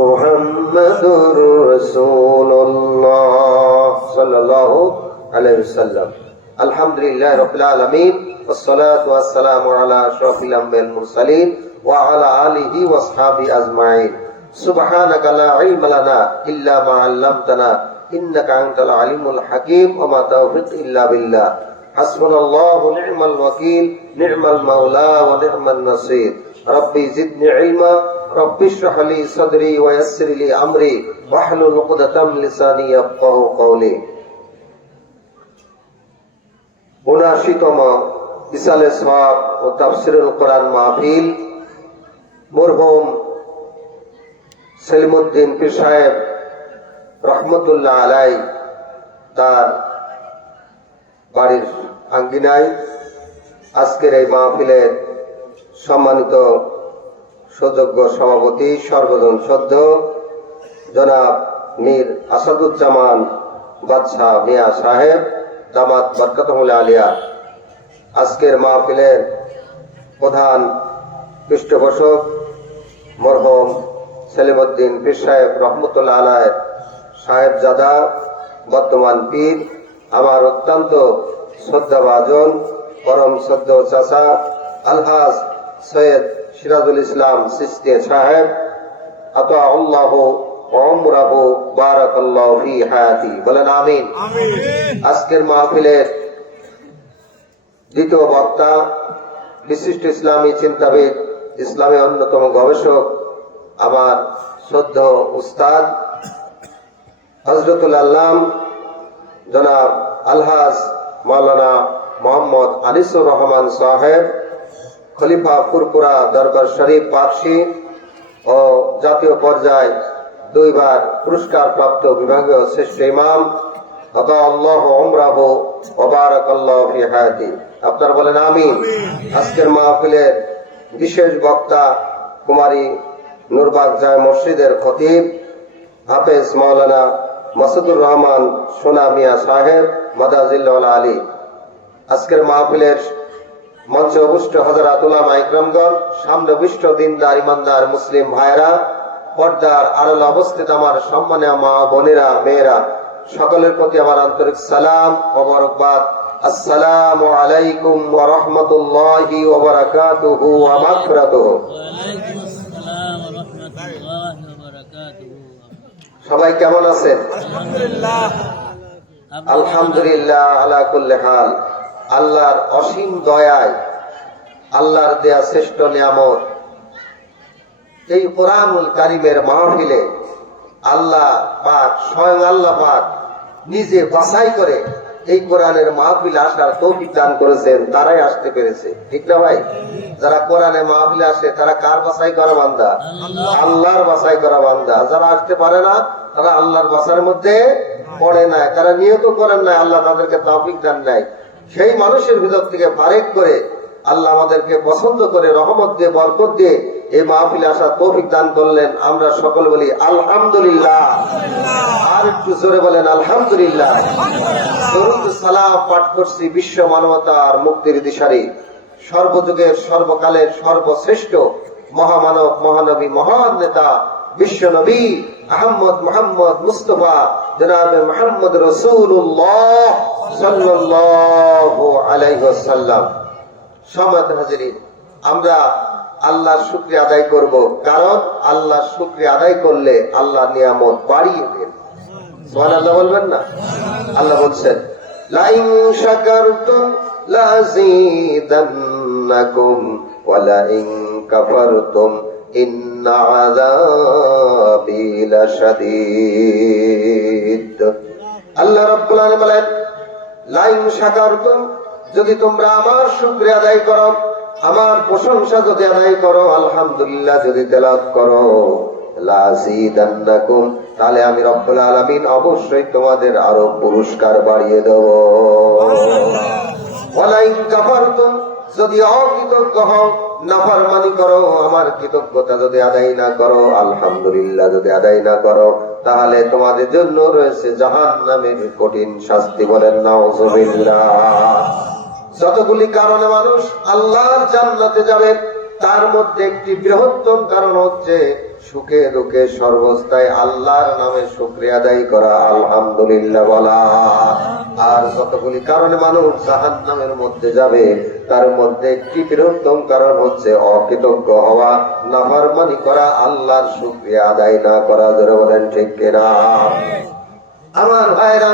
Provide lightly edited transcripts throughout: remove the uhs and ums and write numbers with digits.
মুহাম্মাদুর রাসূলুল্লাহ সাল্লাল্লাহু আলাইহি ওয়াসাল্লাম। আলহামদুলিল্লাহি রাব্বিল আলামিন ওয়াসসালাতু ওয়াসসালামু আলা আশরাফিল আমবিয়াল মুরসালিন ওয়া আলা আলিহি ওয়া আসহাবিহি আজমাইন। সুবহানাকা লা ইলমা লানা ইল্লা মা 'আল্লামতানা ইন্নাকা আনতাল আলিমুল হাকীম ওয়া মা তাওফীক ইল্লা বিল্লাহ। হাসবুনাল্লাহু ওয়া নি'মাল ওয়াকিল নি'মাল মাওলা ওয়া নি'মান নাসীর। রব্বি জিদনি ইলমা রব্বি ইশরাহ লি সাদরি ওয়া ইয়াসসির লি আমরি ওয়াহলুল উকদাতাম মিন লিসানি ইয়াফকাহু কওলি। ৭৯তম ইসালে সওয়াব ও তাফসীরুল কোরআন মাহফিল মরহুম সেলিমউদ্দিন পীর সাহেব রহমতুল্লাহ আলাইহি তার বাড়ির আঙ্গিনায় আজকের এই মাহফিলের সম্মানিত সুযোগ্য সভাপতি সর্বজন শ্রদ্ধ জনাব মীর আসাদুজ্জামান বাদশাহ মিয়া সাহেব দামাত বরকতুল আলিয়া, আজকের মাহফিলের প্রধান পৃষ্ঠপোষক মরহুম সেলিমউদ্দিন পীর সাহেব রহমতুল্লাহ আলাইহি সাহেবজাদা বর্তমান পীর, আমার অত্যন্ত শ্রদ্ধাভাজন পরম শ্রদ্ধ চাচা আলহাজ সৈয়দ সিরাজুল ইসলাম চিশতি সাহেব আতাআল্লাহু ওয়া উমরাহু বারাকাল্লাহু ফি হায়াতি, বলেন আমিন। আজকের মাহফিলের দ্বিতীয় বক্তা বিশিষ্ট ইসলামী চিন্তাবিদ, ইসলামী অন্যতম গবেষক, আমার শ্রদ্ধেয় উস্তাদ হযরতুল আল্লাম জনাব আলহাজ মাওলানা মোহাম্মদ আনিসুর রহমান সাহেব, খলিফা ফুরফুরা দরবার শরীফ পাকশী ও জাতীয় পর্যায়ে দুইবার পুরস্কার প্রাপ্ত বিভাগীয় শ্রেষ্ঠ ইমাম আতাআল্লাহু উমরাহু ওয়া বারাকাল্লাহু ফি হায়াতি, আপনারা বলেন আমিন। আজকের মাহফিলের বিশেষ বক্তা কুমারী নূরবাগ জামে মসজিদের খতিব হাফেজ মাওলানা মাসুদুর রহমান সোনা মিয়া সাহেব মাদাজিল্লাহুল আলী। আজকের মাহফিলের মঞ্চে উপস্থিত হযরত উলামা ইকরামগণ, সামনে বিষ্ট দিনদার ইমানদার মুসলিম ভাইরা, পর্দার আড়ালে অবস্থিত আমার সম্মানীয় মা বোনেরা মেয়েরা, সকলের প্রতি আমার আন্তরিক সালাম ও মোবারকবাদ। আসসালামু আলাইকুম ওয়া রাহমাতুল্লাহি ওয়া বারাকাতুহু ওয়া মাগফিরাতুহু। সবাই কেমন আছেন? আলহামদুলিল্লাহ আলা কুল্লি হাল। আল্লাহর অসীম দয়ায়, আল্লাহর দেয়া শ্রেষ্ঠ নিয়ামত এই কোরআনুল কারীমের মাহফিলে আল্লাহ পাক, স্বয়ং আল্লাহ পাক নিজে বাছাই করে এই কোরআনের মাহফিলে আসার তৌফিক দান করেছেন, তারাই আসতে পেরেছে, ঠিক না ভাই? যারা কোরআনের মাহফিলে আসে তারা কার বাছাই করা বান্দা? আল্লাহর বাছাই করা বান্দা। যারা আসতে পারে না তারা আল্লাহর বাছার মধ্যে পড়ে নাই, তারা নিয়ত করেন নাই, আল্লাহ তাদেরকে তৌফিক দান নাই। সেই মানুষের ভিতর থেকে ফারেক করে আল্লাহ আমাদেরকে পছন্দ করে রহমত দিয়ে বরকত দিয়ে এই মাহফিলে আসার তৌফিক দান করলেন। আমরা সকল বলি আলহামদুলিল্লাহ। আর একটু জোরে বলেন আলহামদুলিল্লাহ। দরুদ সালাম পাঠ করছি বিশ্ব মানবতার মুক্তির দিশারি, সর্বযুগের সর্বকালের সর্বশ্রেষ্ঠ মহামানব মহানবী মহান নেতা বিশ্ব নবী আহমদ মুহাম্মদ মুস্তাফা জনাবে মুহাম্মদ রাসূলুল্লাহ সাল্লাল্লাহু আলাইহি ওয়াসাল্লাম। সম্মানিত হাজিরিন, আমরা আল্লাহর শুকরিয়া আদায় করব, কারণ আল্লাহর শুকরিয়া আদায় করলে আল্লাহ নিয়ামত বাড়িয়ে দেন। সুবহানাল্লাহ বলবেন না? আল্লাহ বলছেন লা ইন শাকারতুম লাযীদান্নাকুম ওয়া লা ইন কাফারতুম ইন্না আযাবি লাশাদীদ। আল্লাহ রাব্বুল আলামিন বলেন লা ইন শাকারতুম, যদি তোমরা আমার শুকরিয়া আদায় করো, আমার প্রশংসা যদি আদায় করো, আলহামদুলিল্লাহ যদি তেলাওয়াত করো, লাযীদান্নাকুম, তাহলে আমি রব্বুল আলামিন অবশ্যই তোমাদের আরো পুরস্কার বাড়িয়ে দেব। ওয়া লা ইন কাফারতুম, যদি অকৃতজ্ঞ হও, নাফরমানি করো, আমার কৃতজ্ঞতা যদি আদায় না করো, আলহামদুলিল্লাহ যদি আদায় না করো, তাহলে তোমাদের জন্য রয়েছে জাহান্নামের কঠিন শাস্তি। বলেন নাউযুবিল্লাহ। যতগুলি কারণে মানুষ আল্লাহর জান্নাতে যাবে তার মধ্যে একটি বৃহত্তম কারণ হচ্ছে সুখে দুঃখে সর্বস্থায় আল্লাহর নামে শুকরিয়া আদায় করা, আলহামদুলিল্লাহ বলা। আর যতগুলি কারণে মানুষ জাহান্নামের মধ্যে যাবে তার মধ্যে একটি বৃহত্তম কারণ হচ্ছে অকৃতজ্ঞ হওয়া, নাফরমানি করা, আল্লাহর শুকরিয়া আদায় না করা। যারা বলেন ঠিক কিনা? আমার ভাইরা,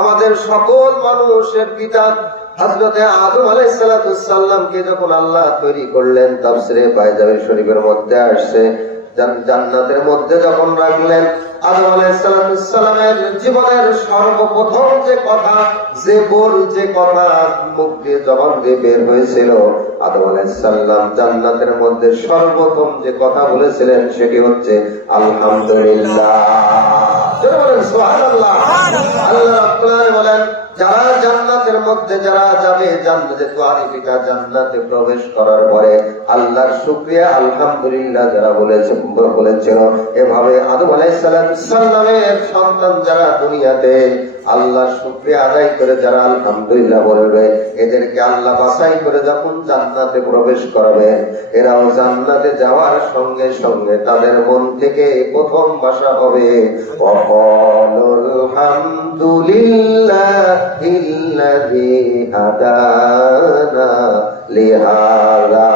আমাদের সকল মানুষের পিতা হযরতে আদম আলাইহিস সালামকে যখন আল্লাহ তৈরি করলেন, তাফসীরে পায়জাবি শরীফের মধ্যে আসছে, জান্নাতের মধ্যে যখন রাখলেন, আদম আলাইহিস সালামের জীবনের সর্বপ্রথম যে কথা, যে কথা মুখ দিয়ে জবান দিয়ে বের হয়েছিল, আদম আলাইহিস সালাম জান্নাতের মধ্যে সর্বপ্রথম যে কথা বলেছিলেন সেটি হচ্ছে আলহামদুলিল্লাহ। বলেন সুবহানাল্লাহ। আল্লাহ রাব্বুল আলামিন বলেন, যারা জান্নাতের মধ্যে যারা যাবে, জান্নাতে তোয়ারিফিকা জান্নাতে প্রবেশ করার পরে আল্লাহর শুকরিয়া আলহামদুলিল্লাহ যারা বলেছিল, এভাবে আদম আলাইহিস সালামের সন্তান যারা দুনিয়াতে আল্লাহর শুকরিয়া আদায় করে যারা আলহামদুলিল্লাহ বলবে, এদেরকে আল্লাহ বাছাই করে যখন জান্নাতে প্রবেশ করাবে, এরাও জান্নাতে যাওয়ার সঙ্গে সঙ্গে তাদের মন থেকে প্রথম ভাষা হবে আলহামদুলিল্লাহিল্লাযী হাদানা লিহাযা।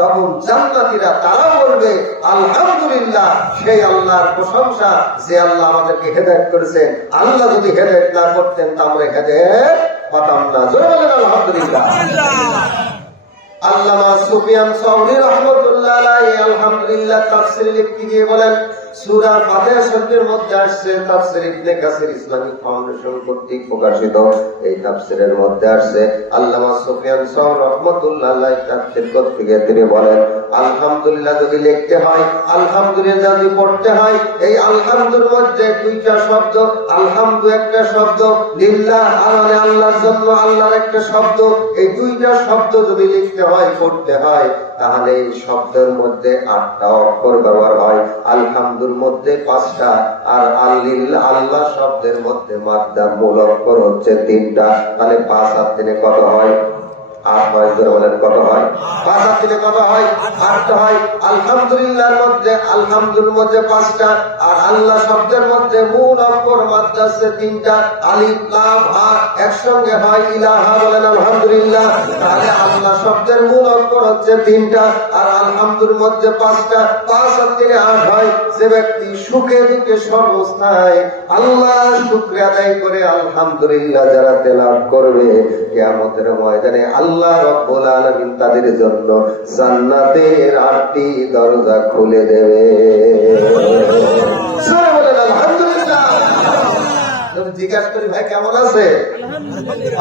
তখন জান্নাতীরা তারা বলবে আলহামদুলিল্লাহ, সেই আল্লাহর প্রশংসা যে আল্লাহ আমাদেরকে হেদায়েত করেছেন। আল্লাহ যদি হেদায়েত না করতেন তা আমরা হেদায়েত পাতাম না। জোরে বলেন আলহামদুলিল্লাহ। আল্লামা সুফিয়ান সাউরি রাহমাতুল্লাহ আলাইহি আলহামদুলিল্লাহ তাফসীর লিখতে গিয়ে বলেন, সূরা ফাতিহা শরীফের মধ্যে আসছে, তাফসীর ইবনে কাসির ইসলামিক ফাউন্ডেশন কর্তৃক প্রকাশিত এই তাফসীরের মধ্যে আসছে, আল্লামা সুফিয়ান সাউরি রাহমাতুল্লাহ আলাইহি তাফসীর করতে গিয়ে তিনি বলেন, আলহামদুলিল্লাহ যদি লিখতে হয়, আলহামদুলিল্লাহ যদি পড়তে হয়, এই আলহামদুর মধ্যে দুইটা শব্দ, আলহামদু একটা শব্দ, লিল্লাহ মানে আল্লাহর জন্য আল্লাহর একটা শব্দ, এই দুইটা শব্দ যদি লিখতে হয়, পড়তে হয়, তাহলে এই শব্দের মধ্যে 8টা অক্ষর ব্যবহার হয়, আলহামদুর মধ্যে 5টা, আর আল্লাহ শব্দের মধ্যে মাদ্দা মূল অক্ষর হচ্ছে 3টা। তাহলে 5 আর 3 কত হয়? 8 হয়। বলেন কত হয়? 5 আর 3 কত হয়? 8টা হয়। আলহামদুলিল্লাহর মধ্যে আলহামদুর মধ্যে 5টা, আর আল্লাহ শব্দের মধ্যে মূল অক্ষর মাদ্দা আছে 3টা, আলিফ লাম হা একসঙ্গে হয় ইলাহা। বলেন আলহামদুলিল্লাহ। তাহলে আল্লাহ শব্দের মূল অক্ষর হচ্ছে 3টা, আর আলহামদুর মধ্যে 5টা, 5 আর 3 8 হয়। যে ব্যক্তি সুখে দুঃখে সর্বস্থায় আল্লাহর শুকরিয়া আদায় করে আলহামদুলিল্লাহ যারা তেলাওয়াত করবে, কিয়ামতের ময়দানে আল্লাহ রাব্বুল আলামিন তাদের জন্য জান্নাতের 8টি দরজা খুলে দেবে। সবাই বলেন আলহামদুলিল্লাহ। যদি জিজ্ঞাসা করি ভাই কেমন আছে,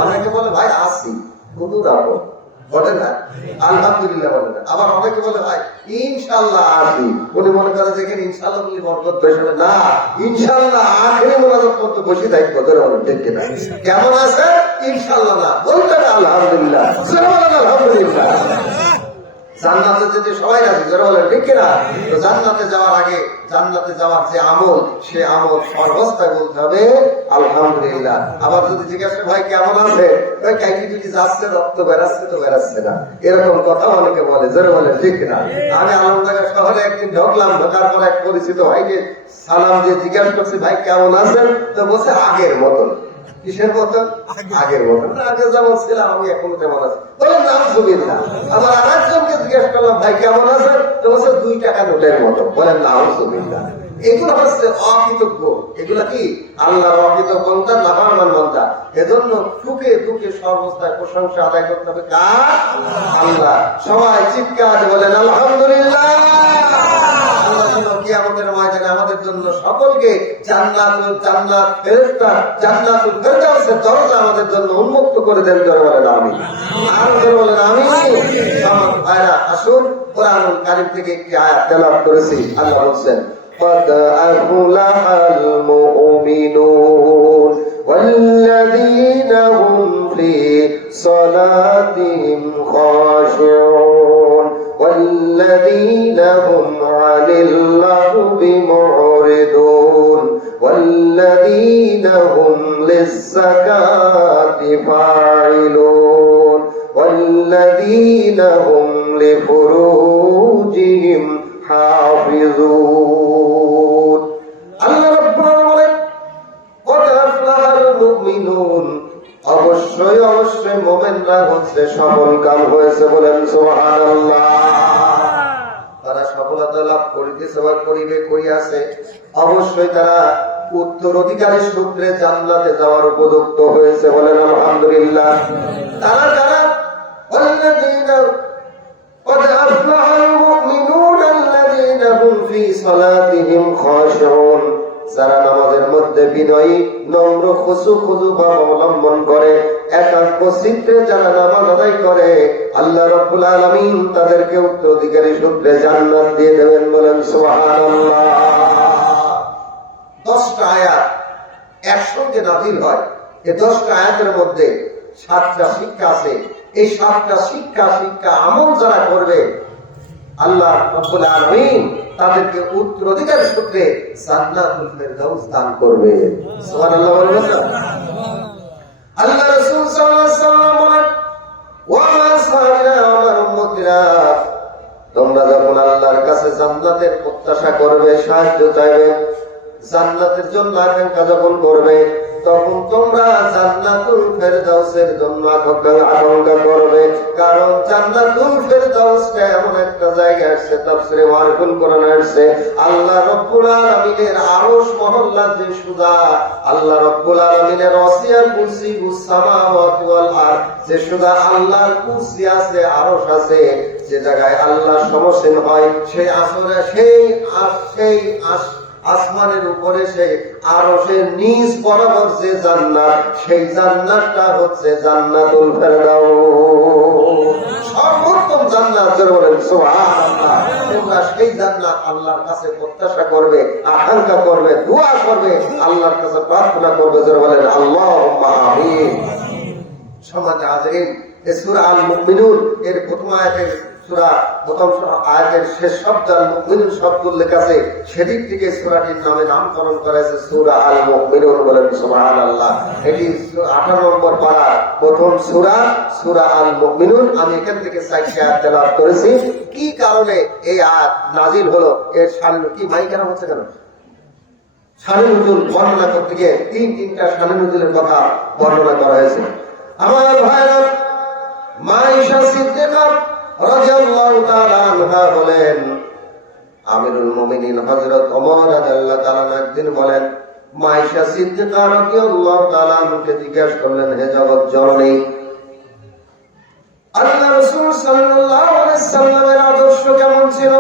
অনেকে বলে ভাই আছি, কোনো রাখো বলে না, আলহামদুলিল্লাহ বলে না। আবার অনেকে বলে ভাই ইনশাআল্লাহ আছি, উনি মনে করে যেখানে ইনশাআল্লাহ বলি বরকত বেশি হবে না, ইনশাআল্লাহ আখেরি মোনাজাত করতে বসে থাকবো। ঠিক কিনা? কেমন আছে ইনশাআল্লাহ না, বলতে না আলহামদুলিল্লাহ। আলহামদুলিল্লাহ। জান্নাতে যেতে সবাই রাজি, যারা বলেন ঠিক কিনা? তো জান্নাতে যাওয়ার আগে জান্নাতে যাওয়ার যে আমল, সে আমল সর্বস্থায় বলতে হবে আলহামদুলিল্লাহ। আবার যদি জিজ্ঞাসা ভাই কেমন আছে, কাইকি যদি যাচ্ছে রক্ত বেরাচ্ছে তো বেরাচ্ছে না, এরকম কথা অনেকে বলে, যারা বলেন ঠিক কিনা? আমি আলমডাঙ্গা শহরে একদিন ঢোকলাম, ঢোকার পর এক পরিচিত ভাইকে সালাম দিয়ে জিজ্ঞাসা করছি ভাই কেমন আছেন, তো বলছে আগের মতন। কিসের মতন? আগের মতন। আগে যেমন ছিলাম আমি এখনো তেমন আছি। বলেন নাউজুবিল্লাহ। আবার আরেকজনকে জিজ্ঞেস করলাম ভাই কেমন আছেন, তো বলছে 2 টাকা নোটের মতো। বলেন নাউজুবিল্লাহ। এগুলো হচ্ছে অকৃতজ্ঞ, এগুলা কি আল্লাহর অকৃতজ্ঞ বান্দা, নাফরমান বান্দা। এজন্য সুখে দুঃখে সর্বস্থায় প্রশংসা আদায় করতে হবে কার? আল্লাহ। সবাই চিৎকার বলেন আলহামদুলিল্লাহ। কিয়ামতের ময়দানে আমাদের জন্য সকলকে জান্নাত ফেরেশতা জান্নাতুল ফেরদাউসের দরজা আমাদের জন্য উন্মুক্ত করে দেন। জোরে বলেন আমিন। আর জোরে বলেন আমিন। আমার ভাইরা আসুন, কোরআনুল কারীম থেকে একটি আয়াত তেলাওয়াত করেছি। আল্লাহ বলেন قد أفلح المؤمنون والذين هم في صلاتهم خاشعون والذين هم عن اللغو معرضون والذين هم للزكاة فاعلون والذين هم لفروجهم হাফিজুন। আল্লাহ রাব্বুল আলামিন বলেন কদ আফলাহাল মুমিনুন, অবশ্যই অবশ্যই মুমিনরা হচ্ছে সফল কাম হয়েছে, বলেন সুবহানাল্লাহ। তারা সফলতা লাভ করিতেছে বা করিবে, করিয়াছে, অবশ্যই তারা উত্তরাধিকারী সূত্রে জান্নাতে যাওয়ার উপযুক্ত হয়েছে, বলেন আলহামদুলিল্লাহ। তারা যারা ওয়াল্লাযীনা قد أفلح المؤمنون الذين هم في صلاتهم خاشعون, যারা নামাজের মধ্যে বিনয়ী নম্র খুশু ভাব অবলম্বন করে, একাগ্র চিত্তে যারা নামাজ আদায় করে, আল্লাহ রাব্বুল আলামিন তাদেরকে উত্তরাধিকারী সূত্রে জান্নাত দিয়ে দেবেন, বলেন সুবহানাল্লাহ। 10টা আয়াত একসঙ্গে নাযিল হয়। এই 10টা আয়াতের মধ্যে 7টা শিক্ষা আছে। এই 7টা শিক্ষা আমল যারা করবে, আল্লাহ রাব্বুল আলামিন তাদেরকে উত্তরাধিকারী সূত্রে জান্নাতুল ফেরদাউস দান করবে। সুবহানাল্লাহ বলবেন না? আল্লাহ রাসূল সাল্লাল্লাহু আলাইহি ওয়াসাল্লাম বলেন, ওয়া মা সাআলা আমার উম্মতিরা, তোমরা যখন আল্লাহর কাছে জান্নাতের প্রত্যাশা করবে, সাহায্য চাইবে, জান্নাতের জন্য আকাঙ্ক্ষা যখন করবে, তখন তোমরা জান্নাতুল ফেরদাউসের জন্য আকাঙ্ক্ষা করবে। কারণ জান্নাতুল ফেরদাউসটা এমন একটা জায়গা আসছে, তাফসীরে মারফুল কোরআনে আসছে, আল্লাহ রাব্বুল আলামিনের আরশ মহল্লা যে সুদা, আল্লাহ রাব্বুল আলামিনের ওয়াসিয়া কুরসিউস সামাওয়াতি ওয়াল আরদ, যে সুদা আল্লাহর কুরসি আছে, আরশ আছে, যে জায়গায় আল্লাহ সমসীন হয়, সেই আসরে সেই আসমানের উপরে সেই আরশের নিচ বরাবর যে জান্নাত, সেই জান্নাতটা হচ্ছে জান্নাতুল ফেরদাউস, সর্বোত্তম জান্নাত। জোরে বলেন সুবহানাল্লাহ। তোমরা সেই জান্নাত আল্লাহর কাছে প্রত্যাশা করবে, আকাঙ্ক্ষা করবে, দোয়া করবে, আল্লাহর কাছে প্রার্থনা করবে। জোরে বলেন আল্লাহুম্মা আমিন। সমাজ হাজিরিন, এই সূরা আল মুমিনুন এর প্রথম আয়াতের প্রথম আয়াতের শেষ শব্দ আল মুমিনুন শব্দ উল্লেখ আছে, সেদিক থেকে সূরাটির নামে নামকরণ করা হয়েছে সূরা আল মুমিনুন, বলেন সুবহানাল্লাহ। এটি 18 নম্বর পারা প্রথম সূরা আল মুমিনুন। আমি এখান থেকে 4টি আয়াত তেলাওয়াত করেছি। কি কারণে এই আয়াত নাজিল হলো, এর শানে কি মাইক কেন হচ্ছে, কেন শানে নুজুল বর্ণনা করতে গিয়ে 3টা শানে নুজুলের কথা বর্ণনা করা হয়েছে। আমার ভাইরা, মা আয়েশা সিদ্দিকা রাদিয়াল্লাহু তাআলা আনহা বলেন, আমিরুল মুমিনিন হযরত ওমর রাদিয়াল্লাহু তাআলা একদিন বলেন, মা আয়েশা সিদ্দিকা রাদিয়াল্লাহু তাআলা আনহাকে জিজ্ঞাসা করলেন, হে জগৎ জননী, আল্লাহ রাসূল সাল্লাল্লাহু আলাইহি সাল্লামের আদর্শ কেমন ছিল,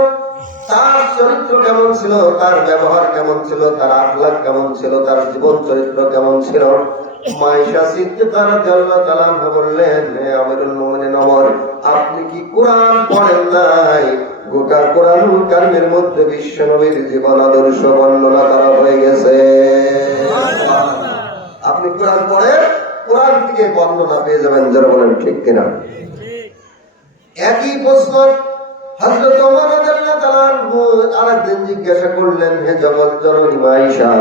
তার চরিত্র কেমন ছিল, তার ব্যবহার কেমন ছিল, তার আখলাক কেমন ছিল, তার জীবন চরিত্র কেমন ছিল? মা আয়েশা সিদ্দিকা রাদিয়াল্লাহু তাআলা আনহা বললেন, হে আমিরুল মুমিনিন ওমর, আপনি কি কোরআন পড়েন নাই? গোটা কোরআনুল কারীমের মধ্যে বিশ্ব নবীর জীবন আদর্শ বর্ণনা করা হয়ে গেছে। আপনি কোরআন পড়েন, কোরআন থেকে বর্ণনা পেয়ে যাবেন। যারা বলেন ঠিক কিনা? একই প্রশ্ন হযরত ওমর রাদিয়াল্লাহু তাআলা আনহু আরেকদিন জিজ্ঞাসা করলেন, হে জগৎ জননী মা আয়েশা,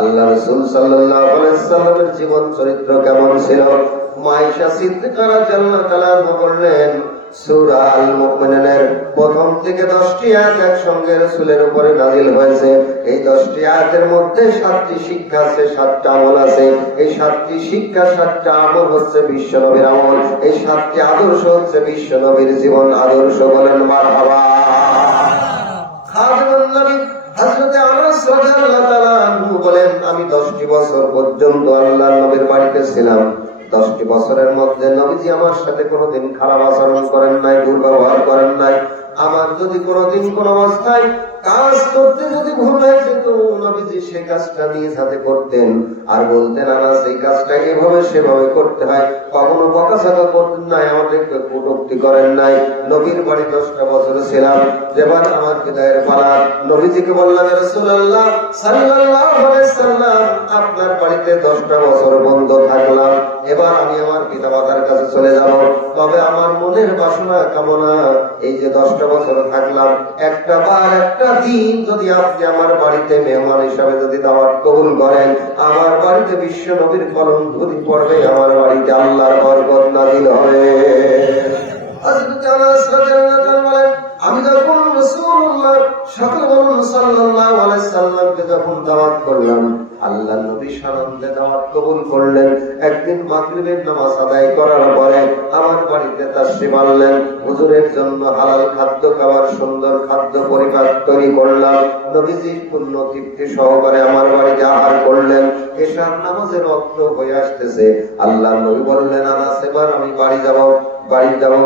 আল্লাহ রাসূল সাল্লাল্লাহু আলাইহি ওয়াসাল্লামের জীবন চরিত্র কেমন ছিল? মা আয়েশা সিদ্দিকা রাদিয়াল্লাহু তাআলা আনহা বললেন, সূরা আল মুমিনুনের প্রথম থেকে 10টি আয়াত একসঙ্গে রাসূলের উপরে নাযিল হয়েছে। এই 10টি আয়াতের মধ্যে 7টি শিক্ষা আছে, 7টা আমল আছে। এই 7টি শিক্ষা, 7টা আমল হচ্ছে বিশ্ব নবীর আমল। এই 7টি আদর্শ হচ্ছে বিশ্ব নবীর জীবন আদর্শ। বলেন মারহাবা। খাদিমুন নবী হযরত আনাস রাদিয়াল্লাহু তাআলা আনহু বলেন, আমি 10টি বছর পর্যন্ত আল্লাহর নবীর বাড়িতে ছিলাম। 10টি বছরের মধ্যে নবীজি আমার সাথে কোনোদিন খারাপ আচরণ করেন নাই, দুর্ব্যবহার করেন নাই। আমার যদি কোনোদিন কোন অবস্থায় কাজ করতে যদি ভুল হয়ে যেত, নবীজি সে কাজটা নিজ হাতে করতেন আর বলতেন, আনাস এই কাজটা এভাবে সেভাবে করতে হয়। কখনো বকাঝকা করতেন নাই, আমাদেরকে কটূক্তি করেন নাই। নবীর বাড়ি 10টা বছর ছিলাম। যেবার আমার বিদায়ের পালা, নবীজিকে বললাম, ইয়া রাসূলুল্লাহ সাল্লাল্লাহু আলাইহি সাল্লাম, আপনার বাড়িতে 10টা বছর বন্ধ থাকলাম, এবার আমি আমার পিতামাতার কাছে চলে যাব। তবে আমার মনের বাসনা কামনা, এই যে 10টা বছর থাকলাম, একটা দিন যদি আপনি আমার বাড়িতে মেহমান হিসাবে যদি দাওয়াত কবুল করেন, আমার বাড়িতে বিশ্ব নবীর কলম ধুলি পড়বে, আমার বাড়িতে আল্লাহর বরকত নাযিল হবে। হযরত আনাস রাদিয়াল্লাহু তাআলা বলেন, আমি যখন রাসূলুল্লাহ সকল বলুন সাল্লাল্লাহু আলাইহি সাল্লামকে যখন দাওয়াত করলাম, আল্লাহ নবী সানন্দে দাওয়াত কবুল করলেন। একদিন মাগরিবের নামাজ আদায় করার পরে আমার বাড়িতে তাশরিফ আনলেন। হুজুরের জন্য হালাল খাদ্য খাবার, সুন্দর খাদ্য পরিবার তৈরি করলাম। নবীজি পূর্ণ তৃপ্তি সহকারে আমার বাড়িতে আহার করলেন। এশার নামাজের ওয়াক্ত হয়ে আসতেছে। আল্লাহ নবী বললেন, আনাস এবার আমি বাড়ি যাব।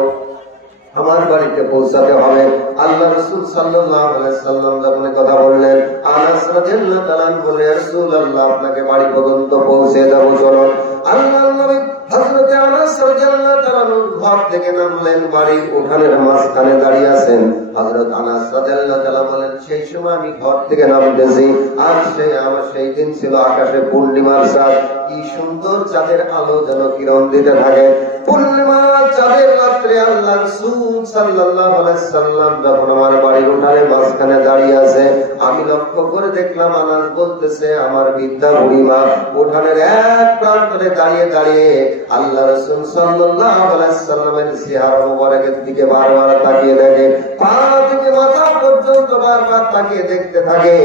আমার বাড়িতে পৌঁছাতে হবে। আল্লাহ রাসূল সাল্লাল্লাহু আলাইহি সাল্লাম যখন কথা বললেন, আনাস রাদিয়াল্লাহু তাআলা বলে, ইয়া রাসূলুল্লাহ আপনাকে বাড়ি পর্যন্ত পৌঁছে দেব, চলুন। আল্লাহর নবী হযরত আনাস রাদিয়াল্লাহু তাআলা ঘর থেকে নামলেন, বাড়ির উঠানের মাঝখানে দাঁড়িয়ে আছেন। হযরত আনাস রাদিয়াল্লাহু তাআলা বলেন, সেই সময় আমি ঘর থেকে নামতেছি, আর আমার সেই দিন ছিল আকাশে পূর্ণিমার চাঁদ। কি সুন্দর চাঁদের আলো যেন কিরণ দিতে থাকে। পূর্ণিমার চাঁদের রাত্রে আল্লাহ রাসূল সাল্লাল্লাহু আলাইহি সাল্লাম যখন আমার বাড়ির উঠানের মাঝখানে দাঁড়িয়ে আছে, আমি লক্ষ্য করে দেখলাম আনাস বলতেছে, আমার বৃদ্ধা বুড়িমা উঠানের এক প্রান্তে দাঁড়িয়ে দাঁড়িয়ে আল্লাহ রাসূল সাল্লাল্লাহু আলাইহি সাল্লামের চেহারা মোবারকের দিকে বারবার তাকিয়ে দেখে, পা থেকে মাথা পর্যন্ত বারবার তাকিয়ে দেখতে থাকে।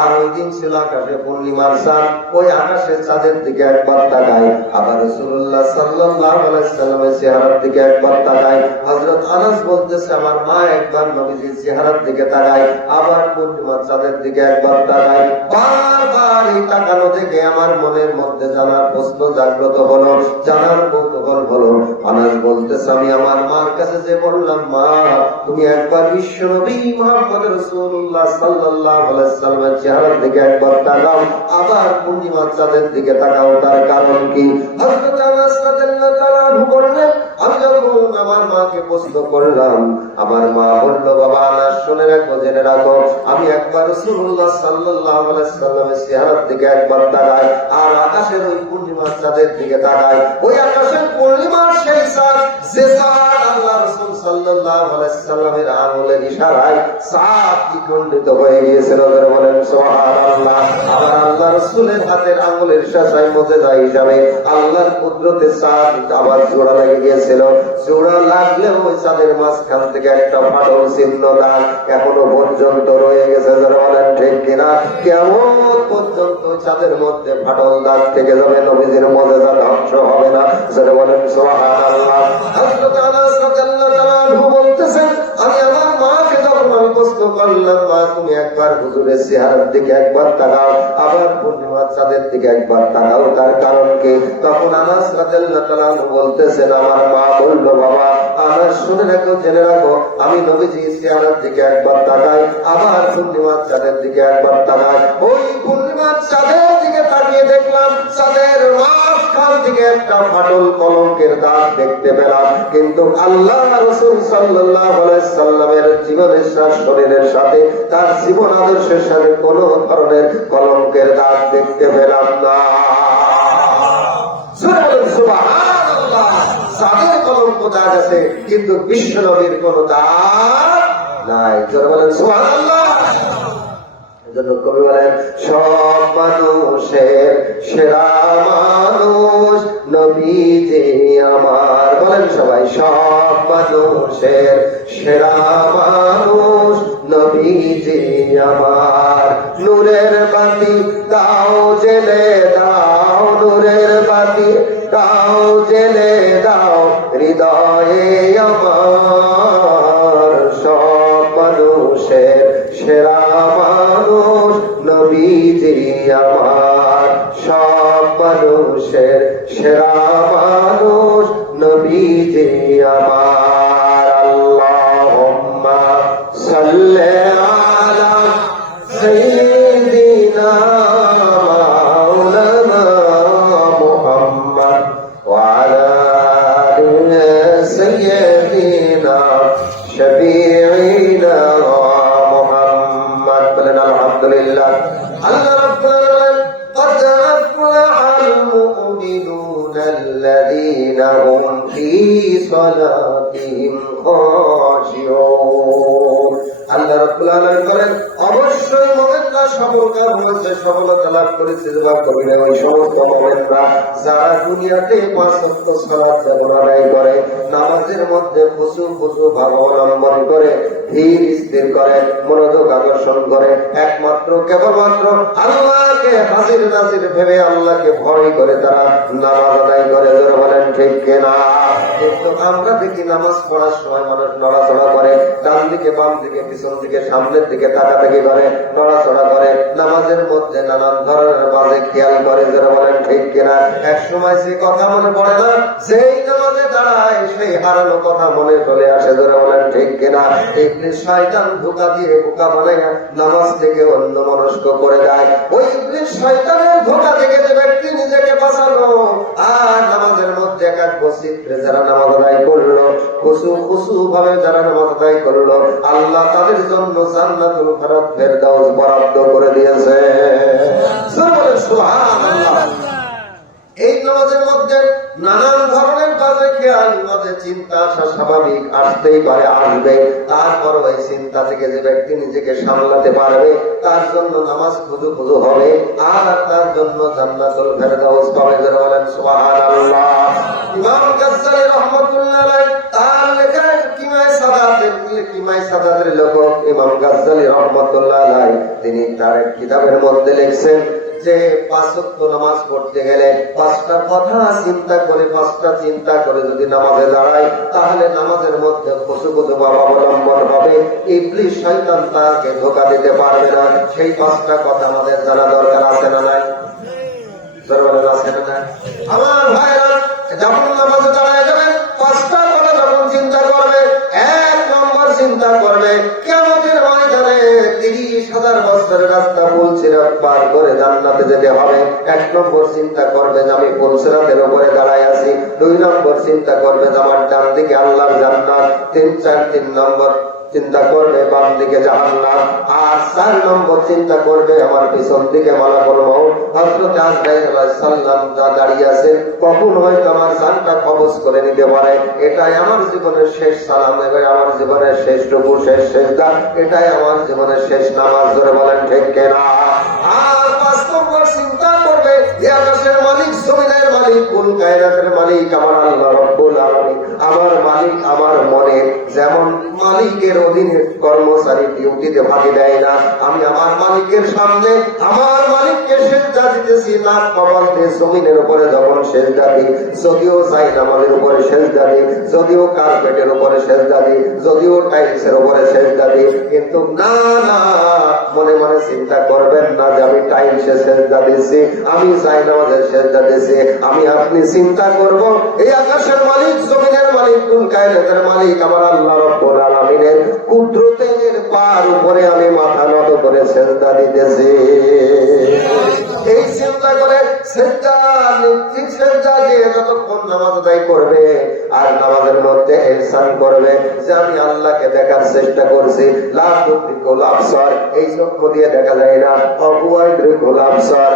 আর ওই দিন ছিল আকাশে পূর্ণিমার চাঁদ, ওই আকাশের চাঁদের দিকে একবার তাকায়, আবার রাসূলুল্লাহ সাল্লাল্লাহু আলাইহি সাল্লামের চেহারার দিকে একবার তাকায়। হযরত আনাস বলতেছে, আমার মা একবার নবীজির চেহারার দিকে তাকায়, আবার পূর্ণিমার চাঁদের দিকে একবার তাকায়। বারবার এই তাকানো থেকে আমার মনের মধ্যে জানার প্রশ্ন জাগ্রত হলো, জানার কৌতূহল হলো। আনাস বলতেছে, আমি আমার মার কাছে যে বললাম, মা তুমি একবার বিশ্ব নবী মুহাম্মদ রাসূলুল্লাহ সাল্লাল্লাহু আলাইহি সাল্লামের চেহারার দিকে একবার তাকাও, আবার পূর্ণিমার চাঁদের দিকে তাকাও, তার কারণ কি? হযরত আনাস রাদিয়াল্লাহু তাআলা বললেন, আমি যখন আমার মাকে প্রশ্ন করলাম, আমার মা বলল, বাবা আনাস শুনে রাখো, জেনে রাখো, আমি একবার রাসূলুল্লাহ সাল্লাল্লাহু আলাইহি সাল্লামের চেহারার দিকে একবার তাকাই, আর আকাশের ওই পূর্ণিমার চাঁদের দিকে তাকাই। ওই আকাশের পূর্ণিমার সেই চাঁদ, যে চাঁদ আল্লাহ রাসূল সাল্লাল্লাহু আলাইহি সাল্লামের আঙ্গুলের ইশারায় চাঁদ দ্বিখণ্ডিত হয়ে গিয়েছিল। বলেন সুবহানাল্লাহ। আবার আল্লাহ রাসূলের হাতের আঙ্গুলের ইশারায় মুজিজা হিসাবে আল্লাহর কুদরতে চাঁদ আবার জোড়া লেগে গিয়েছিল। জোড়া লাগলেও ওই চাঁদের মাঝখান থেকে একটা ফাটল চিহ্ন দাগ এখনো পর্যন্ত রয়ে গেছে। যারা বলেন ঠিক কিনা? কিয়ামত পর্যন্ত চাঁদের মধ্যে ফাটল দাগ থেকে যাবে, নবীজির মুজিজা ধ্বংস হবে না। যারা বলেন সুবহানাল্লাহ। হযরত আনাস রাদিয়াল্লাহু তাআলা বলতেছেন, আমি আমার মাকে যখন প্রশ্ন করলাম, মা তুমি একবার হুজুরের চেহারার দিকে একবার তাকাও, আবার পূর্ণিমার চাঁদের দিকে একবার তাকাও, তার কারণ কি? তখন আনাস রাদিয়াল্লাহু তাআলা বলতেছেন, আমার মা বলল, বাবা আনাস শুনে রাখো, জেনে রাখো, আমি নবীজির চেহারার দিকে একবার তাকাই, আবার পূর্ণিমার চাঁদের দিকে একবার তাকাই। ওই পূর্ণিমার চাঁদের দিকে তাকিয়ে দেখলাম চাঁদের মাঝখান থেকে একটা ফাটল কলঙ্কের দাগ দেখতে পেলাম, কিন্তু আল্লাহ রাসূল সাল্লাল্লাহু আলাইহি সাল্লামের জীবনের সাথে, শরীরের সাথে, তার জীবন আদর্শের সাথে কোন ধরনের কলঙ্কের দাগ দেখতে পেলাম না। সুবহানাল্লাহ। চাঁদের কলঙ্ক দাগ আছে, কিন্তু বিশ্ব নবীর কোন দাগ নাই। যারা বলেন সুবহানাল্লাহ। এজন্য কবি বলেন, সব মানুষের সেরা মানুষ নবীজি আমার। বলেন সবাই, সব মানুষের সেরা মানুষ নবীজি আমার। নূরের বাতি দাও জেলে দাও, নূরের বাতি দাও জেলে দাও হৃদয়ে আমার। সব মানুষের সেরা মানুষ নবীজি আমার। সব মানুষের সেরা মানুষ নবীজি আমার। আল্লাহুম্মা সাল্লি আলা সাইয়্যিদিনা মাওলানা মুহাম্মদ ওয়া আলা আলি সাইয়্যিদিনা শাফিঈনা মুহাম্মদ। বলেন আলহামদুলিল্লাহ। আল্লাহ রাব্বুল আলামিন قد أفلح المؤمنون الذين هم في صلاتهم خاشعون। আল্লাহ রাব্বুল আলামিন বলেন অবশ্যই মুমিনরা সফলতার মধ্যে সফলতা লাভ করেছে বা কবিরা ওই সমস্ত মুমিনরা যারা দুনিয়াতে 5 ওয়াক্ত সালাত আদায় করে, নামাজের মধ্যে খুশু ভাব অবলম্বন করে, ধীর স্থির করে, মনোযোগ আকর্ষণ করে, একমাত্র কেবলমাত্র আল্লাহকে হাজির নাজির ভেবে আল্লাহকে ভয় করে তারা নামাজ আদায় করে। যারা বলেন ঠিক কিনা? কিন্তু আমরা দেখি নামাজ পড়ার সময় মানুষ নড়াচড়া করে, ডান দিকে বাম দিকে পিছন দিকে সামনের দিকে তাকাতাকি করে, নড়াচড়া করে, নামাজের মধ্যে নানান ধরনের বাজে খেয়াল করে। যারা বলেন ঠিক কিনা? এক সময় সে কথা মনে পড়ে না, যেই নামাজে দাঁড়ায় সেই হারানো কথা মনে চলে আসে। যারা বলেন ঠিক কিনা? ইবলিস শয়তান ধোঁকা দিয়ে বোকা বানায় নামাজ থেকে অন্য মনস্ক করে দেয়। ওই ইবলিস শয়তানের ধোঁকা থেকে যে ব্যক্তি নিজেকে বাঁচালো আর নামাজের মধ্যে একাগ্র চিত্রে যারা নামাজ আদায় করলো, খুশু ভাবে যারা নামাজ আদায় করলো, আল্লাহ তাদের জন্য জান্নাতুল ফেরদাউস বরাদ্দ করে দিয়েছে। সুবহানাল্লাহ। এই নামাজের মধ্যে নানান ধরনের বাজে খেয়াল, বাজে চিন্তা আসা স্বাভাবিক, আসতেই পারে, আসবে। তারপর ওই চিন্তা থেকে যে ব্যক্তি নিজেকে সামলাতে পারবে তার জন্য নামাজ খুজু হবে আর তার জন্য জান্নাতুল ফেরদাউস পাবে। যারা বলেন সুবহানাল্লাহ। ইমাম গাজ্জালী রাহমাতুল্লাহ আলাইহি তার লেখা কিমায়ে সাদাতের লেখক ইমাম গাজ্জালী রাহমাতুল্লাহ আলাইহি তিনি তার কিতাবের মধ্যে লিখছেন যে 5 ওয়াক্ত নামাজ পড়তে গেলে 5টা কথা চিন্তা করে যদি নামাজে দাঁড়ায় তাহলে নামাজের মধ্যে খুশু ভাব অবলম্বন হবে, ইবলিস শয়তান তাকে ধোঁকা দিতে পারবে না। সেই 5টা কথা আমাদের জানা দরকার আছে না নাই? আমার ভাইরা যখন নামাজে দাঁড়ায় যাবেন 5টা কথা যখন চিন্তা করবে, 1 নম্বর চিন্তা করবে কিয়ামতের ময়দানে 30,000 বছরের রাস্তা পুলসিরাত পার করে জান্নাতে যেতে হবে। 1 নম্বর চিন্তা করবে যে আমি পুলসিরাতের উপরে দাঁড়ায় আছি। 2 নম্বর চিন্তা করবে যে আমার ডান দিকে আল্লাহর জান্নাত। 3 নম্বর চিন্তা করবে বাম দিকে জাহান্নাম। আর 4 নম্বর চিন্তা করবে আমার পিছন দিকে মালাকুল মউত হযরত আজরাইল আলাইহিস সালাম যা দাঁড়িয়ে আছেন, কখন হয়তো আমার জানটা কবজ করে নিতে পারে। এটাই আমার জীবনের শেষ সালাম, এবার আমার জীবনের শেষ রুকু, শেষ সিজদা, এটাই আমার জীবনের শেষ নামাজ। ধরে বলেন ঠিক কিনা? আর 5 নম্বর চিন্তা করবে আকাশের মালিক, জমিনের মালিক, কুল কায়নাতের মালিক আমার আল্লাহ রাব্বুল আলামিন। আমার মালিক আমার মনে যেমন মালিকের অধীনে কর্মচারী ডিউটিতে ভাগি দেয় না, আমি আমার মালিকের সামনে আমার মালিককে সেজদা দিতেছি, নাক কপাল দিয়ে জমিনের উপরে যখন সেজদা দিই, যদিও চাই নামাজের উপরে সেজদা দিই, যদিও কার্পেটের উপরে সেজদা দিই, যদিও টাইলসের উপরে সেজদা দিই, কিন্তু না মনে মনে চিন্তা করবেন না যে আমি টাইলসে সেজদা দিচ্ছি, আমি চাই নামাজের সেজদা দিচ্ছি। আমি আপনি চিন্তা করব এই আকাশের মালিক, জমিনের মালিক, কুল কায়নাতের মালিক আমার আল্লাহ রাব্বুল আলামিনের কুদরতের পার উপরে আমি মাথা নত করে সেজদা দিতেছি। এই চিন্তা করে সেজদা দিয়ে যতক্ষণ নামাজ আদায় করবে আর নামাজের মধ্যে ইহসান করবে যে আমি আল্লাহকে দেখার চেষ্টা করছি। লা তুদরিকুল আবসার, এই চক্ষু দিয়ে দেখা যায় না, অবুয়াইদরিকুল আবসার,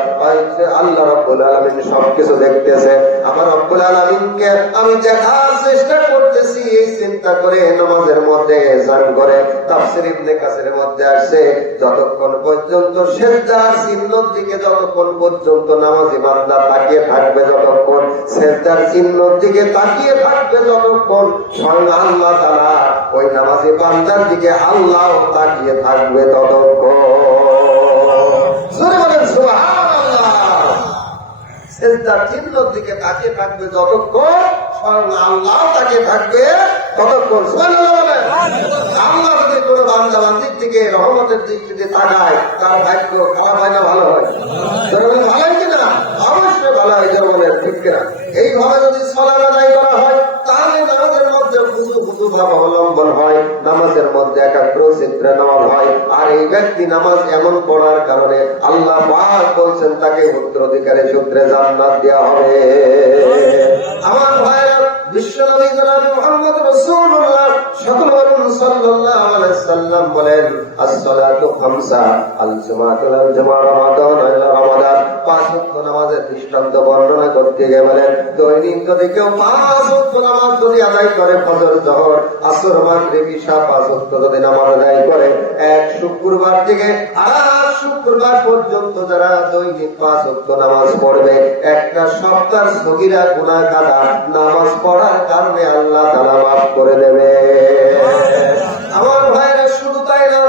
আল্লাহ রাব্বুল আলামিন সবকিছু দেখতেছে। আমার রাব্বুল আলামিনকে আমি দেখার চেষ্টা করতেছি, এই চিন্তা করে নামাজের মধ্যে ইহসান করে। তাফসীর ইবনে কাসিরের মধ্যে আসছে যতক্ষণ পর্যন্ত সিজদার চিহ্নের দিকে যতক্ষণ পর্যন্ত নামাজি বান্দা তাকিয়ে থাকবে, যতক্ষণ সিজদার চিহ্নের দিকে তাকিয়ে থাকবে, যতক্ষণ স্বয়ং আল্লাহ তাআলা ওই নামাজি বান্দার দিকে আল্লাহ তাকিয়ে থাকবে, ততক্ষণ জোরে বলেন সুবহানাল্লাহ। সিজদার চিহ্নের দিকে তাকিয়ে থাকবে যতক্ষণ, স্বয়ং আল্লাহ তাকিয়ে থাকবে ততক্ষণ। সুবহানাল্লাহ বলেন। আল্লাহ যদি কোনো বান্দা বান্দির দিকে রহমতের দৃষ্টিতে তাকায় তার ভাগ্য খারাপ হয় না ভালো হয়? ভালো হয় কিনা? অবশ্যই ভালো হয়। বলে ঠিক কিনা? এইভাবে যদি সালাত আদায় করা হয় তাহলে নামাজের মধ্যে খুশু ভাব অবলম্বন হয়, নামাজের মধ্যে একাগ্র চিত্রে নামাজ হয়। আর এই ব্যক্তি নামাজ এমন পড়ার কারণে আল্লাহ পাক বলছেন তাকে উত্তরাধিকারী সূত্রে জান্নাত দেওয়া হবে। আমার ভাইরা বিশ্বনবী জনাব মুহাম্মদ রাসূলুল্লাহ সকল বলুন সাল্লাল্লাহু আলাইহি সাল্লাম বলেন as-salatu khamsa al-jumu'atu al-jumu'ah রমাদান ইলা রমাদান। পাঁচ ওয়াক্ত নামাজের দৃষ্টান্ত বর্ণনা করতে গিয়ে বলেন দৈনিক যদি কেউ পাঁচ ওয়াক্ত নামাজ যদি আদায় করে, ফজর জোহর আসর মাগরিব ঈশা পাঁচ ওয়াক্ত যদি নামাজ আদায় করে, এক শুক্রবার থেকে আর শুক্রবার পর্যন্ত যারা দৈনিক পাঁচ ওয়াক্ত নামাজ পড়বে, একটা সপ্তাহ সগীরা গুনাহ কাদা নামাজ পড়ার কারণে আল্লাহ তাআলা মাফ করে দেবে। আমার ভাইরা শুধু তাই না,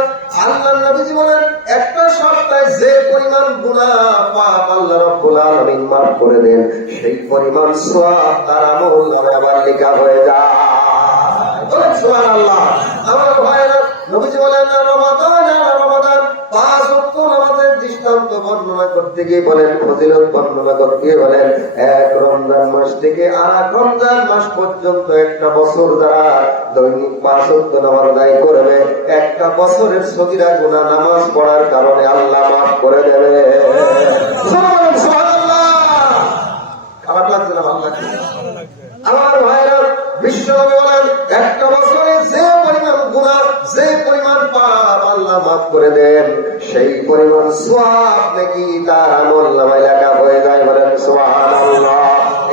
আল্লাহর নবীজি বলেন একটা সপ্তাহে যে পরিমাণ গুনাহ পাপ আল্লাহ রাব্বুল আলামিন মাফ করে দেন, সেই পরিমাণ সওয়াব তার আমলনামায় আবার লেখা হয়ে যায়। বলেন সুবহানাল্লাহ। আমার ভাইরা নবীজি বলেন রমাদান রমাদান, পাঁচ ওয়াক্ত নামাজের দৃষ্টান্ত বর্ণনা করতে গিয়ে বলেন, ফজিলত বর্ণনা করতে গিয়ে বলেন এক রমজান মাস থেকে আর রমজান মাস পর্যন্ত একটা বছর যারা দৈনিক পাঁচ ওয়াক্ত নামাজ আদায় করবে, একটা বছরের সগীরা গুনাহ নামাজ পড়ার কারণে আল্লাহ মাফ করে দেবে। সুবহানাল্লাহ। খারাপ লাগছে না? ভালো লাগছে? আমার ভাইরা বিশ্বনবী বলেন একটা বছরে যে পরিমাণ গুনাহ, যে পরিমাণ পাপ আল্লাহ মাফ করে দেন, সেই পরিমাণ সওয়াব নাকি তার আমলনামায় লেখা হয়ে যায়। বলেন সুবহানাল্লাহ।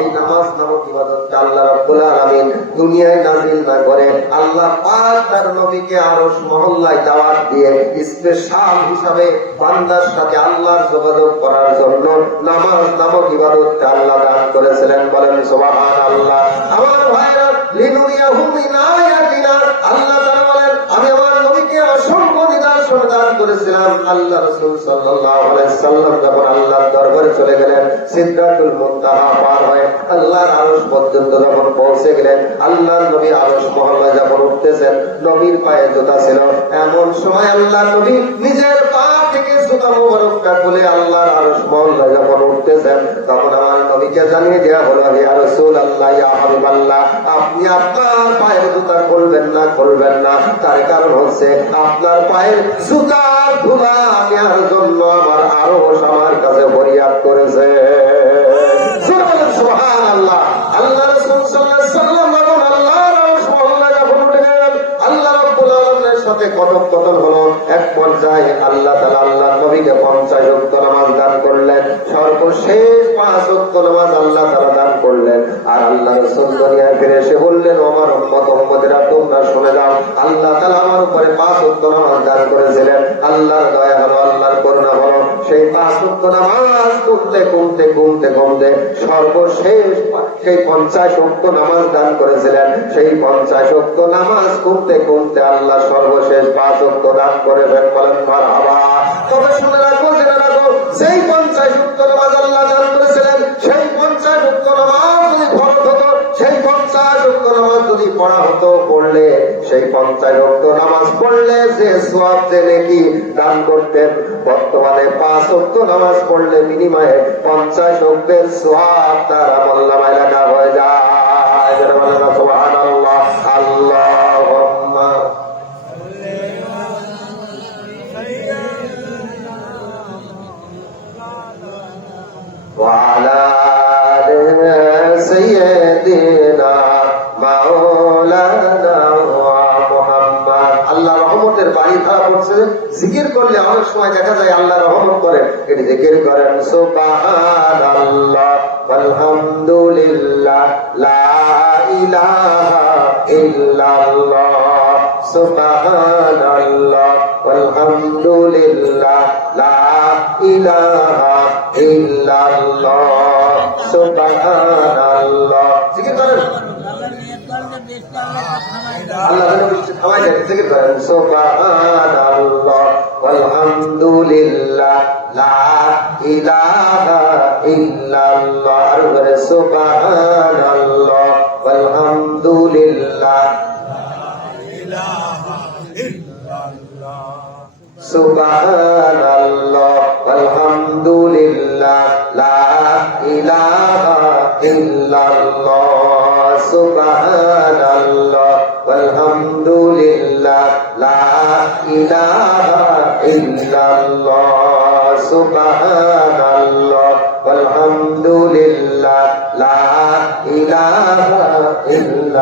এই নামাজ নামক ইবাদতকে আল্লাহ রাব্বুল আলামিন দুনিয়ায় নাযিল না করে আল্লাহ পাক তার নবীকে আরশ মহল্লায় দাওয়াত দিয়ে স্পেশাল হিসাবে বান্দার সাথে আল্লাহর যোগাযোগ করার জন্য নামাজ নামক ইবাদতকে আল্লাহ দান করেছিলেন। বলেন সুবহানাল্লাহ। আমার ভাইরা লিনুরিয়াহু মিন আয়াতিনা, আল্লাহ তাআলা বলেন আমি আমার নবীকে অসংখ্য নিদর্শন দান করেছিলাম। আল্লাহ রাসূল সাল্লাল্লাহু আলাইহি সাল্লাম যখন আল্লাহর দরবারে চলে গেলেন, সিদরাতুল মুনতাহা পার হয়ে আল্লাহর আরশ পর্যন্ত যখন পৌঁছে গেলেন, আল্লাহর নবী আরশ মহল্লায় যখন উঠতেছেন, নবীর পায়ে জুতা ছিল। এমন সময় আল্লাহর নবী নিজের পা থেকে জুতা মোবারকটা খুলে আল্লাহর আরশ মহল্লায় যখন উঠতেছেন, তখন আমার নবীকে জানিয়ে দেওয়া হলো, হে রাসূলুল্লাহ ইয়া হাবিবাল্লাহ, আপনি আপনার পায়ের জুতা খুলবেন না, খুলবেন না। তার কারণ হচ্ছে আপনার পায়ের জুতার ধুলা নেওয়ার জন্য আমার আরশ আমার কাছে ফরিয়াদ করেছে। সুবহানাল্লাহ। আল্লাহ রাসূল সাল্লাল্লাহু আলাইহি ওয়াসাল্লাম যখন আল্লাহর আরশ মহল্লায় যখন উঠে গেলেন, আল্লাহ রাব্বুল আলামিনের সাথে কথোপকথন হলো। এক পর্যায়ে আল্লাহ তাআলা আল্লাহর নবীকে 50 ওয়াক্ত নামাজ দান করলেন। সর্বশেষ 5 ওয়াক্ত নামাজ আল্লাহ তাআলা দান করলেন। আর আল্লাহ রাসূল দুনিয়ায় ফিরে এসে বললেন, আমার উম্মতেরা তোমরা শুনে যাও, আল্লাহ তাআলা আমার উপরে 5 ওয়াক্ত নামাজ দান করেছিলেন। আল্লাহর দয়া হলো, আল্লাহর করুণা হলো, সেই 5 ওয়াক্ত নামাজ কমতে কমতে কমতে কমতে সর্বশেষ সেই 50 ওয়াক্ত নামাজ দান করেছিলেন। সেই 50 ওয়াক্ত নামাজ কমতে কমতে আল্লাহ সর্বশেষ 5 ওয়াক্ত দান করেছেন। বলেন মারহাবা। তবে শুনে রাখো, জেনে রাখো, সেই 50 ওয়াক্ত নামাজ আল্লাহ দান করেছিলেন, সেই 50 ওয়াক্ত নামাজ যদি ফরজ হতো, সেই 50 ওয়াক্ত নামাজ যদি পড়া হতো, পড়লে সেই 50 ওয়াক্ত নামাজ পড়লে যে সওয়াব যে নেকি দান করতেন, বর্তমানে 5 ওয়াক্ত নামাজ পড়লে বিনিময়ে 50 ওয়াক্তের সওয়াব তার আমলনামায় লেখা হয়ে যায়। সুবহানাল্লাহ। আল্লাহুম্মা ওয়া আলা আলি সাইয়্যিদিনা মাওলানা মুহাম্মদ। আল্লাহ রহমতের বাড়ি ধারা পড়ছে। জিকির করলে অনেক সময় দেখা যায় আল্লাহ রহমত করেন, এটি জিকির করেন সুবহানাল্লাহ আলহামদুলিল্লাহ লা ইলাহা ইল্লাল্লাহ সুবহানাল্লাহ আলহামদুলিল্লাহ লা ইলাহা ইল্লাল্লাহ সুবহানাল্লাহ। জিকির করেন আল্লাহ থামাই দেন, জিকির করেন সুবহানাল্লাহ আলহামদুলিল্লাহ লা ইলাহা ইল্লাল্লাহ। আর বলে সুবহানাল্লাহ আলহামদুলিল্লাহ সুবহানাল্লাহ আলহামদুলিল্লাহ লা ইলাহা ইল্লাল্লাহ সুবহানাল্লাহ আলহামদুলিল্লাহ লা ইলাহা ইল্লাল্লাহ সুবহানাল্লাহ আলহামদুলিল্লাহ লা ইলাহা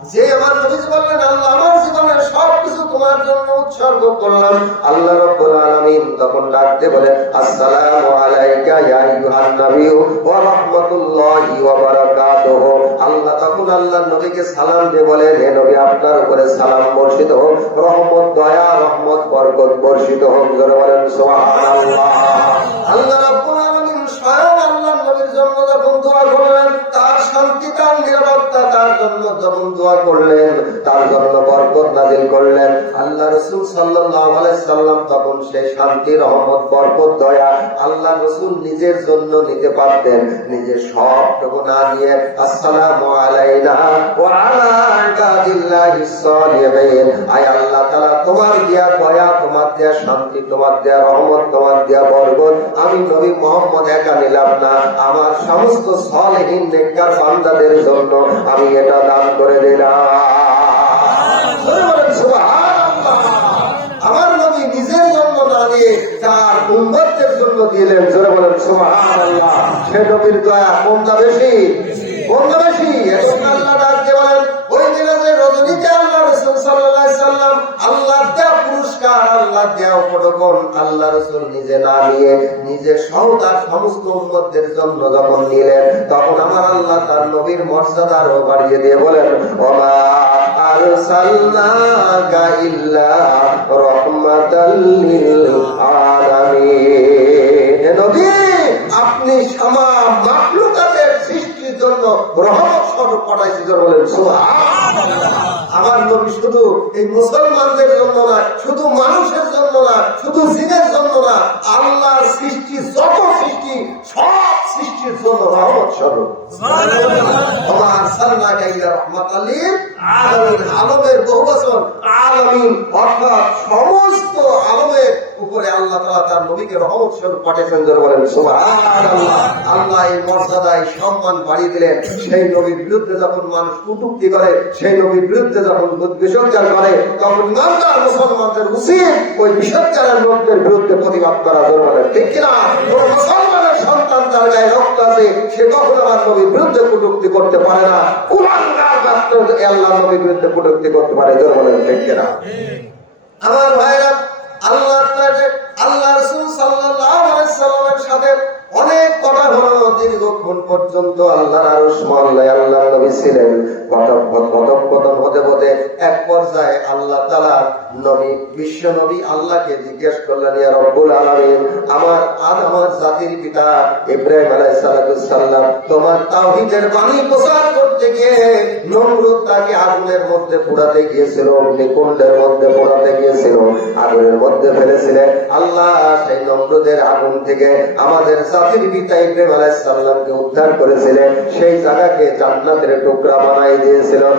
যে আমার নবীজি বললেন আল্লাহ আমার জীবনের সবকিছু তোমার জন্য উৎসর্গ করলাম, আল্লাহ রাব্বুল আলামিন তখন ডাক দিয়ে বলেন আসসালামু আলাইকা ইয়া আইয়ুহান নাবিয়্যু ওয়া রাহমাতুল্লাহি ওয়া বারাকাতুহু। আল্লাহ তখন আল্লাহর নবীকে সালাম দিয়ে বলেন হে নবী আপনার উপরে সালাম বর্ষিত হোক, রহমত দয়া রহমত বরকত বর্ষিত হোক। জোরে বলেন সুবহানাল্লাহ। আল্লাহ রাব্বুল আলামিন স্বয়ং আল্লাহর নবীর জন্য যখন দোয়া করলেন, তার শান্তি তার নিরাপত্তা তার জন্য যখন দোয়া করলেন, তার জন্য বরকত নাযিল করলেন, আল্লাহ রাসূল সাল্লাল্লাহু আলাইহি সাল্লাম তখন সেই শান্তি রহমত বরকত দয়া আল্লাহ রাসূল নিজের জন্য নিতে পারতেন, নিজের সবটুকু না নিয়ে আসসালামু আলাইনা ওয়া আলা ইবাদিল্লাহিস সালিহিন, আয় আল্লাহ তাআলা তোমার দেয়া দয়া তোমার দেয়া শান্তি তোমার দেয়া রহমত তোমার দেয়া বরকত আমি নবী মুহাম্মদ একা নিলাম না, আমার সমস্ত সালেহীন নেককার বান্দাদের জন্য আমি এটা দান করে দিলাম। সুবহানাল্লাহ। আমার নবী নিজের জন্য না দিয়ে তার উম্মতের জন্য দিলেন। জোরে বলেন সুবহানাল্লাহ। সে নবীর দয়া কোনটা বেশি? কোনটা বেশি? এখন আল্লাহ ডাক দিয়ে বলেন ওই দিনে যে রজনীতে আল্লাহ রাসূল সাল্লাল্লাহু আলাইহি সাল্লাম আল্লাহর দেয়া পুরস্কার আল্লাহর দেয়া উপঢৌকন আল্লাহ রাসূল নিজে না নিয়ে নিজে সহ তার সমস্ত উম্মতদের জন্য যখন নিলেন, তখন আমার আল্লাহ তার নবীর মর্যাদা আরো বাড়িয়ে দিয়ে বলেন ওমা আরসালনাকা ইল্লা রাহমাতাল লিল আলামিন। হে নবী আপনি সামাম মাখলুকাতের সৃষ্টির জন্য রহমত স্বরূপ পাঠাইছি। জোরে বলেন সুবহানাল্লাহ। আমার নবী শুধু এই মুসলমানদের জন্য না, শুধু মানুষের জন্য না, শুধু জিনের জন্য না, আল্লাহর সৃষ্টি যত সৃষ্টি সব সৃষ্টির জন্য রহমত স্বরূপ। আমার সাল্লাল্লাহু আলাইহি রাহমাতাল লিল আলামিন, আলমের বহুবচন আলামিন অর্থাৎ সমস্ত আলমের উপরে আল্লাহ তাআলা তার নবীকে রহমত স্বরূপ পাঠিয়েছেন। জোরে বলেন সুবহানাল্লাহ। আল্লাহ এই মর্যাদা এই সম্মান বাড়িয়ে দিলেন। সেই নবীর বিরুদ্ধে যখন মানুষ কটূক্তি করে, সেই নবীর বিরুদ্ধে যখন বিসর্জন করে, তখন ইমানদার মুসলমানদের উচিত ওই বিসর্জনের লোকদের বিরুদ্ধে প্রতিবাদ করা। জোরে বলেন ঠিক কিনা? কোন মুসলমানের সন্তান যার গায়ে রক্ত আছে সে কখনো আমার নবীর বিরুদ্ধে কটূক্তি করতে পারে না। কুলাঙ্গার মাত্র আল্লাহ নবীর বিরুদ্ধে কটূক্তি করতে পারে। জোরে বলেন ঠিক কিনা? আমার ভাইরা আল্লাহ রাসূল সাল্লাল্লাহু আলাইহি সাল্লামের সাথে অনেক কথা হলো, দীর্ঘক্ষণ পর্যন্ত আল্লাহর আরশ মহল্লায় আল্লাহর নবী ছিলেন। কথোপকথন হতে হতে এক পর্যায়ে আল্লাহ তাআলা নবী বিশ্ব নবী আল্লাহকে জিজ্ঞেস করলেন ইয়া রব্বুল আলামিন আমার জাতির পিতা ইব্রাহিম আলাইহিস সালাম তোমার তাওহীদের বাণী প্রচার করতে গিয়ে নমরুদ তাকে আগুনের মধ্যে পোড়াতে গিয়েছিল, অগ্নিকুণ্ডের মধ্যে পোড়াতে গিয়েছিল, আগুনের মধ্যে ফেলেছিলেন। আল্লাহ সেই নমরুদের আগুন থেকে আমাদের জাতির পিতা ইব্রাহিম আলাইহিস সালামকে উদ্ধার করেছিলেন, সেই জায়গাকে জান্নাতের টুকরা বানাই দিয়েছিলেন।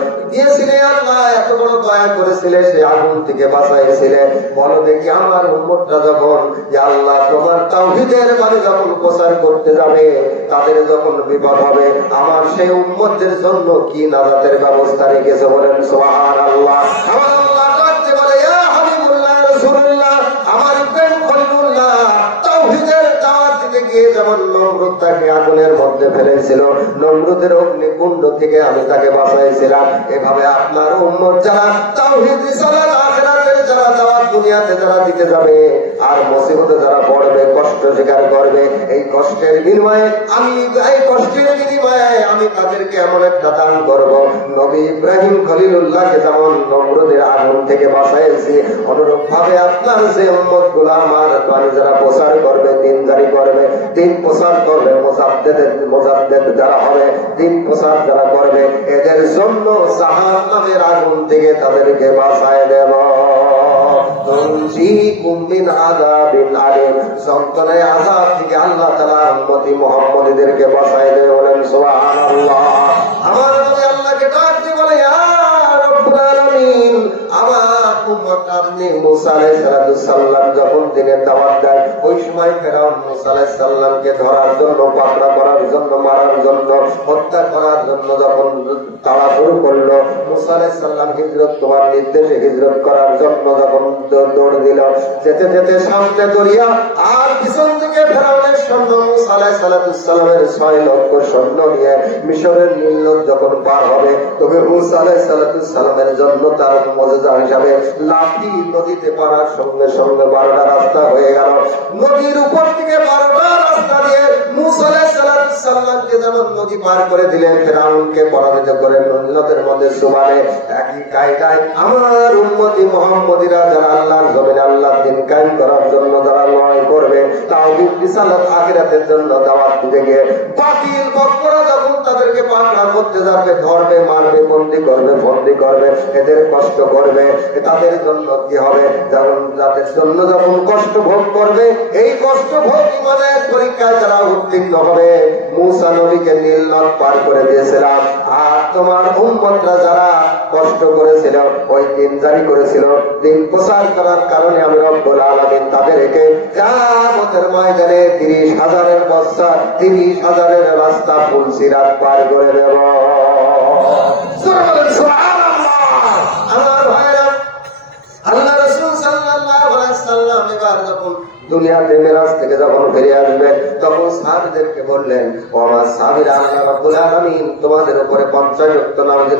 আল্লাহ এত বড় দয়া করেছিলেন, সেই আগুন থেকে বাঁচাইছিলেন। বলো দেখি আমার উম্মতটা যখন আল্লাহ তোমার তাওহীদের বাণী যখন প্রচার করতে যাবে, তাদের যখন বিপদ হবে, আমার সেই উম্মতদের জন্য কি নাজাতের ব্যবস্থা রেখেছে? বলেন সুবহানাল্লাহ। আমার আল্লাহ ডাকতে বলে ইয়া হাবিবুল্লাহ রাসূলুল্লাহ, আমার ইব্রাহিম খলিলুল্লাহ তাওহীদের দাওয়াত দিতে গিয়ে যেমন নমরুদ তাকে আগুনের মধ্যে ফেলেছিল, নমরুদের অগ্নিকুণ্ড থেকে আমি তাকে বাঁচাইছিলাম। এভাবে আপনার উম্মত যারা তাওহীদ রিসালাত আখিরাতের যারা দাওয়াত দুনিয়াতে যারা দিতে যাবে আর মুসিবতে যারা পড়বে, কষ্ট স্বীকার করবে, এই কষ্টের বিনিময়ে আমি তাদেরকে এমন একটা দান করব, নবী ইব্রাহিম খলিলুল্লাহকে যেমন নমরুদের আগুন থেকে বাঁচাইছি, অনুরূপ ভাবে আপনার যে উম্মত গুলো আমার বাণী যারা প্রচার করবে, দিন জারি করবে, দিন প্রচার করবে, মুজাদ্দিদ যারা হবে, দিন প্রচার যারা করবে, এদের জন্য জাহান্নামের আগুন থেকে তাদেরকে বাঁচায় দেব। যন্ত্রণায় আযাব থেকে আল্লাহ তাআলা উম্মতি মুহাম্মদীদেরকে বাঁচায় দেবে। বলেন সুবহানাল্লাহ। আমার নবী আল্লাহকে ডাক দিয়ে বলে ইয়া রাব্বুল আলামিন, আমার উম্মত আপনি মুসা আলাইহিস সালাম যখন দিনের দাওয়াত দেয়, ওই সময় ফেরাউন মুসা আলাইহিস সালামকে ধরার জন্য, পাকড়া করার জন্য, মারার জন্য, হত্যা করার জন্য যখন তাড়া শুরু করলো, মুসা আলাইহিস সালাম হিজরত তোমার নির্দেশে হিজরত করার জন্য যখন দৌড় দিল, যেতে যেতে সামনে দরিয়া আর পিছন থেকে ফেরাউনের সৈন্য মুসা আলাইহিস সালামের 6 লক্ষ সৈন্য নিয়ে মিশরের নীল নদ যখন পার হবে, তবে মুসা আলাইহিস সালামের জন্য তার মুজিজা হিসাবে লাঠি নদীতে পড়ার সঙ্গে সঙ্গে 12টা রাস্তা হয়ে গেল। নদীর উপর থেকে 12টা রাস্তা দিয়ে মুসা আলাইহিস সালামকে যেমন নদী পার করে দিলেন, ফিরআউনকে পরাজিত করে নদীর মধ্যে সুবহানে, একই কায়দায় আমার উম্মতি মুহাম্মদীরা যারা আল্লাহর জমিনে আল্লাহর দ্বীন কায়েম করার জন্য যারা লড়াই করবে, তাওহীদ রিসালাত আখিরাতের জন্য দাওয়াত দিতে গিয়ে বাতিল বক্করা যখন তাদেরকে পাকড়া করতে যাবে, ধরবে, মারবে, বন্দী করবে, এদের কষ্ট করবে, তাদের জন্য কি হবে? যখন যাদের জন্য যখন কষ্ট ভোগ করবে, এই কষ্ট ভোগ ইমানের পরীক্ষায় যারা উত্তীর্ণ হবে, মুসা নবীকে নীল নদ পার করে দিয়েছিলাম, আর তোমার উম্মতরা যারা কষ্ট করেছিল, ওই দিন জারি করেছিল, দিন প্রচার করার কারণে আমি রব্বুল আলামিন তাদেরকে কিয়ামতের ময়দানে 30,000-এর বস্তা, 30,000-এর রাস্তা ফুলসিরাত পার করে দেব। আমার ভাইরা, আল্লাহ রাসূল সাল্লাল্লাহু আলাইহি ওয়াসাল্লাম এবার যখন দুনিয়াতে মেরাজ থেকে যখন ফিরে আসবেন, তখন সাহাবীদেরকে বললেন, ও আমার সাহাবীরা, আল্লাহ রাব্বুল আলামিন তোমাদের উপরে 50 ওয়াক্ত নামাজ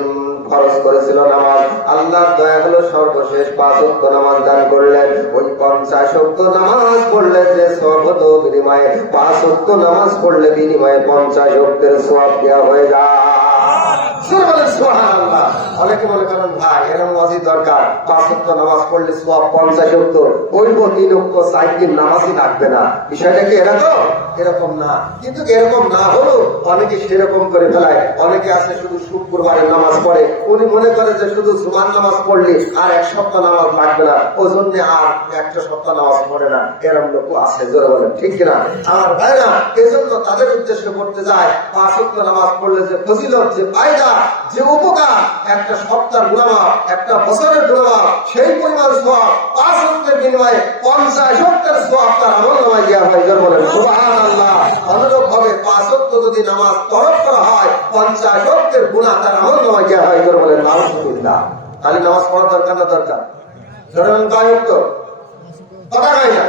ফরজ করেছিল নামাজ, আল্লাহর দয়া হলো সর্বশেষ 5 ওয়াক্ত নামাজ দান করলেন। ওই 50 ওয়াক্ত নামাজ পড়লে যে সওয়াব হতো, বিনিময়ে 5 ওয়াক্ত নামাজ পড়লে বিনিময়ে 50 ওয়াক্তের সওয়াব দেওয়া হয়ে যায়। সুবহানাল্লাহ। অনেকে মনে করেন ভাই এরকম ওয়াজিব দরকার, 5 ওয়াক্ত নামাজ পড়লে সওয়াব 50 ওয়াক্ত, ওইব 3 ওয়াক্ত 4 দিন নামাজই লাগবে না। বিষয়টা কি এরকম না, কিন্তু এরকম না হলো অনেকে সেরকম করে ফেলায়। অনেকে আছে শুধু শুক্রবারের নামাজ পড়ে, উনি মনে করে যে শুধু জুমার নামাজ পড়লে আর 1 সপ্তাহ নামাজ লাগবে না, ওই জন্য আর 1 সপ্তাহ নামাজ পড়ে না, এরকম লোক আছে, জোরে বলেন ঠিক কিনা? আমার ভাইরা, এই জন্য তাদের উদ্দেশ্য করতে যায় 5 ওয়াক্ত নামাজ পড়লে যে ফজিলত, যে ফায়দা, যে উপকার, 1 সপ্তাহের গুনাহ, 1 বছরের গুনাহ, সেই পরিমাণ সওয়াব 5 ওয়াক্তের বিনিময়ে 50 ওয়াক্তের সওয়াব তার আমলনামায় দেওয়া হয়। জোরে বলেন সুবহানাল্লাহ। অনুরূপ ভাবে 5 ওয়াক্ত যদি নামাজ তরক করা হয়, 50 ওয়াক্তের গুনাহ তার আমলনামায় দেওয়া হয়। জোরে বলেন আলহামদুলিল্লাহ। তাহলে নামাজ পড়া দরকার না দরকার? জোরে বলেন কয় ওয়াক্ত? কথা কয় না?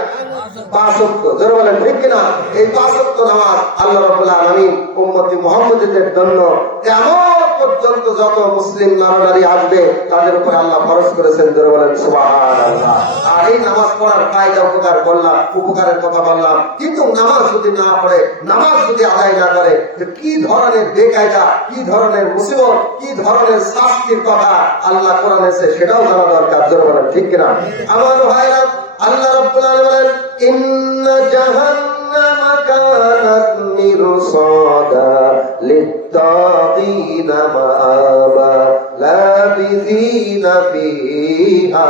5 ওয়াক্ত। জোরে বলেন ঠিক কিনা? এই 5 ওয়াক্ত নামাজ আল্লাহ রাব্বুল আলামিন উম্মতি মুহাম্মদীদের জন্য কিয়ামত পর্যন্ত যত মুসলিম নরনারী আসবে তাদের উপর আল্লাহ ফরজ করেছেন। জোরে বলেন সুবহানাল্লাহ। আর এই নামাজ পড়ার ফায়দা উপকার বললাম, উপকারের কথা বললাম, কিন্তু নামাজ যদি না পড়ে, নামাজ যদি আদায় না করে, কি ধরনের বেকায়দা, কি ধরনের মুসিবত, কি ধরনের শাস্তির কথা আল্লাহ কোরআনে আছে সেটাও জানা দরকার। জোরে বলেন ঠিক কিনা? আমার ভাইরা, আল্লাহ রাব্বুল আলামিন বলেন, ইন্না জাহান্নামা কানাত মিরসাদা লিত্তাগিনা মাআবা লাবিযিনা ফিহা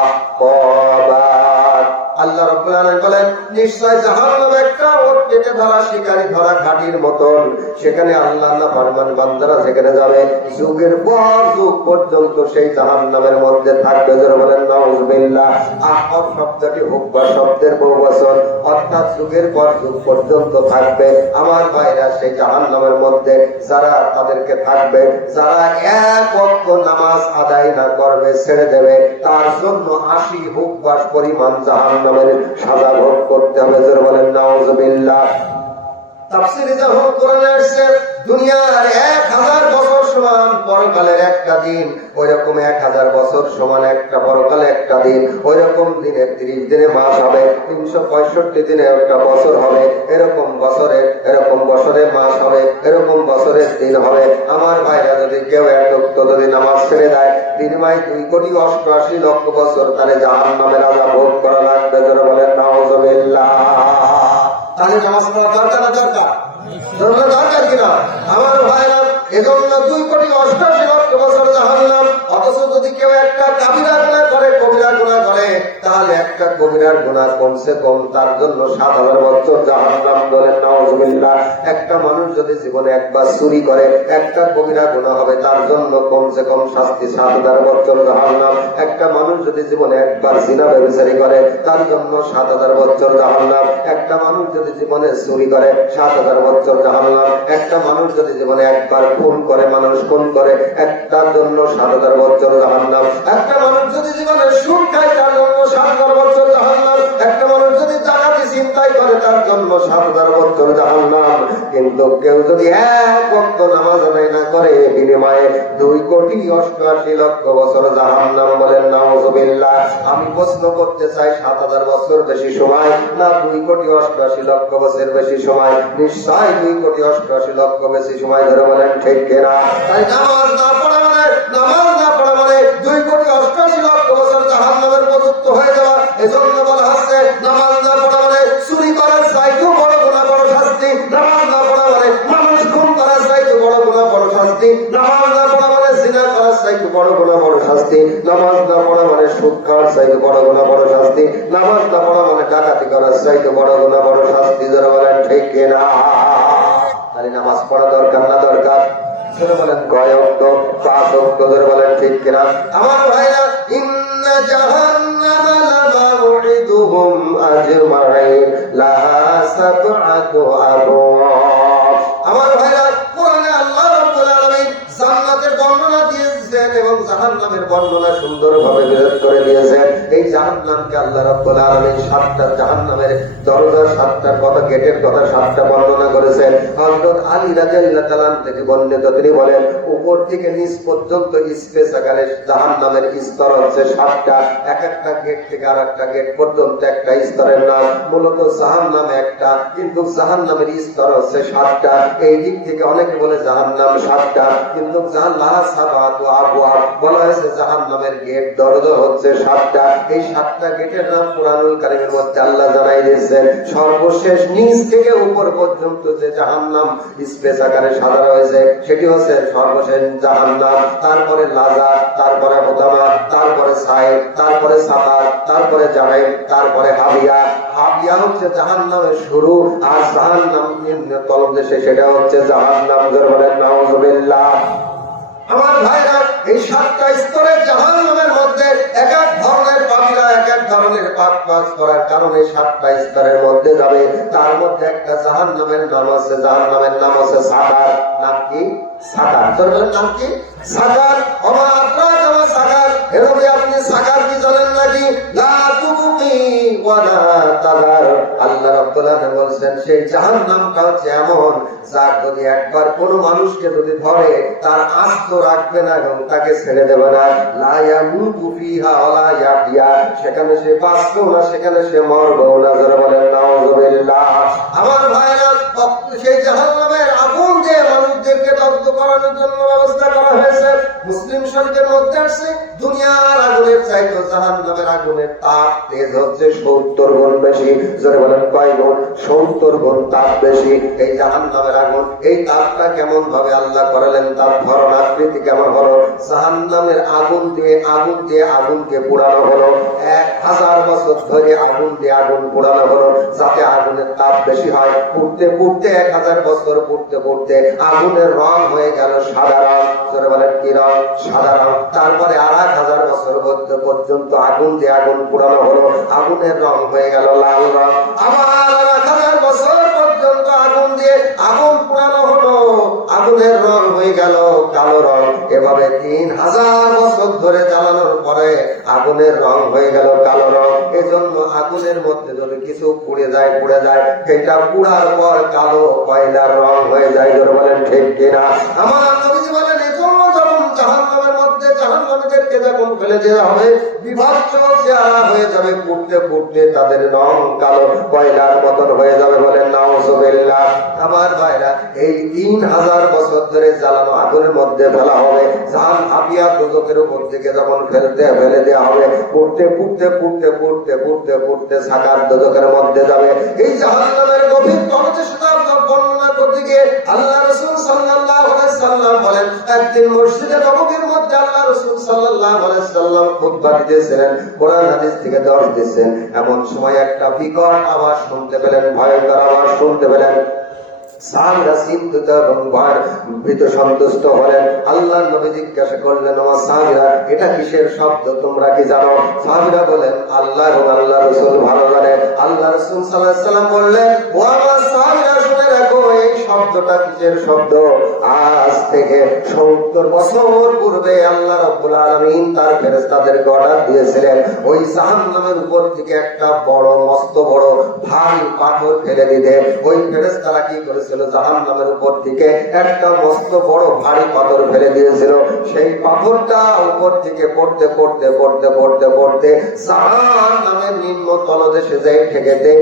আহকাবা। আল্লাহ রাব্বুল আলামিন বলেন, নিশ্চয় জাহান্নাম একটা ওট পেটে ধরা শিকারী ধরা ঘাটির মতন, সেখানে আল্লাহ নাফরমান বান্দারা যেখানে যাবে যুগের পর যুগ পর্যন্ত সেই জাহান্নামের মধ্যে থাকবে। যারা বলেন নাউযুবিল্লাহ। আহকাব শব্দটি হুকবা শব্দের বহুবচন, অর্থাৎ যুগের পর যুগ পর্যন্ত থাকবে। আমার ভাইরা, সেই জাহান্নামের মধ্যে যারা তাদেরকে থাকবে, যারা 1 ওয়াক্ত নামাজ আদায় না করবে, ছেড়ে দেবে, তার জন্য 80 হুকবাস পরিমাণ জাহান্নামের সাজা ভোগ করতে হবে। যারা বলেন নাউযুবিল্লাহ। তাফসীরে যখন কোরআনে আসছে দুনিয়ার 1000 বছর সমান পরকালের একটা দিন, ওইরকম 1000 বছর সমান একটা পরকালে একটা দিন, ওইরকম দিনে 30 দিনে মাস হবে, 365 দিনে একটা বছর হবে, এরকম বছরে মাস হবে, এরকম বছরের দিন হবে। আমার ভাইরা, যদি কেউ 1 ওয়াক্ত যদি নামাজ ছেড়ে দেয়, বিনিময়ে 2,88,00,000 বছর তাহলে জাহান্নামের আযাব ভোগ করা লাগবে। যারা বলেন নাউযুবিল্লাহ। তাহলে নামাজ পড়া দরকার না দরকার? দরকার কিনা? আমার ভাইরা, এজন্য 2,88,00,000 বছর জাহান্নাম। অথচ যদি কেউ একটা কাবিরা গুনাহ করে, কবিরা গুনাহ করে, তাহলে একটা কবিরার গুনাহ কমসে কম তার জন্য 7,000 বছর জাহান্নাম। বলেন নাউযুবিল্লাহ। একটা মানুষ যদি জীবনে একবার চুরি করে, একটা কবিরা গুনাহ হবে, তার জন্য কমসে কম শাস্তি 7,000 বছর জাহান্নাম। একটা মানুষ যদি জীবনে একবার জিনা ব্যভিচারী করে, তার জন্য 7,000 বছর জাহান্নাম। একটা মানুষ যদি জীবনে চুরি করে, 7,000 বছর জাহান্নাম। একটা মানুষ যদি জীবনে একবার খুন করে, মানুষ খুন করে, একটার জন্য 7,000 বছর জাহান্নাম। একটা মানুষ যদি জীবনে সুদ খায়, তার জন্য 7,000 বছর জাহান্নাম। একটা মানুষ যদি ডাকাতি চিন্তায় আদায় করে তার জন্য 7000 বছর জাহান্নাম। কিন্তু কেউ যদি 1 ওয়াক্ত নামাজ আদায় না করে বিনিময়ে 2,88,00,000 বছর জাহান্নাম। বলেন নাউজুবিল্লাহ। আমি প্রশ্ন করতে চাই, 7000 বছর বেশি সময় না 2,88,00,000 বছর বেশি সময়? নিশ্চয় 2,88,00,000 বেশি সময়। ধরে বলেন ঠিক কিনা? তাই নামাজ না পড়া মানে 2,88,00,000 বছর জাহান্নামের উপযুক্ত হয়ে যাওয়া। এজন্য বলা হচ্ছে নামাজ না পড়া মানে চুরি করার চাইতেও বড় গুনাহ, বড় শাস্তি। নামাজ না পড়া মানে মানুষ খুন করার চাইতে বড় গুনাহ, বড় শাস্তি। নামাজ না পড়া মানে জিনা করার চাইতে বড় গুনাহ, বড় শাস্তি। নামাজ না পড়া মানে সুদ খাওয়ার চাইতে বড় গুনাহ, বড় শাস্তি। নামাজ না পড়া মানে ডাকাতি করার চাইতে বড় গুনাহ, বড় শাস্তি। যারা বলেন ঠিক কিনা? তাহলে নামাজ পড়া দরকার না দরকার? বলেন কয় ওয়াক্ত? 5 ওয়াক্ত। ধরে বলেন ঠিক কিনা? আমার ভাইরা, ইন্না জাহান্নামা লামাউইদুহুম আজমাইন লাহা সাবআতু আবওয়াব। আমার ভাইরা, কোরআনে আল্লাহ রাব্বুল আলামিন জান্নাতের বর্ণনা দিয়েছেন এবং জাহান্নামের বর্ণনা সুন্দরভাবে বিরোধ করে দিয়েছেন। এই জাহান্নামকে আল্লাহ রাব্বুল আলামিন 7টা জাহান্নামের দরজা, 7টা কথা, গেটের কথা 7টা বর্ণনা করেছেন। হযরত আলী রাদিয়াল্লাহু তাআলা থেকে বর্ণিত, তিনি বলেন উপর থেকে নিচ পর্যন্ত স্পেস আকারে জাহান্নামের স্তর হচ্ছে 7টা। এক একটা গেট থেকে আর একটা গেট পর্যন্ত একটা স্তরের নাম। মূলত জাহান্নাম একটা, কিন্তু জাহান্নামের স্তর হচ্ছে 7টা। এই দিক থেকে অনেকে বলে জাহান্নাম 7টা, কিন্তু বলা হয়েছে জাহান্নামের গেট, দরজা হচ্ছে 7টা। এই 7টা গেটের নাম কুরআনুল কারীমের মধ্যে আল্লাহ জানাই দিয়েছেন। সর্বশেষ নিচ থেকে উপর পর্যন্ত যে জাহান্নাম স্পেস আকারে সাজানো হয়েছে সেটি হচ্ছে সর্বশেষ জাহান্নাম। তারপরে লাজা, তারপরে হোতামা, তারপরে সাইদ, তারপরে সাকার, তারপরে জাহাইম, তারপরে হাবিয়া। হাবিয়া হচ্ছে জাহান্নামের শুরু, আর জাহান্নাম তলদেশে সেটা হচ্ছে জাহান্নাম। বলেন নাউজুবিল্লাহ। আমার ভাইরা, এই 7টা স্তরের জাহান্নামের মধ্যে এক এক ধরনের পাপীরা এক এক ধরনের পাপ কাজ করার কারণে 7টা স্তরের মধ্যে যাবে। তার মধ্যে একটা জাহান্নামের নাম আছে, জাহান্নামের নাম আছে সাকার। নাম কি? সাকার। তোর বলেন নাম কি? সাকার। ওমা আত্রাকা ওয়া সাকার। হে নবী, আপনি সাকার কি জানেন নাকি? লা তুবকি ওয়া লা তাদার। আল্লাহ রাব্বুল আলামিন বলেন সেই জাহান্নামটা হচ্ছে এমন, যা যদি একবার কোনো মানুষকে যদি ধরে তার আস্ত রাখবে না এবং তাকে ছেড়ে দেবে না। লা ইয়ামুতু ফিহা ওয়া লা ইয়াহইয়া। সেখানে সে বাঁচবেও না, সেখানে সে মরবেও না। যারা বলেন নাউজুবিল্লাহ। আমার ভাইরা, সেই জাহান্নামের আগুন দিয়ে মানুষদেরকে দগ্ধ করানোর জন্য ব্যবস্থা করা হয়েছে। মুসলিম শরীফের মধ্যে আসছে দুনিয়ার আগুনের চাইতে জাহান্নামের আগুনের তাপ তেজ হচ্ছে 70 গুণ বেশি। যারা বলেন কয় গুণ? 70 গুণ তাপ বেশি এই জাহান্নামের আগুন। এই তাপটা কেমন ভাবে আল্লাহ করালেন, তার ধরন আকৃতি কেমন হলো? জাহান্নামের আগুন দিয়ে আগুনকে পোড়ানো হলো। 1000 বছর ধরে আগুন দিয়ে আগুন পোড়ানো হলো, যাতে আগুনের তাপ বেশি হয়। পুড়তে পুড়তে 1000 বছর পুড়তে পুড়তে আগুনের রং হয়ে গেল সাদা রং। জোরে বলেন কি রং? সাদা রং। তারপরে আর 1000 বছর পর্যন্ত আগুন দিয়ে আগুন পোড়ানো হলো, আগুনের রং হয়ে গেল লাল রং। আবার 1000 বছর পর্যন্ত আগুন দিয়ে আগুন পোড়ানো হলো, আগুনের রং হয়ে গেল কালো রং। এভাবে 3000 বছর ধরে জ্বালানোর পরে আগুনের রং হয়ে গেল কালো রং। এজন্য আগুনের মধ্যে যদি কিছু পুড়ে যায় সেটা পুড়ার পর কালো কয়লার রং হয়ে যায়। ধরে বলেন ঠিক কিনা? আমার নবীজি বলেন এজন্য যখন জাহান্নামের মধ্যে জাহান্নামীদেরকে যখন ফেলে দেওয়া হবে, বিভৎস চেহারা হয়ে যাবে, পুড়তে পুড়তে তাদের রং কালো কয়লার মতন হয়ে যাবে। বলেন নাউজুবিল্লাহ। আমার ভাইরা, এই 3000 বছর ধরে জ্বালানো আগুনের মধ্যে ফেলা হবে। জাহান হাবিয়া দোজখের উপর থেকে যখন ফেলে দেওয়া হবে, পুড়তে পুড়তে পুড়তে পুড়তে পুড়তে পুড়তে সাকার দোজখের মধ্যে যাবে। এই জাহান্নামের গভীর তলদেশটা বর্ণনা করতে গিয়ে আল্লাহ রাসূল সাল্লাল্লাহু আলাইহি সাল্লাম বলেন, একদিন মসজিদে নববীর মধ্যে আল্লাহ রাসূল সাল্লাল্লাহু আলাইহি সাল্লাম খুতবা দিতেছিলেন, কোরআন হাদিস থেকে দর্শ দিচ্ছেন। এমন সময় একটা বিকট আওয়াজ শুনতে পেলেন, ভয়ঙ্কর আওয়াজ শুনতে পেলেন। সাহাবীরা চিন্তিত এবং ভীত সন্তুষ্ট হলেন। আল্লাহর নবী জিজ্ঞাসা করলেন, ও সাহাবীরা, এটা কিসের শব্দ, তোমরা কি জানো? সাহাবীরা বলেন, আল্লাহ এবং আল্লাহ রাসূল ভালো জানেন। আল্লাহ রাসূল সাল্লাল্লাহু আলাইহি সাল্লাম বললেন, ও আমার সাহাবীরা, শুনে রাখো, এই শব্দ শব্দটা কিসের শব্দ? আজ থেকে 70 বছর পূর্বে আল্লাহ রাব্বুল আলামিন তার ফেরেশতাদেরকে অর্ডার দিয়েছিলেন ওই জাহান্নামের উপর থেকে একটা বড় মস্ত বড় ভারী পাথর ফেলে দিতে। ওই ফেরেশতারা কি করেছিল? জাহান্নামের উপর থেকে একটা মস্ত বড় ভারী পাথর ফেলে দিয়েছিল। সেই পাথরটা উপর থেকে পড়তে পড়তে পড়তে পড়তে পড়তে জাহান্নামের নিম্ন তলদেশে যায় ঠেকেতে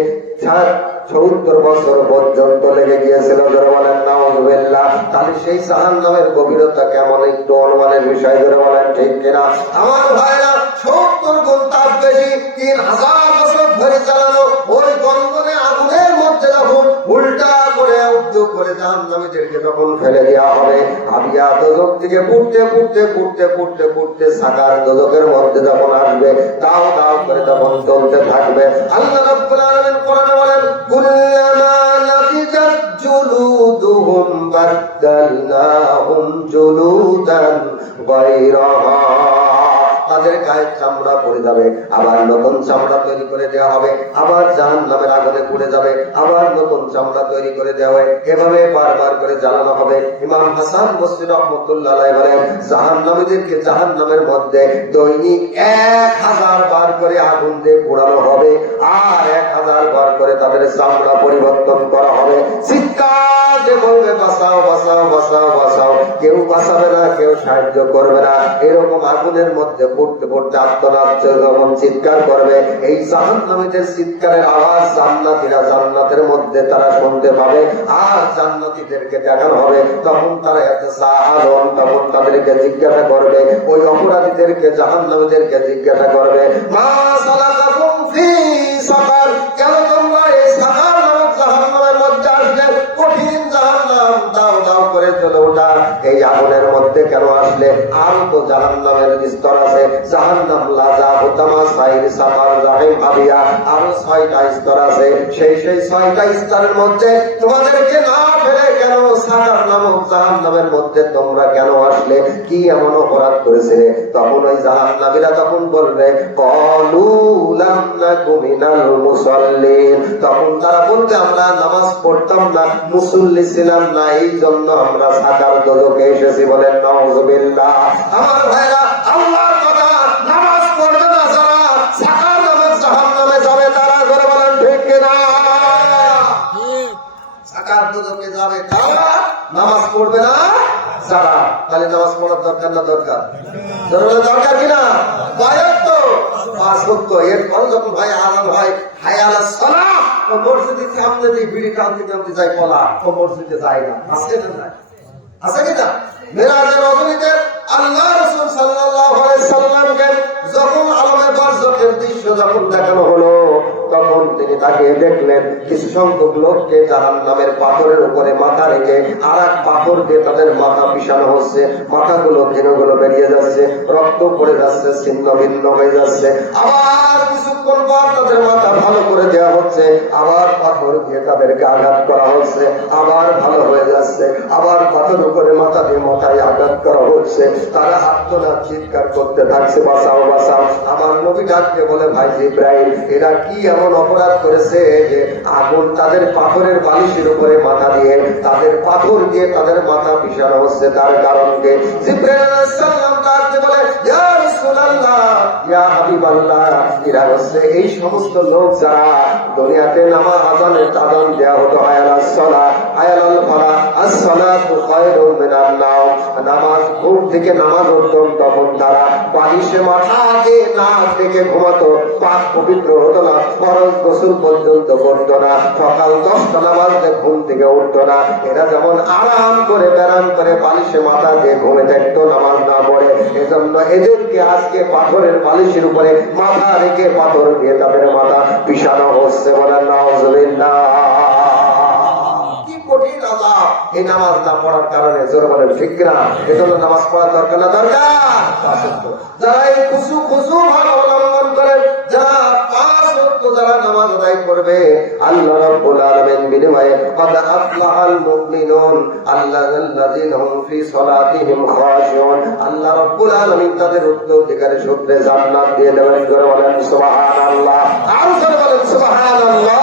70 বছর পর্যন্ত লেগে গিয়েছিল। ধরে বলেন নাউযুবিল্লাহ। তাহলে সেই জাহান্নামের গভীরতা কেমন একটু অনুমানের বিষয় ধরে বলেন, ঠিক কিনা? আমার ভাইরা 70 গুণ তাপ বেশি, 3000 বছর ধরে চালানো ওই গন্ধনে আগুনের মধ্যে যখন উল্টা করে উদ্যোগ করে জাহান্নামীদেরকে যখন ফেলে দেওয়া হবে, হাবিয়া দোজখ থেকে পুড়তে পুড়তে পুড়তে পুড়তে পুড়তে সাকার দোজখের মধ্যে যখন আসবে, দাও দাও করে তখন চলতে থাকবে। আল্লাহ রাব্বুল আলামিন কোরআনে বলেন, কুল্লামা নাফিজাত জুলুদুহুম বাদদালনাহুম জুলুদান গায়রাহা। তাদের গায়ের চামড়া পড়ে যাবে, আবার নতুন চামড়া তৈরি করে দেওয়া হবে, আবার জাহান্নামের আগুনে পুড়ে যাবে, আবার নতুন চামড়া তৈরি করে দেওয়া হবে, এভাবে বারবার করে জ্বালানো হবে। ইমাম হাসান বসরি রাহমাতুল্লাহ আলাইহি বলেন, জাহান্নামীদেরকে জাহান্নামের মধ্যে দৈনিক 1000 বার করে আগুন দিয়ে পোড়ানো হবে, আর 1000 বার করে তাদের চামড়া পরিবর্তন করা হবে। চিৎকার দিয়ে বলবে, বাঁচাও বাঁচাও বাঁচাও বাঁচাও। কেউ বাঁচাবে না, কেউ সাহায্য করবে না। এরকম আগুনের মধ্যে পড়তে পড়তে আত্মনাদ যখন চিৎকার করবে, এই জাহান্নামীদের চিৎকারের আওয়াজ জান্নাতীরা জান্নাতের মধ্যে তারা শুনতে পাবে, আর জান্নাতীদেরকে দেখানো হবে। তখন তারা ইয়াতাসাআলুন, তখন তাদেরকে জিজ্ঞাসা করবে, ওই অপরাধীদেরকে জাহান্নামীদেরকে জিজ্ঞাসা করবে, মা সালাকাকুম ফি সাকার, কেন তোমরা এই সাকার নামক জাহান্নামের মধ্যে আসলে? কঠিন জাহান্নাম, দাও দাও করে চলে ওঠা এই আগুনের মধ্যে কেন আসলে? আরো তো জাহান্নামের স্তর আছে, জাহান্নাম, লাজা, হুতামা, সাইর, সাকার, জাহিম, হাবিয়া, আরো 6টা স্তর আছে। সেই 6টা স্তরের মধ্যে তোমাদেরকে না ফেলে কেন সাকার নামক জাহান্নামের মধ্যে তোমরা কেন আসলে? কি এমন অপরাধ করেছিলে? তখন ওই জাহান্নামীরা তখন বলবে, ক্বালু লাম নাকু মিনাল মুসাল্লিন, তখন তারা বলবে, আমরা নামাজ পড়তাম না, মুসল্লি ছিলাম না, এই জন্য আমরা সাকার দোজখে এসেছি। বলেন নাউযুবিল্লাহ। আমার ভাইরা, আল্লাহর কথা, নামাজ পড়বে না যারা, সাকার নামক জাহান্নামে যাবে তারা। করে বলেন ঠিক কিনা? সাকার দোজখে যাবে তারা, নামাজ পড়বে না যারা। তাহলে নামাজ পড়ার দরকার না দরকার? দরকার কিনা? তো সত্য। এরপর যখন ভাই আরাম হয়, হাই আলা সালাহ, ও মসজিদে সামনে দিয়ে বিড়ি টানতে টানতে যায় কলা, ও মসজিদে যায় না। আছে না নাই? আছে কিনা? মেরাজের রজনীতে আল্লাহ রাসূল সাল্লাল্লাহু আলাইহি সাল্লামকে যখন আলমে বারযাখের দৃশ্য যখন দেখানো হলো, তখন তিনি তাকিয়ে দেখলেন কিছু সংখ্যক লোককে জাহান্নামের পাথরের উপরে মাথা রেখে আর এক পাথর দিয়ে তাদের মাথা পিষানো হচ্ছে। মাথাগুলো ঘেনুগুলো বেরিয়ে যাচ্ছে, রক্ত পড়ে যাচ্ছে, ছিন্ন ভিন্ন হয়ে যাচ্ছে। আবার কিছুক্ষণ পর তাদের মাথা ভালো করে দেওয়া হচ্ছে, আবার পাথর দিয়ে তাদেরকে আঘাত করা হচ্ছে, আবার ভালো হয়ে যাচ্ছে, আবার পাথর উপরে মাথা দিয়ে মাথায় আঘাত করা হচ্ছে। তারা আত্মনাদ চিৎকার করতে থাকছে, বাঁচাও বাঁচাও। আমার নবী ডাকতে বলে, ভাই জিবরাইল, এরা কি এমন অপরাধ করেছে যে আগুন তাদের পাথরের বালিশের উপরে মাথা দিয়ে, তাদের পাথর দিয়ে তাদের মাথা পিষানো হচ্ছে? তার কারণ কি? জিবরাইল আলাইহিস সালাম ডাকতে বলে, ইয়া রাসূলুল্লাহ, ইয়া হাবিবাল্লাহ, এরা হচ্ছে এই সমস্ত লোক যারা দুনিয়াতে নামাজ আযানের আযান দেয়া হতো, আয়ালাস সালাহ আয়ালাল ফালাহ, আস-সালাতু খায়রুম মিনান নাওম, নামাজ ঘুম থেকে নামাজ পড়তো, তখন তারা বালিশে মাথা দিয়ে না থেকে ঘুমাতো, পাক পবিত্র হতো না, ফরজ গোসল পর্যন্ত করতো না, সকাল 10টা নামাজ ঘুম থেকে উঠতো না। এরা যেমন আরাম করে ব্যারাম করে বালিশে মাথা দিয়ে ঘুমে থাকতো নামাজ না পড়ে। এজন্য এদেরকে আজকে পাথরের বালিশের উপরে মাথা রেখে পাথর দিয়ে তাদের মাথা পিষানো হচ্ছে। বলেন নাউযুবিল্লাহ। কঠিন আযাব এই নামাজ না পড়ার কারণে। জোরে বলেন ঠিক না? এজন্য নামাজ পড়া দরকার না দরকার? যারা এই খুশু ভাব অবলম্বন করে, যারা 5 ওয়াক্ত যারা নামাজ আদায় করবে, আল্লাহ রাব্বুল আলামিন বিনিময়ে قد أفلح المؤمنون الذين هم في صلاتهم خاشعون, আল্লাহ রাব্বুল আলামিন তাদের উত্তরাধিকারী সূত্রে জান্নাত দিয়ে দেবেন। জোরে বলেন সুবহানাল্লাহ। আর জোরে বলেন সুবহানাল্লাহ।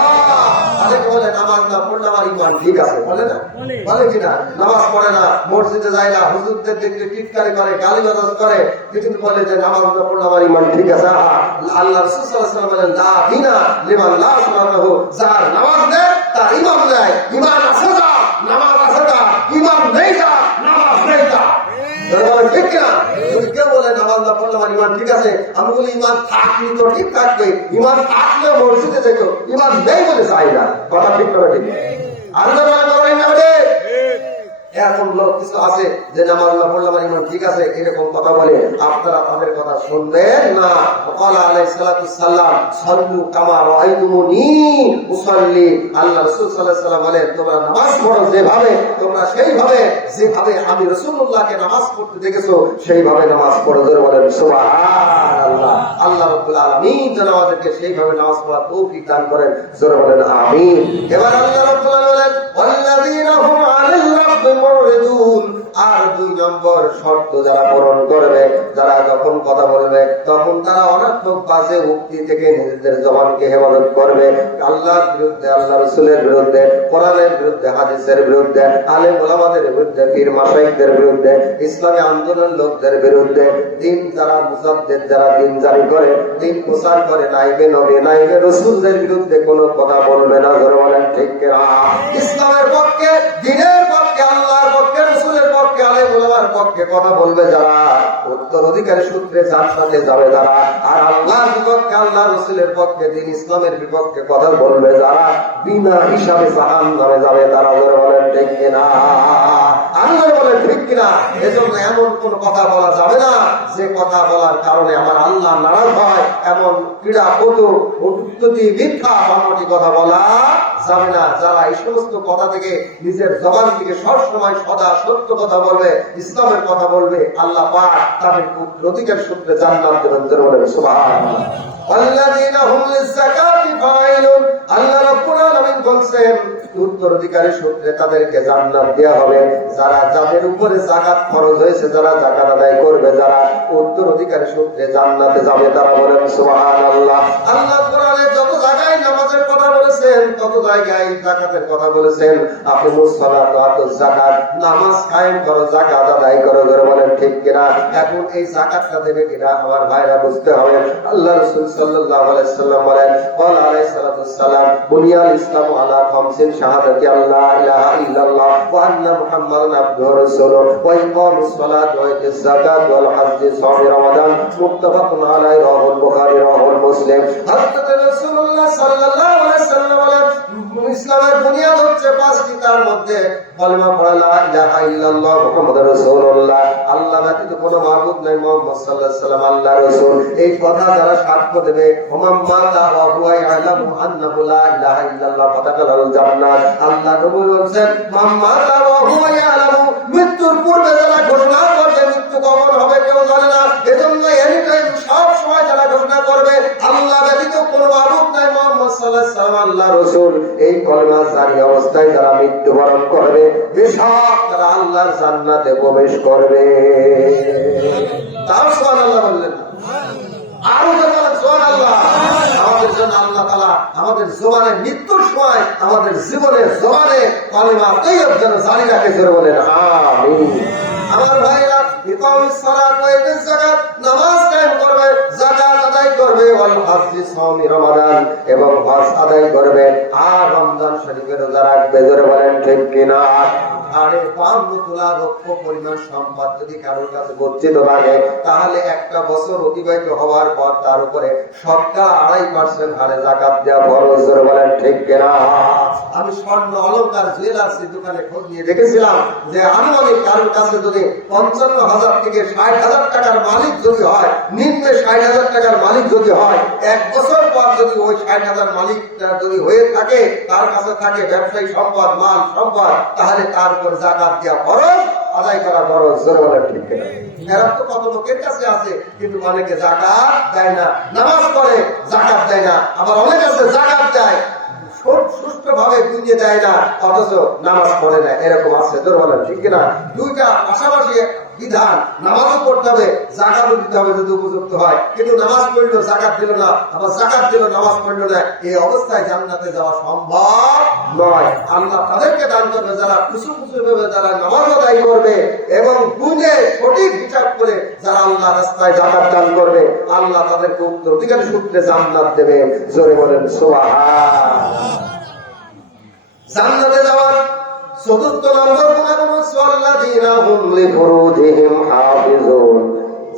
অনেকে বলে নামাজ না পড়লে আমার ইমান ঠিক আছে, বলে না? বলে কিনা? নামাজ পড়ে না, মসজিদে যায় না, হুজুরদের দেখলে টিটকারি করে, গালিগালাজ করে, কিন্তু বলে যে নামাজ না পড়লে আমার ইমান ঠিক আছে। আল্লাহ রাসূল সাল্লাল্লাহু আলাইহি ওয়াসাল্লাম বলেন লা দিনা লিমান লা সালাতা লাহু, যার নামাজ নেই তার ইমান নেই। ইমান আছে যা, নামাজ আছে যা, ইমান নেই যা, নামাজ নেই যা। ঠিক কিনা? যদি কেউ বলে নামাজ না পড়লে আমার ইমান ঠিক আছে, আমি বলি ইমান থাকলে তো ঠিক থাকবে, ইমান থাকলে মসজিদে যেত, ইমান নেই বলে চাই না। কথা ঠিক করে ঠিক আল্লাহ এরকম লোক কিছু আছে যে নামাজ না পড়লে আমার ইমান ঠিক আছে, এরকম কথা বলে, আপনারা তাদের কথা শুনবেন না। ক্বালা আলাইহিস সালাতু সাল্লাম সাল্লু কামা রাআইতুমুনি উসাল্লি। আল্লাহ রাসূল সাল্লাল্লাহু আলাইহি ওয়াসাল্লাম বলেন তোমরা নামাজ পড়ো যেভাবে, তোমরা সেইভাবে, যেভাবে আমি রাসূলুল্লাহকে নামাজ পড়তে দেখেছো সেইভাবে নামাজ পড়ো। জোরে বলেন সুবহানাল্লাহ। আল্লাহ রাব্বুল আলামিন যেন আমাদেরকে সেইভাবে নামাজ পড়ার তৌফিক দান করেন। জোরে বলেন আমিন। এবার আল্লাহ রাব্বুল আলামিন বলেন ওয়াল্লাযীনা হুম আনিল লাগবি মুরিদুন। আর 2 নম্বর শর্ত যারা পূরণ করবে, যারা যখন কথা বলবে তখন তারা অনর্থক বাজে উক্তি থেকে নিজেদের জবানকে হেফাজত করবে। আল্লাহর বিরুদ্ধে, আল্লাহ রাসূলের বিরুদ্ধে, কোরআনের বিরুদ্ধে, হাদিসের বিরুদ্ধে, আলেম ওলামাদের বিরুদ্ধে, পীর মাশায়েখদের বিরুদ্ধে, ইসলামী আন্দোলন লোকদের বিরুদ্ধে, দিন যারা মুজাদ্দিদ, যারা দিন জারি করে, দিন প্রচার করে, নাইবে নবী, নাইবে রাসূলদের বিরুদ্ধে কোনো কথা বলবে না। জোরে বলেন ঠিক কিনা? ইসলামের পক্ষে, দ্বীনের পক্ষে, আল্লাহর পক্ষে, রাসূলের পক্ষে, আলেম ওলামার পক্ষে কথা বলবে যারা, উত্তরাধিকারী সূত্রে জান্নাতে যাবে যারা, আর আল্লাহর বিপক্ষে, আল্লাহ রাসূলের পক্ষে, দিন ইসলামের বিপক্ষে কথা বলবে যারা, বিনা হিসাবে জাহান্নামে যাবে তারা। জোরে বলেন ঠিক কিনা? আল্লাহ বলেন ঠিক কিনা? এজন্য এমন কোন কথা বলা যাবে না যে কথা বলার কারণে আমার আল্লাহ নারাজ হয়, এমন ক্রীড়া পটু উদ্ধতি মিথ্যা বানোয়াটি কথা বলা যাবে না। যারা এই সমস্ত কথা থেকে নিজের জবান থেকে সবসময় সদা সত্য কথা বলবে, ইসলামের কথা বলবে, আল্লাহ পাক তাদের অধিকার সূত্রে জান্নাত দেবেন। জোরে বলেন সুবহানাল্লাহ। ওয়াল্লাযীনা হুম লিয-যাকাতি ফাইলুন। আল্লাহ রাব্বুল আলামিন বলেন উত্তরাধিকারী সূত্রে তাদেরকে জান্নাত দেওয়া হবে। যারা, যাদের উপরে যাকাত ফরজ হয়েছে, যারা যাকাত আদায় করবে, যারা উত্তরাধিকারী সূত্রে জান্নাতে যাবে তারা। বলেন সুবহানাল্লাহ। আল্লাহ কোরআনে যত জায়গায় নামাজের কথা বলেছেন, তত জায়গায় যাকাতের কথা বলেছেন। আকিমুস সালাত ওয়া আতুজ যাকাত, নামাজ কায়েম করো, যাকাত আদায় করো। জোরে বলেন ঠিক কিনা? এখন এই যাকাতটা দেবে কিনা আমার ভাইরা বুঝতে হবে। আল্লাহ রাসূল সাল্লাল্লাহু আলাইহি ওয়াসাল্লাম বলেন ক্বালা আলাইহিস সালাতু ওয়াসসালাম বুনিয়াল ইসলামু আলা খামসিন শাহাদাতি আল্লা ইলাহা ইল্লাল্লাহ ওয়া আন্না মুহাম্মাদান আবদুহু ওয়া রাসূলুহু ওয়া ইকামিস সালাত ওয়া ইতাজ যাকাত ওয়াল হজ্জি সাওমি রমাদান। মুত্তাফাকুন আলাইহি রাওয়াহুল বুখারী রাওয়াহুল মুসলিম। হযরত রাসূলুল্লাহ সাল্লাল্লাহু আলাইহি ওয়াসাল্লাম বলেন ইসলামের বুনিয়াদ হচ্ছে 5টি, তার মধ্যে কালেমা পড়া লা ইলাহা ইল্লাল্লাহ মুহাম্মাদুর রাসূলুল্লাহ, আল্লাহ ব্যতীত কোনো মাবুদ নাই, মুহাম্মদ সাল্লাল্লাহু আলাইহি ওয়াসাল্লাম আল্লাহর রাসূল। এই কথা যারা সাক্ষ্য দেবে, হুমাম মাতা ওয়া হুয়া ইয়ালামু আন্নাহু লা ইলাহা ইল্লাল্লাহ ফাতাকালাল জান্নাত। আল্লাহ নবী বলেন মান মাতা ওয়া হুয়া ইয়ালামু, মৃত্যুর পূর্বে যারা ঘোষণা করবে মৃত্যু কখন হবে কেউ জানে না, এজন্য এনি টাইম সব সময় যারা ঘোষণা করবে আল্লাহ ব্যতীত কোনো মাবুদ নাই, মুহাম্মদ সাল্লাল্লাহু আলাইহি ওয়াসাল্লাম আল্লাহর রাসূল, এই কলেমা জারি অবস্থায় যারা মৃত্যুবরণ করবে বেশক তারা আল্লাহর জান্নাতে প্রবেশ করবে। তাও সুবহানাল্লাহ বললেন, আরো বলেন সুবহানাল্লাহ। আমাদের জন্য আল্লাহ তাআলা আমাদের জবানে মৃত্যুর সময় আমাদের জীবনের জবানে কলেমা তৈয়ব যেন জারি রাখে। জোরে বলেন আমিন। আমার ভাইরা ইকামিস সালাত ওয়া ইতাজ যাকাত, নামাজ কায়েম করবে, যাকাত আদায় করবে, ওয়াল হজ্জি সাওমি রমাদান, এবং হজ আদায় করবে, আর রমজান শরীফের রোজা রাখবে। জোরে বলেন ঠিক কিনা? আরে 52 তোলা রৌপ্য পরিমাণ সম্পদ যদি কারোর কাছে গচ্ছিত থাকে, তাহলে একটা বছর অতিবাহিত হওয়ার পর তার উপরে শতকরা 2.5% হারে যাকাত দেওয়া ফরজ। জোরে বলেন ঠিক কিনা? আমি স্বর্ণ অলংকার জুয়েলার্সের দোকানে খোঁজ নিয়ে দেখেছিলাম যে আনুমানিক কারোর কাছে যদি 55,000 থেকে 60,000 টাকার মালিক যদি হয়, নিম্নে 60,000 টাকার মালিক যদি হয়, 1 বছর পর যদি ওই 60,000 মালিক যদি হয়ে থাকে, তার কাছে থাকে ব্যবসায়ী সম্পদ, মাল সম্পদ, তাহলে তার উপর যাকাত দেওয়া ফরজ, আদায় করা ফরজ। জোরে বলেন ঠিক কিনা? এরা তো কত লোকের কাছে আছে, কিন্তু অনেকে যাকাত দেয় না, নামাজ পড়ে যাকাত দেয় না, আবার অনেক আছে যাকাত দেয় সুষ্ঠু ভাবে বুঝে দেয় না, অথচ নামাজ পড়ে না, এরকম আছে। জোরে বলেন ঠিক কিনা? দুইটা পাশাপাশি বিধান, নামাজও পড়তে হবে, জাকাতও দিতে হবে যদি উপযুক্ত হয়। কিন্তু নামাজ পড়লো জাকাত দিল না, আবার জাকাত দিল নামাজ পড়লো না, এই অবস্থায় জান্নাতে যাওয়া সম্ভব নয়। আল্লাহ তাদেরকে দান করবে যারা খুশু খুশু ভাবে যারা নামাজ আদায় করবে এবং বুঝে সঠিক বিচার করে যারা আল্লাহ রাস্তায় জাকাত দান করবে, আল্লাহ তাদেরকে উত্তরাধিকারী সূত্রে জান্নাত দেবে। জোরে বলেন সুবহানাল্লাহ। জান্নাতে যাওয়ার চতুর্থ নম্বর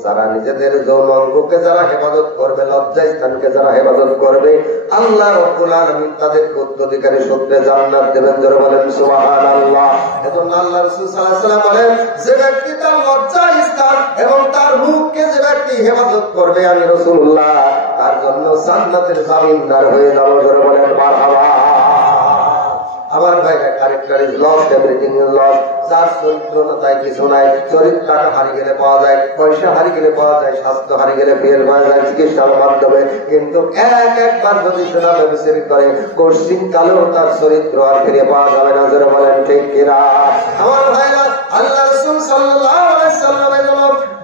যারা নিজেদের যৌন অঙ্গকে যারা হেফাজত করবে, লজ্জাস্থানকে যারা হেফাজত করবে, আল্লাহ রাব্বুল আলামিন তাদেরকে উত্তরাধিকারী সূত্রে জান্নাত দেবেন। জোরে বলেন সুবহানাল্লাহ। এজন্য আল্লাহ রাসূল সাল্লাল্লাহু আলাইহি ওয়াসাল্লাম বলেন, যে ব্যক্তি তার লজ্জাস্থান এবং তার মুখকে যে ব্যক্তি হেফাজত করবে, আমি রাসূলুল্লাহ তার জন্য জান্নাতের জামিনদার হয়ে যাব। জোরে বলেন মারহাবা। আমার ভাইরা, character is lost, everything is lost. যার চরিত্র না তাই কিছু নাই। চরিত্র টাকা হারিয়ে গেলে পাওয়া যায়, পয়সা হারিয়ে গেলে পাওয়া যায়, স্বাস্থ্য হারিয়ে গেলে ফেল পাওয়া যায় চিকিৎসার মাধ্যমে। কিন্তু একবার যদি সেটা ব্যবসায়ী করে, কোশ্চিন কালেও তার চরিত্র আর ফিরে পাওয়া যাবে না। জোরে বলেন ঠিক কিনা? আমার ভাইরা, আল্লাহ রাসূল সাল্লাল্লাহু আলাইহি ওয়াসাল্লামের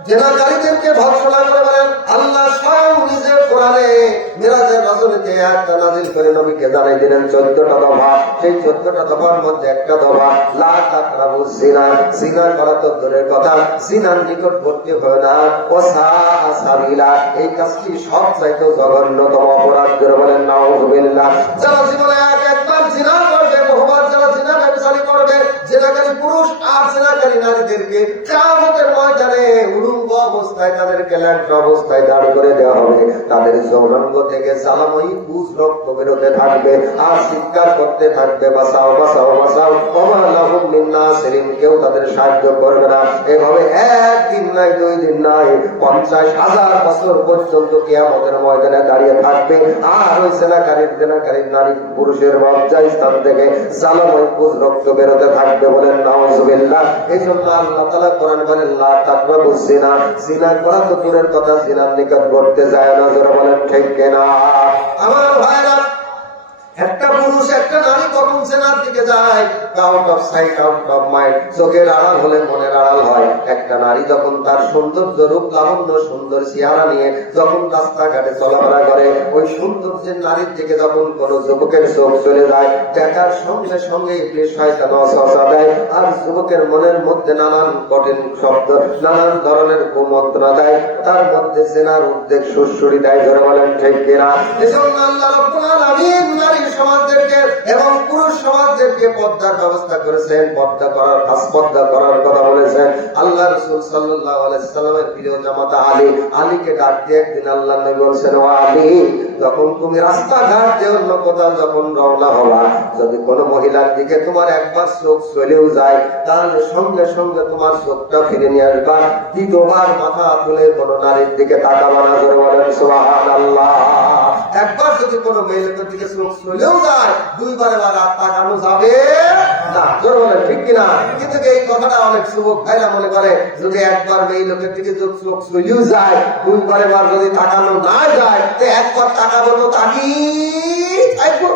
জেনাকারীদেরকে ভর্ৎসনা করে বলেন, আল্লাহ স্বয়ং নিজের কোরআনে মিরাজের রজনীতে আয়াতটা নাযিল করে নবীকে জানাই দিলেন 14টা দফা। সেই 14টা দফার মধ্যে একটা দফা, লা তাকরাবুজ জিনা। জিনা করা তো দূরের কথা, জিনার নিকটবর্তী হয় না। ওয়াসা সাবিলা, এই কাজটি সবচাইতে জঘন্যতম অপরাধ। করে বলেন নাউযুবিল্লাহ। যারা জীবনে একবার জিনা করবে, বহুবার যারা জিনা ব্যবচারী করবে, জিনাকারী পুরুষ আর জিনাকারী নারীদেরকে কিয়ামতের ময়দানে উলঙ্গ অবস্থায় তাদেরকে ল্যাংটা অবস্থায় দাঁড় করে দেওয়া হবে। তাদের যৌনাঙ্গ থেকে জ্বালাময়ী পুষ রক্ত বেরোতে থাকবে আর চিৎকার করতে থাকবে, বাঁচাও বাঁচাও বাঁচাও, ওমা লাহুম মিন নাসিরিন। কেউ তাদের সাহায্য করবে না। এভাবে একদিন নাই, 2 দিন নাই, 50,000 বছর পর্যন্ত কিয়ামতের ময়দানে দাঁড়িয়ে থাকবে। আর ওই জেনাকারী নারী পুরুষের লজ্জাস্থান থেকে জ্বালাময়ী পুষ রক্ত বেরোতে থাকবে। বলেন নাউযুবিল্লাহ। এই জন্য আল্লাহ তাআলা কোরআন বলেন, লা তাকরাবুজ জিনা। জিনা করা তো দূরের কথা, জিনার নিকট করতে যায় না। জোরে বলেন ঠিক কিনা? আমার ভাইরা, একটা পুরুষ একটা নারী কখন জিনার দিকে যায়, out of sight out of mind. চোখের আড়াল হলে মনের আড়াল হয়। একটা নারী যখন তার সৌন্দর্য রূপ লাবণ্য সুন্দর চেহারা নিয়ে যখন রাস্তাঘাটে চলাফেরা করে, ওই সৌন্দর্যের নারীর দিকে যখন কোন যুবকের চোখ চলে যায়, দেখার সঙ্গে সঙ্গে ইবলিস শয়তান ওয়াসওয়াসা দেয় আর যুবকের মনের মধ্যে নানান কঠিন শব্দ, নানান ধরনের কুমন্ত্রণা দেয়, তার মধ্যে জিনার উদ্বেগ সুরসুরি দেয়। ধরে বলেন ঠিক কিনা? এজন্য আল্লাহ রাব্বুল আলামিন নারী সমাজদেরকে এবং পুরুষ সমাজদেরকে পর্দার ব্যবস্থা করেছেন, পর্দা করার কথা বলেছেন। আল্লাহ রাসূল সাল্লাল্লাহু আলাইহি সাল্লামের প্রিয় জামাতা আলীকে ডাক দিয়ে একদিন আল্লাহ নবী বলেছেন, ও আলী, যখন তুমি রাস্তাঘাট দিয়ে অন্য কোথাও যখন রওনা হবা, যদি কোনো মহিলার দিকে তোমার একবার চোখ চলেও যায়, তাহলে সঙ্গে সঙ্গে তোমার চোখটা ফিরে নিয়ে আসবা। দ্বিতীয়বার মাথা তুলে কোনো নারীর দিকে তাকাবা না। করে বলেন সুবহানাল্লাহ। একবার যদি কোনো মহিলার দিকে চোখ চলেও যায়, 2বার আর তাকানো যাবে না। জোর বলেন ঠিক কিনা? কিন্তু এই কথাটা অনেক যুবক ভাইরা মনে করে, যদি একবার মেয়ে লোকের দিকে চোখ চলেও যায়, 2বার যদি তাকানো না যায়, তো একবার তাকাবো তো তাকি থাকবো।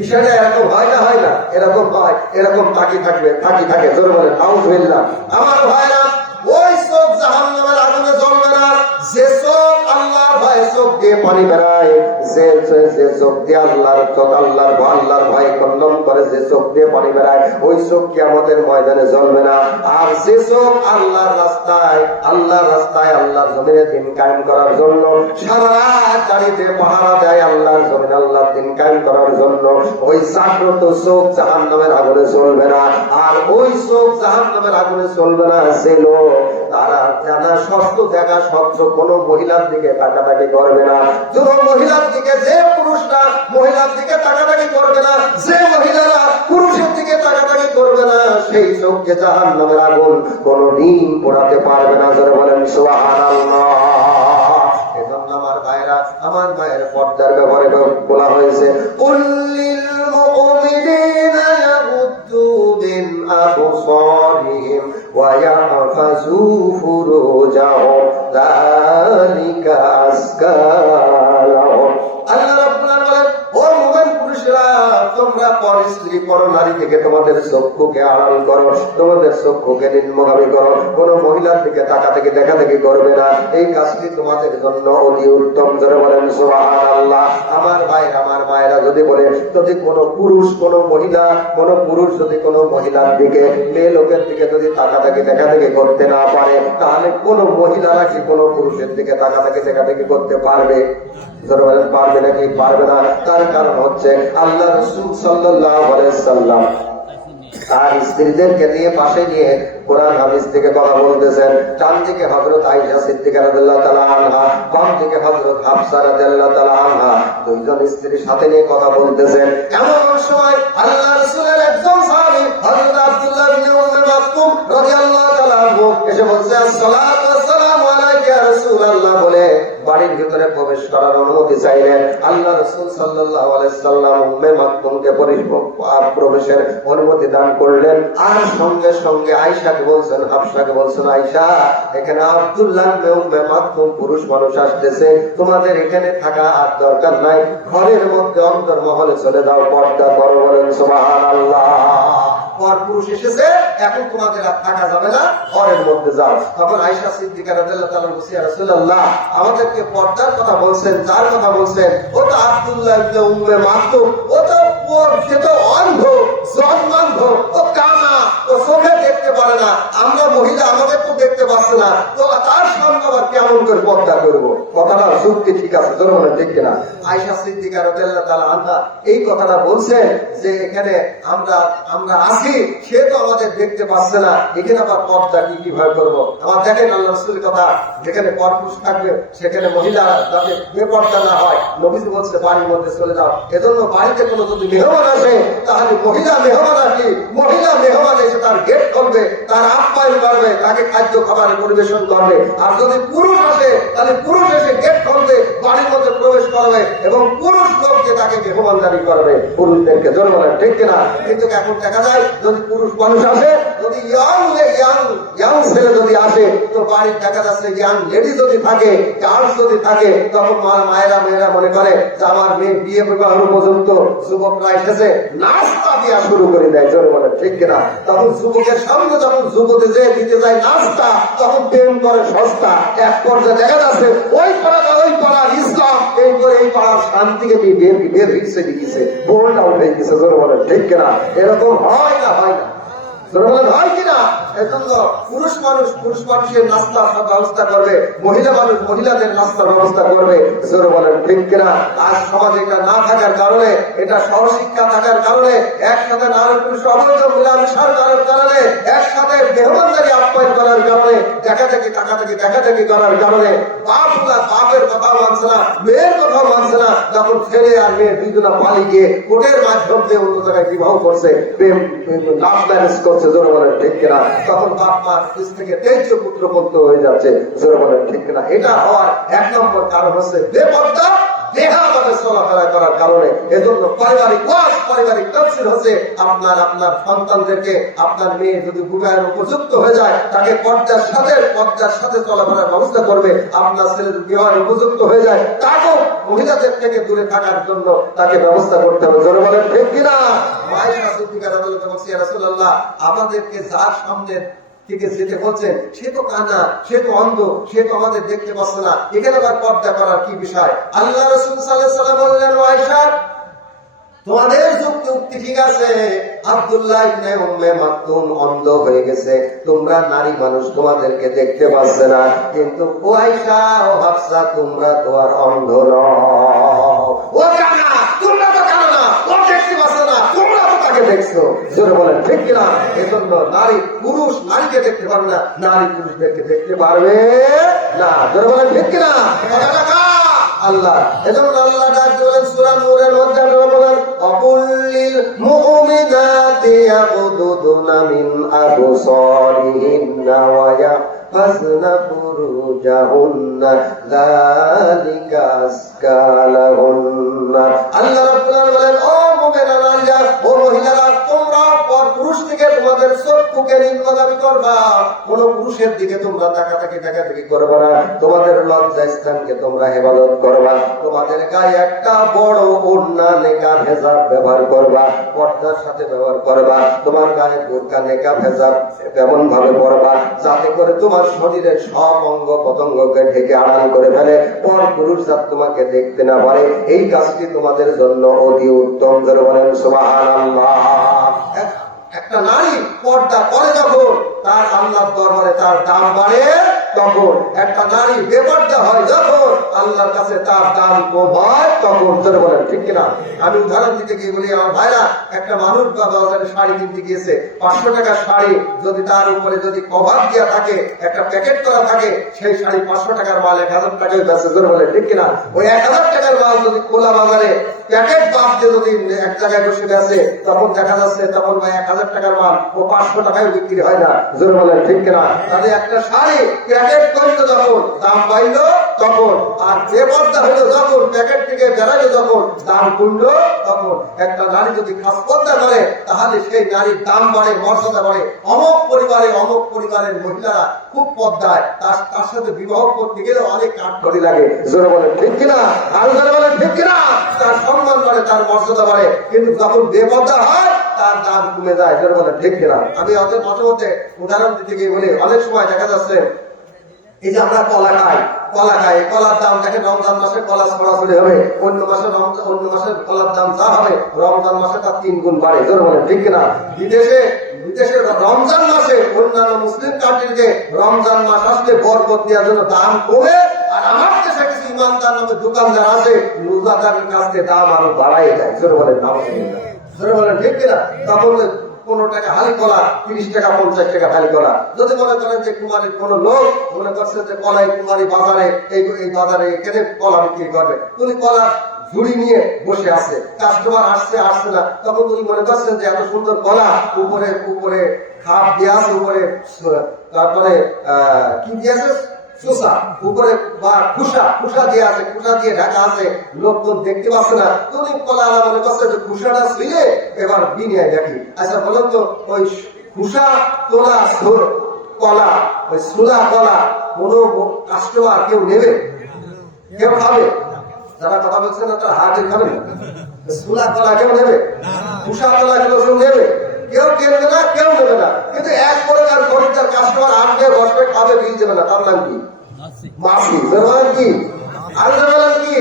বিষয়টা এরকম হয় না? হয় না? এরকম হয়, এরকম তাকি থাকে। জোর বলেন নাউযুবিল্লাহ। আমার ভাইরা, ওই চোখ জাহান্নামের আগুনে জ্বলবে না। যে চোখ আল্লাহর ভয়ে চোখ দিয়ে পানি বেরায়, যে চোখ দিয়ে আল্লাহর ভয় কন্দন করে, যে চোখ দিয়ে পানি বেরায়, ওই চোখ কিয়ামতের ময়দানে জ্বলবে না। আর যে চোখ আল্লাহর রাস্তায় আল্লাহর জমিনে দিন কায়েম করার জন্য সারা রাত দাঁড়িয়ে পাহারা দেয়, আল্লাহর জমিনে আল্লাহর দিন কায়েম করার জন্য, ওই জাগ্রত চোখ জাহান্নামের আগুনে চলবে না। আর ওই চোখ জাহান্নামের আগুনে চলবে না যে লোক তারা জানা সত্য দেখা সত্ত্বেও কোন মহিলার দিকে তাকাতাকি করবে না। কোন মহিলার দিকে, যে পুরুষরা মহিলার দিকে তাকাতাকি করবে না, যে মহিলারা পুরুষের দিকে তাকাতাকি করবে না, সেই চোখকে জাহান্নামের আগুন কোনদিন পোড়াতে পারবে না। জোরে বলেন সুবহানাল্লাহ। এজন্য আমার ভাইয়ের পর্দার ব্যাপারে বলা হয়েছে, কুল্লিল মুমিনিনা ইয়াগুদ্দু মিন আবসারিহিম ওয়া ইয়াহফাযু ফুরুজাহুম যালিকা আযকা লাহুম। আল্লাহ রাব্বুল আলামিন বলেন, ও মুমিন পুরুষরা, তোমরা পর স্ত্রী পর নারী থেকে তোমাদের চক্ষুকে আড়াল করো, তোমাদের চক্ষুকে নিম্নগামী করো, কোন মহিলার দিকে তাকা থেকে দেখা দেখি করবে না। এই কাজটি তোমাদের জন্য অতি উত্তম। জোরে বলেন সুবহানাল্লাহ। আমার ভাইরা, আমার মায়েরা, যদি বলে যদি কোনো পুরুষ যদি কোনো মহিলার দিকে, মেয়ে লোকের দিকে যদি তাকা থেকে দেখা দেখি করতে না পারে, তাহলে কোন মহিলারা কি কোনো পুরুষের দিকে তাকা থেকে দেখা দেখি করতে পারবে? পারবে নাকি? পারবে না। তার কারণ হচ্ছে আল্লাহ রাসূল সাল্লাল্লাহু আলাইহি ওয়াসাল্লাম তার স্ত্রীদেরকে নিয়ে পাশে নিয়ে কোরআন হাদিস থেকে কথা বলতেছেন। ডান দিকে হযরত আয়েশা সিদ্দিকা রাদিয়াল্লাহু তাআলা আনহা, বাম দিকে হযরত হাফসা রাদিয়াল্লাহু তাআলা আনহা, দুইজন স্ত্রীর সাথে নিয়ে কথা বলতেছেন। এমন সময় আল্লাহ রাসূলের একজন সাহাবী হযরত আব্দুল্লাহ ইবনে উম্মে মাকতুম রাদিয়াল্লাহু তাআলা আনহু এসে বলছে, আসসালাতু ওয়াসসালামু আলাইকা ইয়া রাসূলুল্লাহ, বলে বাড়ির ভিতরে প্রবেশ করার অনুমতি চাইলেন। আল্লাহ রাসূল সাল্লাল্লাহু আলাইহি সাল্লাম উম্মে মাকতুমকে প্রবেশের অনুমতি দান করলেন। আর সঙ্গে সঙ্গে আয়েশাকে বলছেন, হাফসাকে বলছেন, আয়েশা, এখানে আব্দুল্লাহ ইবনে উম্মে মাকতুম পুরুষ মানুষ আসতেছে, তোমাদের এখানে থাকা আর দরকার নাই, ঘরের মধ্যে অন্তর্মহলে চলে যাও, পর্দা করো। বলেন সুবহানাল্লাহ। পর পুরুষ এসেছে, এখন তোমাদের আর থাকা যাবে না, ঘরের মধ্যে যাও। তখন আয়েশা সিদ্দিকা রাদিয়াল্লাহু তাআলা বলছেন, ইয়া রাসূলুল্লাহ, আমাদেরকে পর্দার কথা বলছেন, যার কথা বলছেন ও তো আব্দুল্লাহ ইবনে উম্মে মাকতুম, ও তো সে তো অন্ধ, জন্মান্ধ, ও কানা, ও চোখে দেখতে পারে না, আমরা মহিলা, আমাদের তো দেখতে পাচ্ছে না, তো তার সামনে আবার কেমন করে পর্দা করবো? কথাটা যুক্তি ঠিক আছে, জোরে বলেন ঠিক কিনা? আয়েশা সিদ্দিকা রাদিয়াল্লাহু তাআলা আনহা এই কথাটা বলছেন যে এখানে আমরা আছি, সে তো আমাদের দেখতে পাচ্ছে না, এখানে আবার পর্দা কিভাবে করবো? আমার দেখেন আল্লাহ রাসূলের কথা, যেখানে পরপুরুষ থাকবে সেখানে মহিলা যাতে বেপর্দা না হয়, নবীজি বলছে বাড়ির মধ্যে চলে যাও। এজন্য বাড়িতে কোনো যদি মেহমান আসে, তাহলে মহিলা মেহমান এসে তার গেট খুলবে, তার আপ্যায়ন করবে, তাকে খাদ্য খাবার পরিবেশন করবে। আর যদি পুরুষ আসে, তাহলে পুরুষ এসে গেট খুলবে, বাড়ির মধ্যে প্রবেশ করবে এবং পুরুষ লোককে তাকে মেহমানদারি করবে, পুরুষদেরকে। জোরে বলেন ঠিক কিনা? কিন্তু এখন দেখা যায় যদি পুরুষ মানুষ আসে, যদি ইয়াং ছেলে যদি আসে, তো বাড়ির দেখা যাচ্ছে ইয়াং লেডি যদি থাকে, গার্লস যদি থাকে, তখন মায়েরা মনে করে যে আমার মেয়ে বিয়ে বিবাহ পর্যন্ত যুবকরা এসেছে, নাস্তা দিয়া শুরু করে দেয়। জোরে বলেন ঠিক কিনা? তখন যুবকের সামনে যখন যুবতী যে দিতে যায় নাস্তা, তখন প্রেম করে সস্তা। এক পর্যায়ে দেখা যাচ্ছে ওই পাড়ার ইসলাম, এই পাড়ার শান্তিকে বের হিসে দিয়েছে, বোনটা উঠে গেছে। জোরে বলেন ঠিক কিনা? এরকম হয় না? হয় কিনা? এজন্য পুরুষ মানুষের নাস্তার ব্যবস্থা করবে, মহিলা মানুষ মহিলাদের নাস্তার ব্যবস্থা করবে। জোরে বলেন ঠিক কিনা? আর সমাজে এটা না থাকার কারণে, এটা সহশিক্ষা থাকার কারণে, একসাথে নারী পুরুষ অবৈধ মিলামিশার কারণে, একসাথে মেহমানদারি আপ্যায়ন করার কারণে, দেখাদেখি করার কারণে বাপের কথা মানছে না, মেয়ের কথা মানছে না। যখন ছেলে আর মেয়ে দুইজনা পালিয়ে কোর্টের মাধ্যম দিয়ে অন্য জায়গায় বিবাহ করছে, প্রেম লাভ ম্যারেজ করছে, জোরে বলেন ঠিক কিনা? তখন বাপ মা নিজ থেকে তেজ পুত্র পত্র হয়ে যাচ্ছে। জোরে বলেন ঠিক কিনা? এটা হওয়ার এক নম্বর কারণ হচ্ছে বেপর্দা, বেহাভাবে চলাফেরা করার কারণে। এজন্য পারিবারিক তাফসীর হচ্ছে আপনার সন্তানদেরকে, আপনার মেয়ে যদি বিবাহের উপযুক্ত হয়ে যায়, তাকে পর্দার সাথে চলাফেরার ব্যবস্থা করবে। আপনার ছেলে যদি বিবাহের উপযুক্ত হয়ে যায়, তাকেও মহিলাদের থেকে দূরে থাকার জন্য তাকে ব্যবস্থা করতে হবে। জোরে বলেন ঠিক কিনা? আয়েশা সিদ্দিকা রাদিয়াল্লাহু তাআলা বলছেন, ইয়া রাসূলুল্লাহ, আমাদেরকে যার সামনে থেকে যেতে বলছেন, সে তো কানা, সে তো অন্ধ, সে তো আমাদের দেখতে পাচ্ছে না, এখানে আবার পর্দা করার কি বিষয়? আল্লাহ রাসূল সাল্লাল্লাহু আলাইহি ওয়াসাল্লাম বললেন, আয়েশা, তোমাদের যুক্তি ঠিক আছে, আব্দুল্লাহ ইবনে উম্মে মাকতুম অন্ধ হয়ে গেছে, তোমরা নারী মানুষ, তোমাদেরকে দেখতে পাচ্ছে না, কিন্তু ও আয়েশা, ও হাফসা, তোমরা তো আর অন্ধ নও। ও কানা, তোমরা তো কানা না, ও দেখতে পাচ্ছে না, তোমরা তো তাকে দেখছো। জোরে বলেন ঠিক কিনা? এজন্য পুরুষ নারীকে দেখতে পারবে না, নারী পুরুষদেরকে দেখতে পারবে না। জোরে বলেন ঠিক কিনা? আল্লাহ, এজন্য আল্লাহ ডাক দিলেন সূরা নূরের মধ্যে, বলেন অকুল্লিল মুমিনাতি ইয়াগুদুনা মিন আবসারিহিন্না ওয়া ইয়াহফাজনা ফুরুজাহুন্না যালিকা আযকা লাহুন্না। আল্লাহ রাব্বুল আলামিন বলেন, ও মুমিনা নারীরা, ও মহিলারা, তোমরা পুরুষ থেকে তোমাদের চক্ষুকে নিম্ন দাবি করবা, কোন পুরুষের দিকে তোমরা তাকাতাকি করবা না, তোমাদের লজ্জা স্থানকে তোমরা হেফাজত করবা, তোমাদের গায়ে একটা বড় ওড়না নেকাব হেজাব ব্যবহার করবা, পর্দার সাথে ব্যবহার করবা, তোমার গায়ে বোরকা নেকাব হেজাব এমন ভাবে পরবা যাতে করে তোমার শরীরের সব অঙ্গ পতঙ্গকে ঢেকে আড়াল করে ফেলে, পর পুরুষ যাতে তোমাকে দেখতে না পারে। এই কাজটি তোমাদের জন্য অতি উত্তম। করে বলেন সুবহানাল্লাহ। একটা নারী পর্দা করে যখন তার আল্লাহর দরবারে তার দাম বাড়ে, তখন একটা নারী বেপর্দা হয় যখন আল্লাহর কাছে তার দাম কম হয় তখন। ধরে বলেন ঠিক কিনা? আমি উদাহরণ দিতে গিয়ে বলি, আমার ভাইরা, একটা মানুষ বা বাজারে শাড়ি কিনতে গিয়েছে, 500 টাকার শাড়ি যদি তার উপরে যদি কভার দেওয়া থাকে, একটা প্যাকেট করা থাকে, সেই শাড়ি 500 টাকার মাল 1000 টাকায় বেচে। ধরে বলেন ঠিক কিনা? ওই 1000 টাকার মাল যদি খোলা বাজারে প্যাকেট বাদ দিয়ে যদি এক জায়গায় বসে গেছে, তখন দেখা যাচ্ছে তখন 1000 টাকার মাল ও 500 টাকায় বিক্রি হয় না। জোরে বলেন ঠিক কিনা? তাহলে একটা শাড়ি প্যাকেট করলো যখন দাম পাইলো তখন, আর বেপর্দা হইলো যখন, প্যাকেট থেকে বেড়াইলো যখন দাম কমলো তখন। একটা নারী যদি খাস পর্দা করে তাহলে সেই নারীর দাম বাড়ে, মর্যাদা বাড়ে। অমুক পরিবারের মহিলারা খুব পর্দায়, তার সাথে বিবাহ করতে গেলে অনেক কাঠখড়ি লাগে। জোরে বলেন ঠিক কিনা? আর জোরে বলেন ঠিক কিনা? তার সম্মান বাড়ে, তার মর্যাদা বাড়ে, কিন্তু যখন বেপর্দা হয় তার দাম কমে যায়। জোরে বলেন ঠিক কিনা? আমি ওদের মাঝে মধ্যে উদাহরণ দিতে গিয়ে বলি, অনেক সময় দেখা যাচ্ছে এই যে আমরা কলা খাই, কলার দাম দেখেন রমজান মাসে কলা ছড়াছড়ি হবে, অন্য মাসে কলার দাম যা হবে রমজান মাসে তার 3 গুণ বাড়ে। জোরে বলেন ঠিক কিনা? বিদেশে রমজান মাসে অন্যান্য মুসলিম কান্ট্রিতে রমজান মাস আসলে বরকত দেওয়ার জন্য দাম কমে, আর আমার দেশে কিছু ইমানদার নামে দোকানদার আছে, রোজাদারের কাছে দাম আরো বাড়াই যায়। জোরে বলেন নাউজুবিল্লাহ। জোরে বলেন ঠিক কিনা? তখন 15 টাকা হালি কলা, 30 টাকা 50 টাকা হালি কলা। যদি মনে করেন যে কুমারীর কোন লোক মনে করছে যে কলাই কুমারী বাজারে এই বাজারে এখানে কলা বিক্রি করবে, তুমি কলা ঝুড়ি নিয়ে বসে আছে, কাস্টমার আসছে না, তখন তুমি মনে করছেন যে এত সুন্দর কলা, উপরে খাপ দিয়ে আছে, উপরে তারপরে কি দিয়েছে শোষা, উপরে বা খুশা দিয়ে আছে, খুশা দিয়ে ঢাকা আছে, লোক তো দেখতে পাচ্ছে না। তুমি কলা মনে করছে যে খুশাটা ছিলে এবার বিনিয়ে দেখি। আচ্ছা বলেন তো, ওই খুশা তোলা কলা, ওই সুলা কলা কোন কাস্টমার কেউ নেবে? কেউ খাবে? যারা কথা বলছেন না তারা হাতে খাবে। সুলা কলা কেউ নেবে? খুশা কলা কেউ নেবে? কেউ কিনবে না, কেউ নেবে না। কিন্তু এক প্রকার খরিদ্দার কাস্টমার আসবে, বসবে, খাবে, বিল দেবে না। তার নাম কি? মাসি। বলেন কি? আর বলেন কি?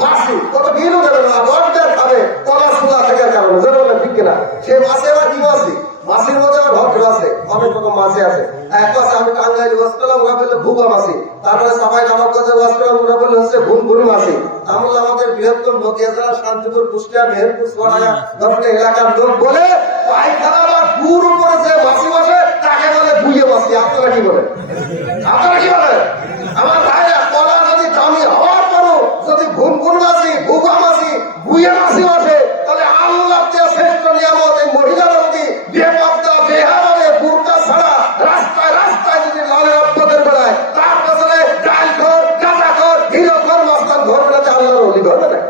মাসি। কত বিলও দেবে না, বসবে, খাবে, কলা সুলা থাকার কারণে। বলেন ঠিক কিনা? সে মাসে আবার কি মাসি? মাসির মধ্যে আবার ভদ্র আছে, অনেক রকম মাসি আছে। এক পাশে আমি টাঙ্গাইলে ওয়াজ করলাম, ওরা বললে ভুগা মাসি। তারপরে সবাই নামাজ কাছে ওয়াজ করলাম, ওরা বললে হচ্ছে ভুল মাসি। তাহলে আমাদের বৃহত্তম নদিয়া জেলা, শান্তিপুর, কুষ্টিয়া, মেহেরপুর, সোনাডাঙ্গা, দশটা এলাকার লোক বলে পায়খানা আবার গুড় উপরে যে মাসি বসে তাকে বলে ভুইয়ে মাসি। আপনারা কি বলেন? আমার ভাইরা, কলা যদি দামি হওয়ার পরও যদি ভুল মাসি, ভুগা মাসি, ভুইয়ে মাসি বসে, তাহলে আল্লাহ শ্রেষ্ঠ নিয়ামত এই মহিলার প্রতি বেপর্দা, বেহারে, বুরকা ছাড়া রাস্তায় যদি লালের অব্বদের বেড়ায়, তার পেছনে ডালঘর, গাঁদাঘর, হিরোঘর, মস্তান ঘর বেড়াতে আল্লাহর অলি ঘর বেড়ায়।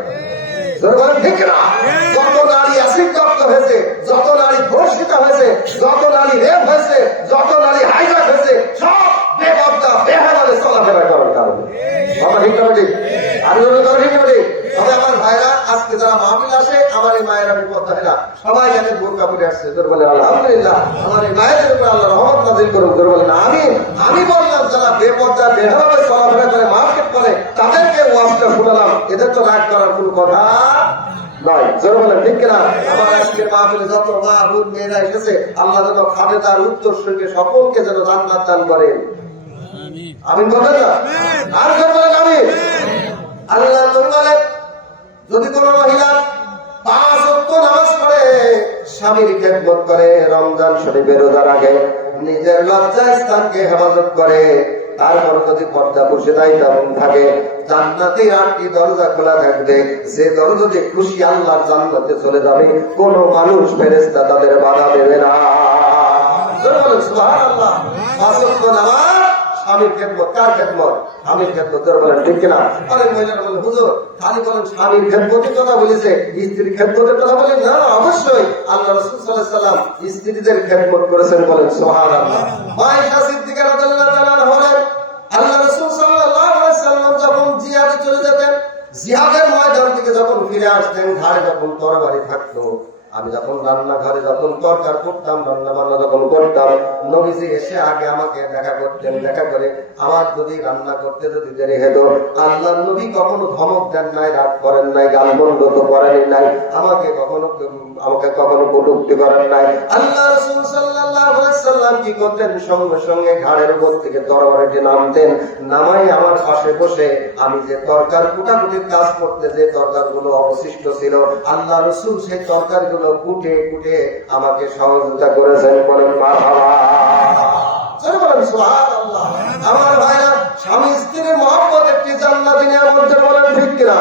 ঠিক না? যত নারী অ্যাসিডগ্রস্ত হয়েছে, যত নারী ধর্ষিতা হয়েছে, যত নারী রেপ হয়েছে, যত নারী হাইজ্যাক হয়েছে, সব বেপর্দা, বেহারে চলাফেরা করার কারণে। কথা ঠিক না ঠিক? আমি ঠিক না ঠিক? তবে আমার ভাইরা, আজকে যারা মাহফিল আসে, আমার এই মায়েরা বিপর্দা হয় না, সবাই যাতে বোরকা পরে আসছে। তোর বলে আলহামদুলিল্লাহ, আমার এই মায়েদের উপর আল্লাহ রহমত নাযিল করুন। তোর বলে না, আমি বললাম যারা বেপর্দা, বেহারে চলাফেরা করে, মার্কেট করে, তাদেরকে ওয়াজটা শুনালাম। এদের তো রাগ করার কোন কথা নয়। জোর বলেন ঠিক কিনা? আমার আজকের মাহফিলে যত মা বোন মেয়েরা এসেছে, আল্লাহ যেন খালেদার উত্তরসূরিকে সকলকে যেন জান্নাত দান করেন। আমিন বলেন না? আর জোর বলেন আমিন। আল্লাহ নবী বলেন, যদি কোন মহিলা 5 ওয়াক্ত নামাজ পড়ে, স্বামীর খেদমত করে, রমজান শরীফের রোজার আগে নিজের লজ্জা স্থানকে হেফাজত করে, তারপর যদি পর্দা বসে দেয় তেমন থাকে, জান্নাতে 8টি দরজা খোলা থাকবে। যে দরজা দিয়ে খুশি আল্লাহ জান্নাতে চলে যাবে, কোন মানুষ ফেরেশতা তাদের বাধা দেবে না। সুবহানাল্লাহ। 5 ওয়াক্ত নামাজ স্বামীর খেদমত কার খেদমত? স্বামীর খেদমত। বলেন ঠিক কিনা? অনেক মহিলারা বলেন হুজুর খালি বলেন স্বামীর খেদমতের কথা বলেছে, স্ত্রীর খেদমতের কথা বলেন না। অবশ্যই আল্লাহ রাসূল সাল্লাল্লাহু আলাইহি সাল্লাম স্ত্রীদের খেদমত করেছেন। বলেন সুবহানাল্লাহ। আয়েশা সিদ্দিকা রাদিয়াল্লাহু তাআলা হলেন আল্লাহ রাসূল সাল্লাল্লাহু আলাইহি সাল্লাম যখন জিহাদে চলে যেতেন, জিহাদের ময়দান থেকে যখন ফিরে আসতেন, ঘাড়ে যখন তরবারি থাকতো, আমি যখন রান্নাঘরে যখন তরকার করতাম, রান্না বান্না যখন করতাম, নবীজি এসে আগে আমাকে দেখা করতেন। দেখা করে আমার যদি রান্না করতে যদি দেরি হতো, আল্লাহর নবী কখনো ধমক দেন নাই, রাগ করেন নাই, গালমন্দ তো করেন নাই, আমাকে কখনো কটূক্তি করেন নাই। আল্লাহ রাসূল সাল্লাল্লাহু আলাইহি সাল্লাম কি করতেন? সঙ্গে সঙ্গে ঘাড়ের উপর থেকে তরবারিটি নামতেন, নামাই আমার পাশে বসে আমি যে তরকার কুটাকুটির কাজ করতে যে তরকারগুলো অবশিষ্ট ছিল, আল্লাহ রাসূল সেই তরকারগুলো কুটে কুটে আমাকে সহযোগিতা করেছেন। বলেন মারহাবা। বলেন সুবহানাল্লাহ। আমার ভাইরা, স্বামী স্ত্রীর মহব্বত একটি জান্নাতি নিয়ামত। বলেন ঠিক কিনা?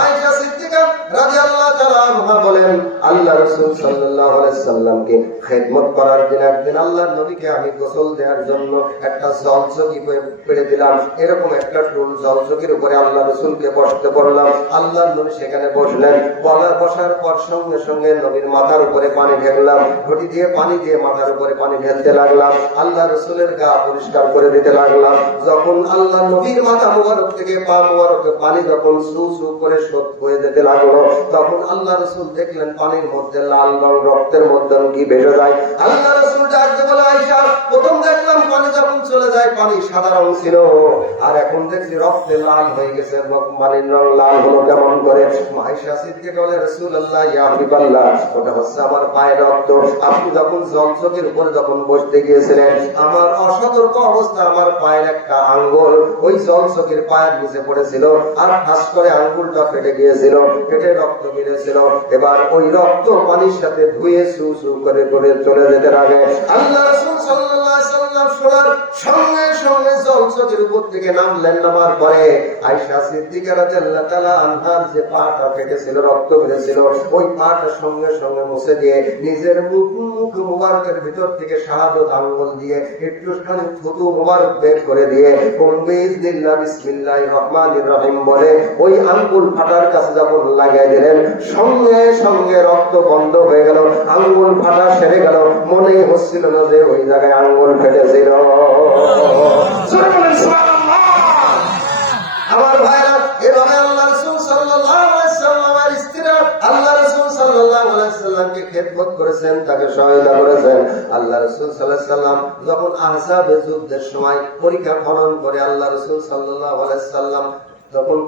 আয়েশা সিদ্দিকা রাদিয়াল্লাহু তাআলা আনহা বলেন আল্লাহ রাসূল সাল্লাল্লাহু আলাইহি সাল্লামকে খেদমত করার দিন একদিন আল্লাহর নবীকে আমি গোসল দেওয়ার জন্য একটা জলচকি পেড়ে দিলাম। এরকম একটা টুল জলচকির উপরে আল্লাহ রাসূলকে বসতে বললাম। আল্লাহর নবী সেখানে বসলেন। বসার পর সঙ্গে সঙ্গে নবীর মাথার উপরে পানি ঢেললাম, ঘটি দিয়ে পানি দিয়ে মাথার উপরে পানি ঢেলতে লাগলাম। আল্লাহ রাসূলের গা পরিষ্কার করে দিতে লাগলাম। যখন আল্লাহ নবীর মাথা মুবারক থেকে পা মুবারকে পানি যখন সু সু করে শোধ হয়ে যেতে লাগলো, তখন আল্লাহ রাসূল দেখলেন পানির মধ্যে লাল রং রক্তের মধ্যে কি ভেসে যায়। আল্লাহ রাসূল ডাকতে বলে আয়েশা, প্রথম দেখলাম পানি যখন চলে যায় পানি সাদা রং ছিল, আর এখন দেখছি রক্তে লাল হয়ে গেছে। পানির রং লাল হলো কেমন করে? আয়েশা সিদ্দিকা বলে রাসূলুল্লাহ ইয়া হাবিবাল্লাহ, ওটা হচ্ছে আমার পায়ের রক্ত। আপনি যখন জলচকের উপরে যখন বসতে গিয়েছিলেন, আমার অসতর্ক অবস্থা আমার পায়ের একটা আঙ্গুল ওই জলচকের পায়ের নিচে পড়েছিল, আর ঠাস করে আঙ্গুলটা ফেটে গিয়েছিল, ফেটে রক্ত বেরিয়েছিল। এবার ওই রক্ত পানির সাথে ধুয়ে সু সু করে করে চলে যেতে লাগে। আল্লাহ রাসূল সাল্লাল্লাহু আলাইহি সাল্লাম শোনার সঙ্গে সঙ্গে জলচকের উপর থেকে নামলেন। নামার পরে আয়েশা সিদ্দিকা রাদিয়াল্লাহু তাআলা আনহার যে পাটা ফেটেছিল, রক্ত বেরিয়েছিল, ওই পাটা সঙ্গে সঙ্গে মুছে দিয়ে নিজের মুখ মুবারকের ভিতর থেকে শাহাদাত আঙ্গুল দিয়ে একটুখানি থুতু মুবারক বের করে দিয়ে বিসমিল্লাহ বিসমিল্লাহির রহমানির রহিম বলে ওই আঙ্গুল ফাটার কাছে যখন লাগাই দিলেন, সঙ্গে সঙ্গে রক্ত বন্ধ হয়ে গেল, আঙ্গুল ফাটা সেরে গেল। মনে হচ্ছিল না যে ওই জায়গায় আঙ্গুল ফেটেছিল। আমার ভাইরা, এভাবে আল্লাহ রাসূল সাল্লাল্লাহু আলাইহি সাল্লামের স্ত্রীরা আল্লাহ রাসূল সাল্লাল্লাহু আলাইহি সাল্লামকে খেদমত করেছেন, তাকে সহায়তা করেছেন। আল্লাহ রাসূল সাল্লাল্লাহু আলাইহি সাল্লাম যখন আহজাবের যুদ্ধের সময় পরীক্ষা খনন করে আল্লাহ রাসূল সাল্লাল্লাহু আলাইহি সাল্লাম যখন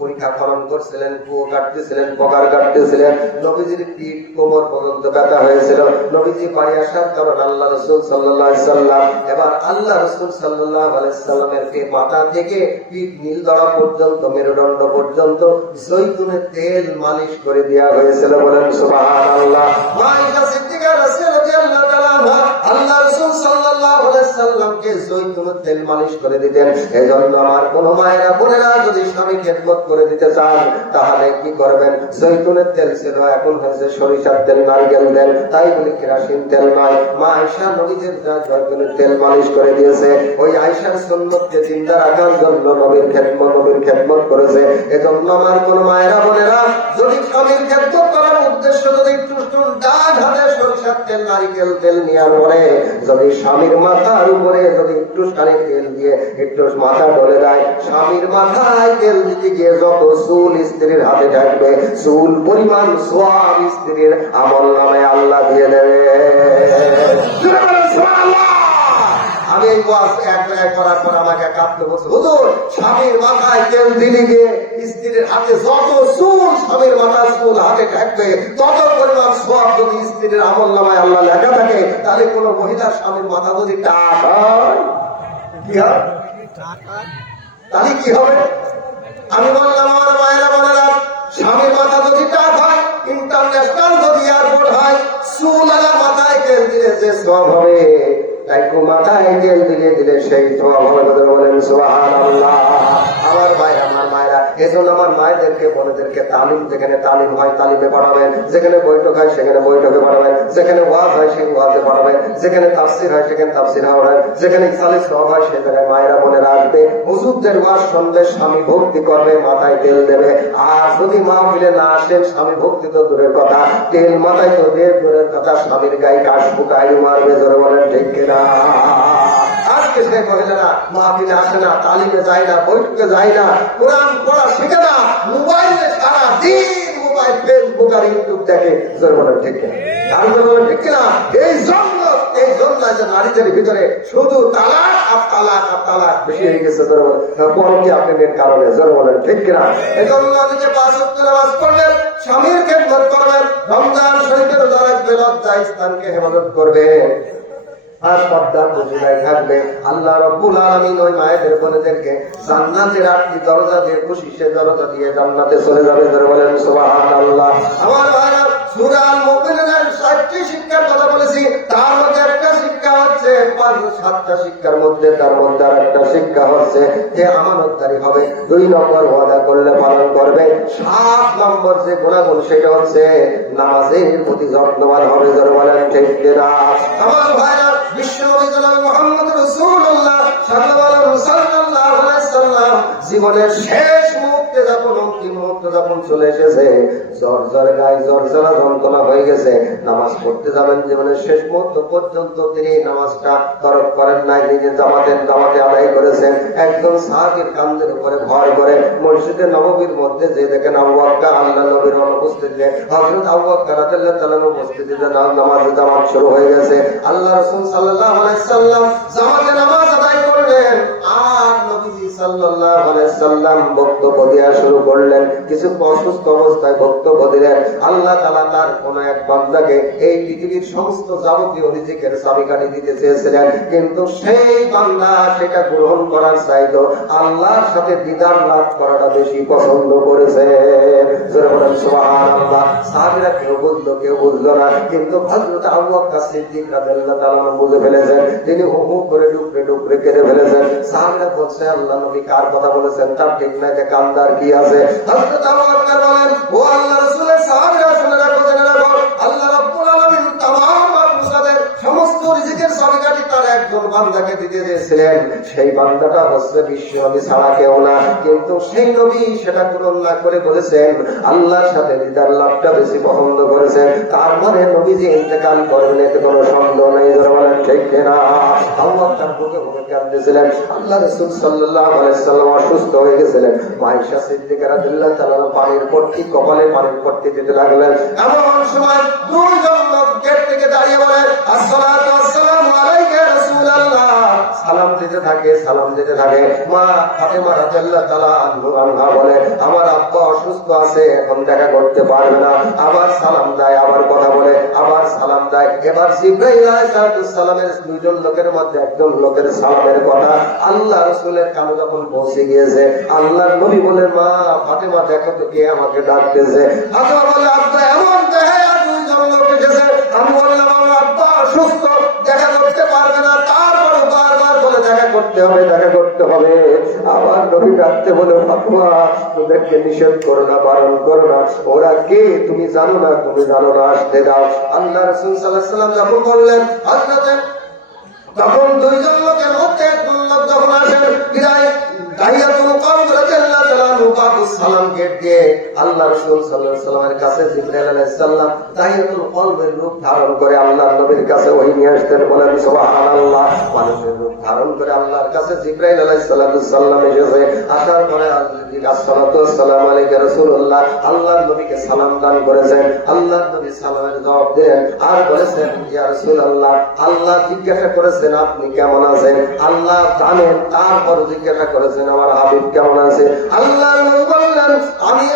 পরীক্ষা খনন করছিলেন, কুয়ো কাটতেছিলেন, পগার কাটতেছিলেন, নবীজির পিঠ কোমর পর্যন্ত ব্যথা হয়েছিল। নবীজি বাড়ি আসার কারণ আল্লাহ রাসূল সাল্লাল্লাহু আলাইহি সাল্লাম এবার আল্লাহ রাসূল সাল্লাল্লাহু আলাইহি সাল্লামের মাথা থেকে পিঠ নীলদড়া পর্যন্ত, মেরুদণ্ড পর্যন্ত জৈতুনের তেল মালিশ করে দেওয়া হয়েছিল। বলেন সুবহানাল্লাহ। আয়েশা সিদ্দিকা রাদিয়াল্লাহু তাআলা আনহা আল্লাহ রাসূল সাল্লাল্লাহু আলাইহি সাল্লামকে জৈতুনের তেল মালিশ করে দিতেন। এজন্য আমার কোন মায়েরা বোনেরা যদি স্বামী খেদমত করে দিতে চান তাহলে কি করবেন? জৈতুনের তেল ছিল, এখন হয়েছে সরিষার তেল, নারকেল তেল, তাই বলে কেরোসিন তেল নয়। মা আয়েশা নবীদের জৈতুনের তেল মালিশ করে দিয়েছে। ওই আয়েশার সুন্নতকে জিন্দা রাখার জন্য নবীর খেদমত করেছে। এজন্য আমার কোন মায়েরা বোনেরা যদি স্বামীর খেদমত করার উদ্দেশ্য যদি একটু ডান হাতে সরিষার তেল, নারকেল তেল নেওয়ার পরে যদি স্বামীর মাথার উপরে যদি একটু সারি তেল দিয়ে একটু মাথা ডলে দেয়, স্বামীর মাথায় তেল দিতে গিয়ে যত চুল স্ত্রীর হাতে থাকবে, চুল পরিমাণ সওয়াব স্ত্রীর আমল নামে আল্লাহ দিয়ে দেবে। আমি এই ওয়াজ এক করার পর আমাকে কাঁদতে বলছে, হুজুর স্বামীর মাথায় তেল দিলে গিয়ে স্ত্রীর হাতে যত চুল, স্বামীর মাথার চুল হাতে থাকবে, তত পরিমাণ সওয়াব যদি স্ত্রীর আমল নামায় আল্লাহ লেখা থাকে, তাহলে কোন মহিলার স্বামীর মাথা যদি টাক হয় কি হয়? তাহলে কি হবে? আমি বললাম আমার মায়েরা বোনেরা, স্বামীর মাথা যদি টাক হয়, ইন্টারন্যাশনাল যদি এয়ারপোর্ট হয়, চুলালা মাথায় তেল দিলে যে সওয়াব হবে, তাইকো মাথায় তেল দিলে দিলে সেই সওয়াব হবে। বলেন সুবহানাল্লাহ। আমার ভাই, আমার মায়েরা, এই জন্য আমার মায়েদেরকে বোনেদেরকে তালিম, যেখানে তালিম হয় তালিমে পাঠাবেন, যেখানে বৈঠক হয় সেখানে বৈঠকে পাঠাবেন, যেখানে ওয়াজ হয় সেই ওয়াজে পাঠাবেন, যেখানে তাফসির হয় সেখানে তাফসির হয়, যেখানে ইসলামিক সভা হয় সেই জায়গায় মায়েরা বোনেরা আসবে, হুজুরদের ওয়াজ শুনবে, স্বামী ভক্তি করবে, মাথায় তেল দেবে। আর যদি মাহফিলে না আসেন, স্বামী ভক্তি তো দূরের কথা, তেল মাথায় তো দূরের কথা, স্বামীর গায়ে কাশ ফুটাই মারবে। জোরে বলেন ঠিক কিনা? আজকে সে মহিলারা মাহফিলে আসে না, তালিমে যায় না, বৈঠকে যায় না, কোরআন পড়া শিখে না, মোবাইলে সারা দিন মোবাইল, ফেসবুক আর ইউটিউব দেখে। জোরে বলেন ঠিক কিনা? আর জোরে বলেন ঠিক কিনা? এই জন্য যে নারীদের ভিতরে শুধু তালাক আর তালাক আর তালাক বেশি হয়ে গেছে। জোরে বলেন পরকে আপনাদের কারণে। জোরে বলেন ঠিক কিনা? এই জন্য নিজে 5 ওয়াক্ত নামাজ পড়বেন, স্বামীর খেদমত করবেন, রমজান শরীফের রোজা রাখবেন, লজ্জা স্থানকে হেফাজত করবেন, আর পর্দার মহিলায় থাকবে। আল্লাহ রাব্বুল আলামিন ওই মায়েদের বোনেদেরকে জান্নাতের 8টি দরজা দিয়ে খুশি, সে দরজা দিয়ে জান্নাতে চলে যাবে। ধরে বলেন সুবহানাল্লাহ। আমার ভাইরা, সূরা আল মুমিনুনের 60টি শিক্ষার কথা বলেছি, তার মধ্যে একটা শিক্ষা হচ্ছে, 7টা শিক্ষার মধ্যে তার মধ্যে আর একটা শিক্ষা হচ্ছে যে আমানতদারি হবে। 2 নম্বর ওয়াদা করলে পালন করবে। 7 নম্বর যে গুণাগুণ সেটা হচ্ছে নামাজের প্রতি যত্নবান হবে। ধরে বলেন ঠিক কিনা? আমার ভাইরা, বিশ্বনবী জনাব মুহাম্মদ রাসূলুল্লাহ সাল্লাল্লাহু আলাইহি সাল্লাম জীবনের শেষ মুহূর্তে যখন, অন্তিম মুহূর্তে যখন চলে এসেছে, জ্বর গায়ে জ্বর যন্ত্রণা হয়ে গেছে, নামাজ পড়তে যাবেন, জীবনের শেষ মুহূর্ত পর্যন্ত তিনি নামাজটা তরক করেন নাই, নিজে জামাতে আদায় করেছেন। একজন সাহাবীর কাঁধের উপরে ভর করে মসজিদে নববীর মধ্যে যে দেখেন আবু বকর, আল্লাহ নবীর অনুপস্থিতিতে হযরত আবু বকর রাদিয়াল্লাহু তাআলা উপস্থিতিতে নামাজ জামাত শুরু হয়ে গেছে। আল্লাহ রাসূল সাল্লাল্লাহু আলাইহি সাল্লাম জামাতে নামাজ আদায় করলেন, আর নবীজি সাল্লাল্লাহু আলাইহি সাল্লাম বক্তব্য দেওয়া শুরু করলেন। কিছু অসুস্থ অবস্থায় বক্তব্য দিলেন। আল্লাহ তাআলা তার কোন এক বান্দাকে এই পৃথিবীর সমস্ত যাবতীয় রিজিকের চাবিকাঠি দিতে চেয়েছিলেন, কিন্তু সেই বান্দা সেটা গ্রহণ করার চাইতো আল্লাহর সাথে দিদার লাভ করাটা বেশি পছন্দ করেছে। সুবহানাল্লাহ। সাহাবীরা কেউ বুঝলো কেউ বুঝলো না, কিন্তু হযরত আবু বকর সিদ্দিক রাদিয়াল্লাহু তাআলা বুঝে ফেলেছেন। তিনি হু হু করে ডুকরে কেঁদে ফেলেছেন। সাহাবীরা বলছে, আল্লাহ নবী কার কথা বলেছেন তার ঠিক নাই, যে কান্দার কি আছে? হযরত আবু বকর বলেন, ও আল্লাহ রাসূলের সাহাবীরা শুনে রাখো, জেনে রাখো, আল্লাহ রাব্বুল আলামিন তামাম মাখলুকাতের সমস্ত রিজিকের চাবিকাঠি তার একজন বান্দাকে দিতে দিয়েছিলেন। সেই বান্দাটা হচ্ছে বিশ্বনবী ছাড়া কেউ না, কিন্তু সেই নবী সেটা পূরণ না করে বলেছেন আল্লাহর সাথে দিদার লাভটা বেশি পছন্দ করেছেন। তার মানে নবীজি ইন্তেকাল করবেন, এতে কোনো সন্দেহ নেই। যারা বলেন ঠিক কিনা? আল্লাহ তার বুকে বুকে কাঁদতেছিলেন। আল্লাহ রাসূল সাল্লাল্লাহু আলাইহি সাল্লাম অসুস্থ হয়ে গেছিলেন। আয়েশা সিদ্দিকা রাদিয়াল্লাহু তাআলা পানির পট্টি, কপালে পানির পট্টি দিতে লাগলেন। এমন সময় 2 জন লোক গেট থেকে দাঁড়িয়ে বলে, আসসালাতু ওয়াসসালামু আলাইকা ইয়া রাসূলুল্লাহ। সালাম দিতে থাকে। মা ফাতেমা রাদিয়াল্লাহু তাআলা আনহা বলে, আমার আব্বা অসুস্থ আছে, এখন দেখা করতে পারবে না। আবার সালাম দেয়, আবার কথা বলে, আবার সালাম দেয়। এবার জিবরাইল আলাইহিস সালামের 2 জন লোকের মধ্যে একজন লোকের সালামের কথা আল্লাহ রাসূলের কানে যখন পৌঁছে গিয়েছে, আল্লাহর নবী বলেন, মা ফাতেমা দেখো তো কে আমাকে ডাকতেছে। ফাতেমা বলে, আব্বা এমন দেখে 2 জন লোক এসেছে। আমি বললাম, আমার আব্বা অসুস্থ, দেখা করতে পারবে না। তারপর বারবার বলে দেখা করতে হবে। আবার নবী ডাকতে বলে, ফাতেমা তোদেরকে নিষেধ করো না, বারণ করো না, ওরা কে তুমি জানো না, আসতে দাও। আল্লাহ রাসূল সাল্লাল্লাহু আলাইহি ওয়াসাল্লাম যখন বললেন, তখন 2 জন লোকের মধ্যে একজন লোক যখন আসেন, দাইয়াতুল কওম রাদিয়াল্লাহু তাআলা মুবারক সালাম গেট দিয়ে আল্লাহ রাসূল সাল্লাল্লাহু আলাইহি ওয়াসাল্লামের কাছে জিবরাইল আলাইহিস সালাম দাইয়াতুল কওমের রূপ ধারণ করে আল্লাহর নবীর কাছে ওহী নিয়ে আসতেন। বলেন সুবহানাল্লাহ। মানুষের রূপ ধারণ করে আল্লাহর কাছে জিবরাইল আলাইহিস সালাম এসেছে। আসার পরে আসসালাতু ওয়াসসালামু আলাইকা রাসূলুল্লাহ, আল্লাহর নবীকে সালাম দান করেছেন। আল্লাহর নবী সালামের জবাব দিলেন আর বলেছেন, ইয়া রাসূলুল্লাহ, আল্লাহ জিজ্ঞাসা করেছেন আপনি কেমন আছেন, আল্লাহ জানেন। তারপর জিজ্ঞাসা করেছেন আমার হাবিব কেমন আছে। আল্লাহর নবী বললেন, আমি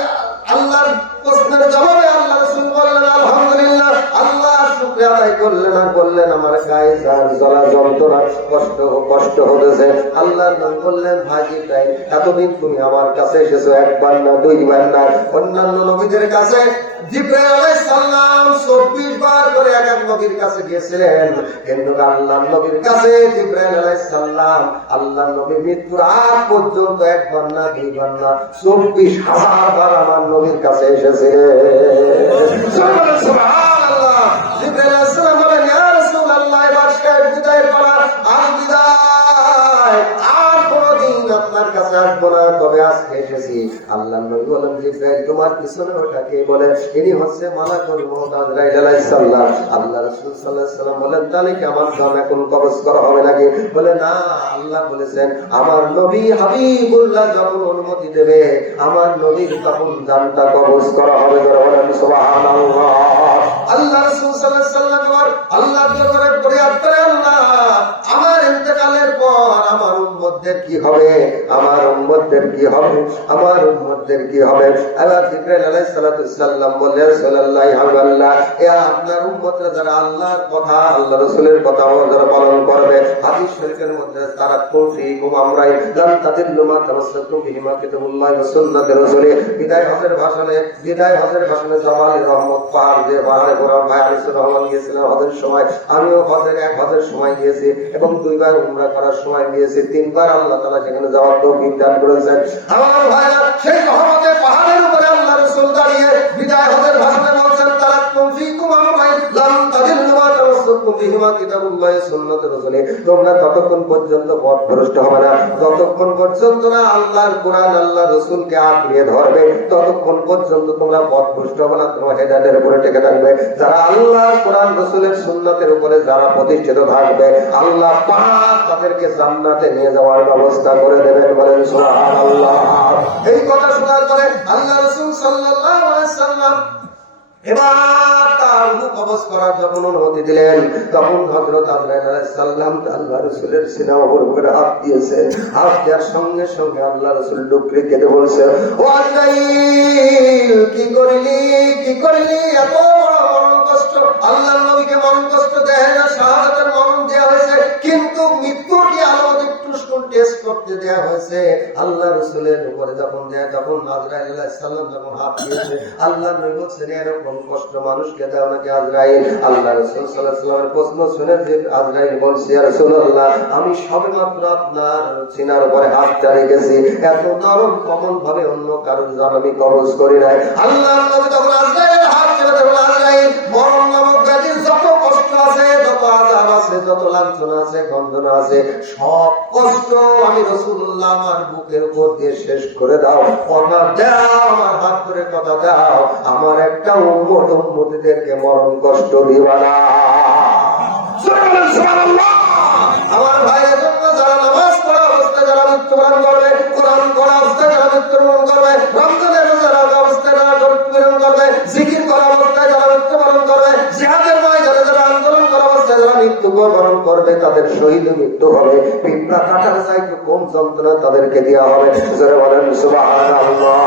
আল্লাহর প্রশ্নের জবাবে আল্লাহ রাসূল বললেন, আলহামদুলিল্লাহ, আল্লাহ শুকর আদায় করলেন আর বললেন আমার গায়ে যার জ্বলা যন্ত্রণা কষ্ট হতেছে। আল্লাহর নাম বললেন ভাই জিবরাইল, এতদিন তুমি আমার কাছে এসেছো একবার না দুইবার না, অন্যান্য নবীদের কাছে জিবরাইল আলাইহিস সালাম 24 বার করে এক এক নবীর কাছে গিয়েছিলেন, কিন্তু আল্লাহর নবীর কাছে জিবরাইল আলাইহিস সালাম আল্লাহর নবী মৃত্যুর আগ পর্যন্ত একবার না দুইবার না 24,000 বার আমার নবীর কাছে এসেছিলেন। সুবহানাল্লাহ। জিবরাইল আলাইহিস সালাম বলেন, ইয়া রাসূলুল্লাহ, এবার শেষ বিদায়ের পালা, আর বিদায়, আর কোনদিন আপনার কাছে আসবো না, তবে আজকে এসেছি। আল্লাহর নবী বলেন, জিবরাইল তোমার পিছনে ওটা কে? বলে ইনি হচ্ছে মালাকুল মউত আজরাইল আলাইহিস সালাম। আল্লাহ রাসূল সাল্লাল্লাহু আলাইহি ওয়াসাল্লাম বলেন, তাহলে কি আমার জান এখন কবজ করা হবে নাকি? বলে না, আল্লাহ বলেছেন আমার নবী হাবিবুল্লাহ যখন অনুমতি দেবে আমার নবীর তখন জানটা কবজ করা হবে। বলেন সুবহানাল্লাহ। আল্লাহ রাসূল সাল্লাল্লাহু আলাইহি ওয়াসাল্লাম আল্লাহ দরবারে ফরিয়াদ করেন, আল্লাহ আমার ইন্তেকালের পর আমার উম্মতদের কি হবে, আমার উম্মতদের কি হবে, আমার উম্মতদের কি হবে? আল্লাহ জিবরাইল আলাইহিস সালাতু সাল্লাম বললেন, সাল্লাল্লাহু আলাইহি এ আপনার উম্মতরা যারা আল্লাহর কথা আল্লাহ রাসূলের কথা যারা পালন করবে, হাদিস শরীফের মধ্যে তারা তৌফিকুম আমরাই লাম তাদিল্লু মা তামাসসাকতুম বিহিমা কিতাবুল্লাহি ওয়া সুন্নাতুর রাসূলি। বিদায় হজের ভাষণে জামালের রহমত পার যে পাহাড়ে গোরা ভাই আলিসুর রহমান গিয়েছিলেন হজের সময়, আমিও হজের সময় গিয়েছি এবং 2 বার উমরা করার সময় গিয়েছি, 3 বার আল্লাহ তাআলা সেখানে যাওয়ার তৌফিক দান করেছেন। আমার ভাইরা, সেই রহমতের পাহাড়ের উপরে আল্লাহ রাসূল দাঁড়িয়ে বিদায় হজের ভাষণে বলছেন, তারাকুম ফীকুম আমরাই লাম তাদিল্লু মা তামাসসাকতুম বিহিমা কিতাবুল্লাহি ওয়া সুন্নাতুর রাসূলি। তোমরা ততক্ষণ পর্যন্ত পথভ্রষ্ট হবে না যতক্ষণ পর্যন্ত না আল্লাহর কোরআন আল্লাহর রাসূলকে আঁকড়িয়ে ধরবে, ততক্ষণ পর্যন্ত তোমরা পথভ্রষ্ট হবে না, তোমরা হেদায়েতের উপরে টিকে থাকবে। যারা আল্লাহর কোরআন রাসূলের সুন্নাতের উপরে যারা প্রতিষ্ঠিত থাকবে, আল্লাহ পাক তাদেরকে জান্নাতে নিয়ে যাওয়ার ব্যবস্থা করে দেবেন। বলেন সুবহানাল্লাহ। এই কথা শোনার পরে আল্লাহ রাসূল সাল্লাল্লাহু আলাইহি সাল্লাম এবার তার রূহ কবজ করার যখন অনুমতি দিলেন, তখন হযরত আজরাইল আলাইহিস সালাম আল্লাহ রাসূলের সিনার উপর হাত দিয়েছে। হাত দেওয়ার সঙ্গে সঙ্গে আল্লাহ রাসূল ডুকরে কেটে বলছে, ও আজরাইল কি করলি এত বড় মরণ কষ্ট? আল্লাহর নবীকে মরণ কষ্ট দেয় না, শাহাদাতের মরণ দেওয়া হয়েছে, কিন্তু মৃত্যুর কি আলামত একটু টেস্ট করতে দেওয়া হয়েছে। আল্লাহ রাসূলের উপরে যখন দেয়, তখন আজরাইল আলাইহিস সালাম যখন হাত দিয়েছে, আল্লাহ নবী বলছেন এরকম কষ্ট মানুষকে দাও নাকি আজরাইল? আল্লাহ রাসূল সাল্লাল্লাহু আলাইহি ওয়াসাল্লামের প্রশ্ন শুনে যে আজরাইল বলছে, ইয়া রাসূলুল্লাহ, আমি সবেমাত্র আপনার সিনার উপরে হাতটা রেখেছি, এত নরম কমল ভাবে অন্য কারোর জান আমি কবজ করি নাই। আল্লাহর নবী তখন আজরাইলের হাত ছেড়ে দেবেন, আজরাইল মরণ নামক ব্যাধির যত কষ্ট আছে, যত আযাব আছে, যত লাঞ্ছনা আছে, গঞ্জনা আছে, সব কষ্ট আমি রাসূলুল্লাহ আমার বুকের উপর দিয়ে শেষ করে দাও। কথা দাও, আমার হাত ধরে কথা দাও, আমার একটা উম্মতদেরকে মরণ কষ্ট দিবা না। সুবহানাল্লাহ। আমার ভাইয়ের জন্য যারা নামাজ পড়া অবস্থায় যারা মৃত্যুবরণ করবে, কোরআন পড়া অবস্থায় যারা মৃত্যুবরণ করবে, রমজানের রোজা রাখা অবস্থায় যারা মৃত্যুবরণ করবে, জিকির করা অবস্থায় যারা মৃত্যুবরণ করবে, জিহাদের ময়দানে যারা আন্দোলন করা অবস্থায় যারা মৃত্যুবরণ করবে, তাদের শহীদ মৃত্যু হবে। পিঁপড়া কাটার চাইতে কম যন্ত্রণা তাদেরকে দেওয়া হবে। বলেন সুবহানাল্লাহ।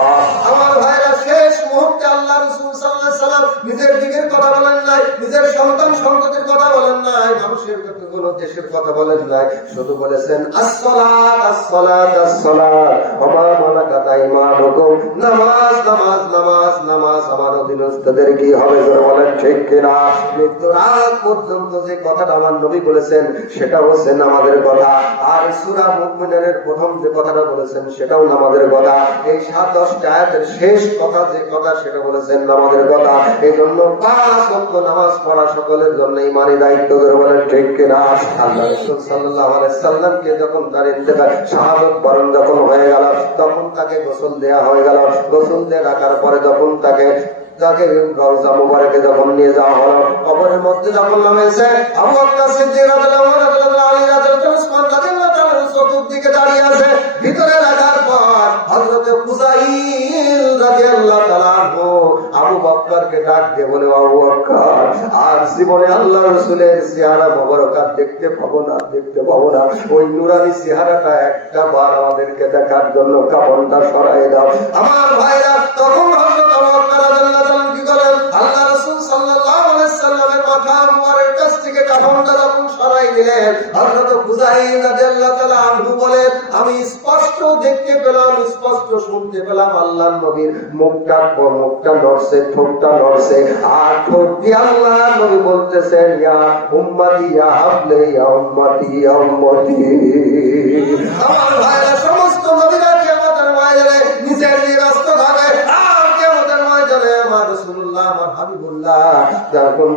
আমার ভাইরা, শেষ মুহূর্তে আল্লাহ রাসূল সাল্লাল্লাহু আলাইহি ওয়াসাল্লাম নিজের দিকের কথা বলেন নাই, নিজের সন্তান সন্ততির কথা বলেন নাই, মানুষের কোন দেশের কথা বলেন নাই, শুধু বলেছেন আসসালাত আসসালাত আসসালাত ওয়া মা মালাকাত আইমানুকুম। নামাজ নামাজ নামাজ নামাজ। আমার অধীনস্থদের কি হবে? বলেন ঠিক কিনা? মৃত্যুর আগ পর্যন্ত যে কথাটা আমার নবী বলেছেন সেটা হচ্ছে নামাজের কথা। আর সূরা মুমিনের প্রথম যে কথাটা বলেছেন সেটাও নামাজের কথা। এই 7-10 আয়াতের শেষ কথা যে কথা সেটা বলেছেন নামাজের কথা। এই জন্য 5 ওয়াক্ত নামাজ পড়া সকলের জন্য ইমানি দায়িত্ব। বলেন ঠিক কিনা? আল্লাহ রাসূল সাল্লাল্লাহু আলাইহি সাল্লামকে যখন তার ইন্তেকাল শাহাদাত বরণ যখন হয়ে গেল, তখন তাকে গোসল দেয়া হয়ে গেল। গোসল দিয়ে রাখার পরে যখন তাকে রওজা মুবারকে যখন নিয়ে যাওয়া হলো, কবরের মধ্যে যখন নামেছে, আবু বকর সিদ্দিক রাদিয়াল্লাহু আনহু আলী রাদিয়াল্লাহু আনহু চতুর্দিকে দাঁড়িয়ে আছে। ভিতরে রাখার পর হযরত ফুযাইল রাদিয়াল্লাহু তাআলা আবু বকরকে ডাক দিয়ে বলে, আবু বকর, আর জীবনে আল্লাহ রাসূলের চেহারা মোবারক দেখতে পাবো না। ওই নূরানি চেহারাটা একটা বার আমাদেরকে দেখার জন্য কাপড়টা সরাই দাও। আমার ভাইরা, তখন হযরত আবু বকর রাদিয়াল্লাহু তাআলা কি করেন? আল্লাহ রাসূল সাল্লাল্লাহু আলাইহি সাল্লামের মাথা আসনটা যখন সরাই দিলেন, হযরত খুজাইল রাদিয়াল্লাহু তাআলা আনহু বলেন, আমি স্পষ্ট দেখতে পেলাম, স্পষ্ট শুনতে পেলাম আল্লাহর নবীর মুখটা নড়ছে, ঠোঁটটা নড়ছে, আর ঠোঁট দিয়ে আল্লাহর নবী বলতেছেন, ইয়া উম্মতি ইয়া হাবলি ইয়া উম্মতি ইয়া উম্মতি। আমার ভাইরা, সমস্ত নবীরা কিয়ামতের ময়দানে নিজের ব্যস্ত থাকে, আর কিয়ামতের ময়দানে আমার রাসূলুল্লাহ, আমার হাবিবুল্লাহ যখন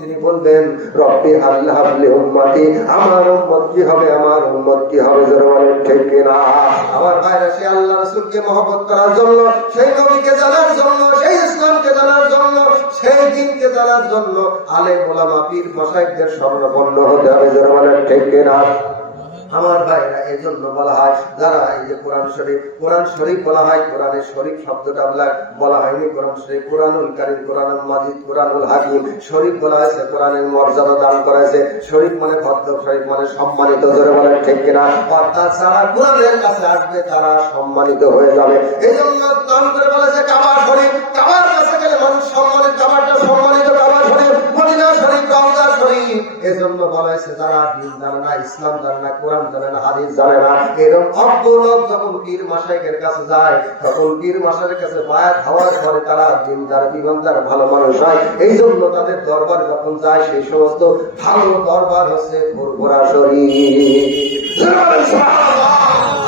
তিনি বলবেন, রব্বি হাবলি উম্মতি, আমার উম্মত কি হবে, আমার উম্মত কি হবে, যারা বলেন ঠিক কিনা। আমার ভাইরা, সেই আল্লাহ রাসূলকে মহব্বত করার জন্য, সেই নবীকে জানার জন্য, সেই ইসলামকে জানার জন্য, সেই দ্বীনকে জানার জন্য আলেম ওলামা পীর মাশায়েখদের শরণাপন্ন হতে হবে, যারা বলেন ঠিক কিনা। আমার ভাইরা, এই জন্য বলা হয়, যারা এই যে কোরআন শরীফ বলা হয়, কোরআনের শরীফ শব্দটা বলা হয়নি কোরআন শরীফ, কোরআনুল কারীম, কোরআনুল মাজিদ, কোরআনুল হাকিম, শরীফ বলা হয়েছে, কোরআনের মর্যাদা দান করা হয়েছে। শরীফ মানে ভদ্র, শরীফ মানে সম্মানিত, জোরে বলেন ঠিক কিনা। অর্থাৎ যারা কোরআনের কাছে আসবে তারা সম্মানিত হয়ে যাবে। এই জন্য নাম করে বলা হয়েছে কাবা শরীফ। কাবার কাছে গেলে মানুষ সম্মানিত, কাবারটা সম্মানিত, কাবা শরীফ, মদিনা শরীফ, রওজা শরীফ। এজন্য বলা হয়েছে যারা দ্বীন জানে না, ইসলাম জানে না, কোরআন জানে না, হাদিস জানে না, এরকম অজ্ঞ লোক যখন পীর মাশায়েখের কাছে যায়, তখন পীর মাশায়েখের কাছে বায়াত হওয়ার পরে তারা দ্বীনদার, ঈমানদার, ভালো মানুষ হয়। এই জন্য তাদের দরবার যখন যায়, সেই সমস্ত ভালো দরবার হচ্ছে ফুরফুরা শরীফ।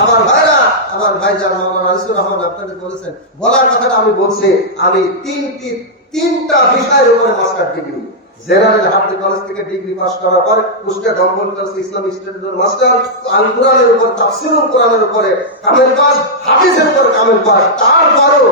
আমার ভাইরা, আমার ভাইজান মাওলানা আনিসুর রহমান আপনাদের বলেছেন, বলার কথাটা আমি বলছি, আমি তিনটা বিষয়ের উপরে মাস্টার ডিগ্রি, জেনারেল হাফিজ কলেজ থেকে ডিগ্রি পাস করার পর কুষ্টিয়া দমকল কলেজ ইসলামিক স্টাডিজের মাস্টার, আল কোরআনের উপর, তাফসীরুল কোরআনের উপরে কামেল পাস, হাদিসের উপর কামেল পাস, তারপরও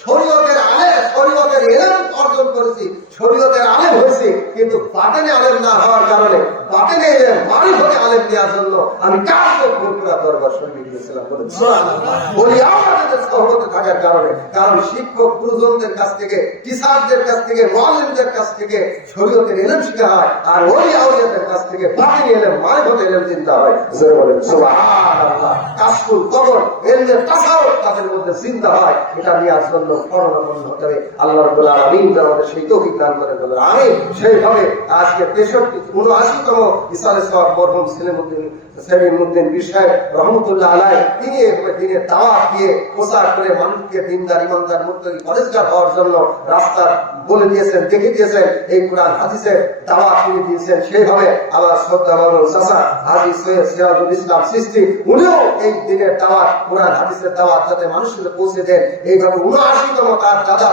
শরীয়তের আলেম, শরীয়তের ইলম অর্জন করেছি, শরীয়তের আলেম হয়েছি, কিন্তু বাতিনে আলেম না হওয়ার কারণে, বাতিনে ইলম মারিফতে আলেম দেওয়ার জন্য আমি কাজকে ফুরফুরা দরবার শরীফে গিয়েছিলাম বলে বলি, আমাদের সহবতে থাকার কারণে। কারণ শিক্ষক গুরুজনদের কাছ থেকে, টিচারদের কাছ থেকে, মুআল্লিমদের কাছ থেকে শরীয়তের ইলম শিখা হয়, আর ওলি আউলিয়াদের কাছ থেকে বাতিনে ইলম মারিফতে ইলম চিন্তা হয়। জোরে বলেন সুবহানাল্লাহ। কাশফুল কবর, ইলমে তাসাউফ তাদের মধ্যে চিন্তা হয়। এটা নেওয়ার জন্য শরণাপন্ন হতে হবে। আল্লাহ রাব্বুল আলামিন আমাদের সেই তৌফিক দান করেন, বলেন আমিন। সেইভাবে আজকে 79তম ইসালে সওয়াব মরহুম সেলিমউদ্দিন পীর সাহেব রহমতুল্লাহ আলাইহি, তিনি দিনের দাওয়াত দিয়ে প্রচার করে মানুষকে দিনদার, ঈমানদার, মুত্তাকি, পরেজগার হওয়ার জন্য রাস্তা বলে দিয়েছেন, দেখে দিয়েছেন। এই কোরআন হাদিসের দাওয়াত তিনি দিয়েছেন। সেইভাবে আমার শ্রদ্ধা মাওলানা চাচা হাজী সৈয়দ সিরাজুল ইসলাম চিশতি, উনিও এই দিনের দাওয়াত, কোরআন হাদিসের দাওয়াত যাতে মানুষের পৌঁছে দেন, এইভাবে 79তম তার দাদা,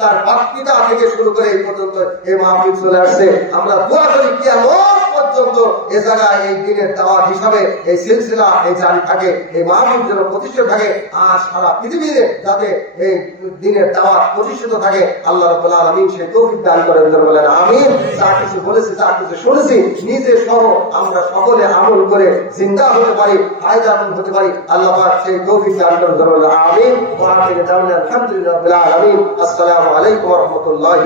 তার পিতা থেকে শুরু করে এই পর্যন্ত এই মাহফিল চলে আসছে। আমরা দোয়া করি কিয়ামত পর্যন্ত এ জায়গায় এই দিনের দাওয়াত হিসাবে এই সিলসিলা এই জারি থাকে, এই মাহফিল যেন প্রতিষ্ঠিত থাকে, আর সারা পৃথিবীতে যাতে এই দিনের দাওয়াত প্রতিষ্ঠিত থাকে। আল্লাহ রাব্বুল আলামিন সেই তৌফিক দান করেন, বলেন আমিন। যা কিছু বলেছি, যা কিছু শুনেছি, নিজে সহ আমরা সকলে আমল করে জিন্দা হতে পারি, ফায়দামন্দ হতে পারি। আল্লাহ পাক সেই তৌফিক দান করেন, বলেন আমিন। ওয়া আখিরু দাওয়ানা আলহামদুলিল্লাহি রাব্বিল আলামিন। আসসালামু আলাইকুম ওয়া রাহমাতুল্লাহি।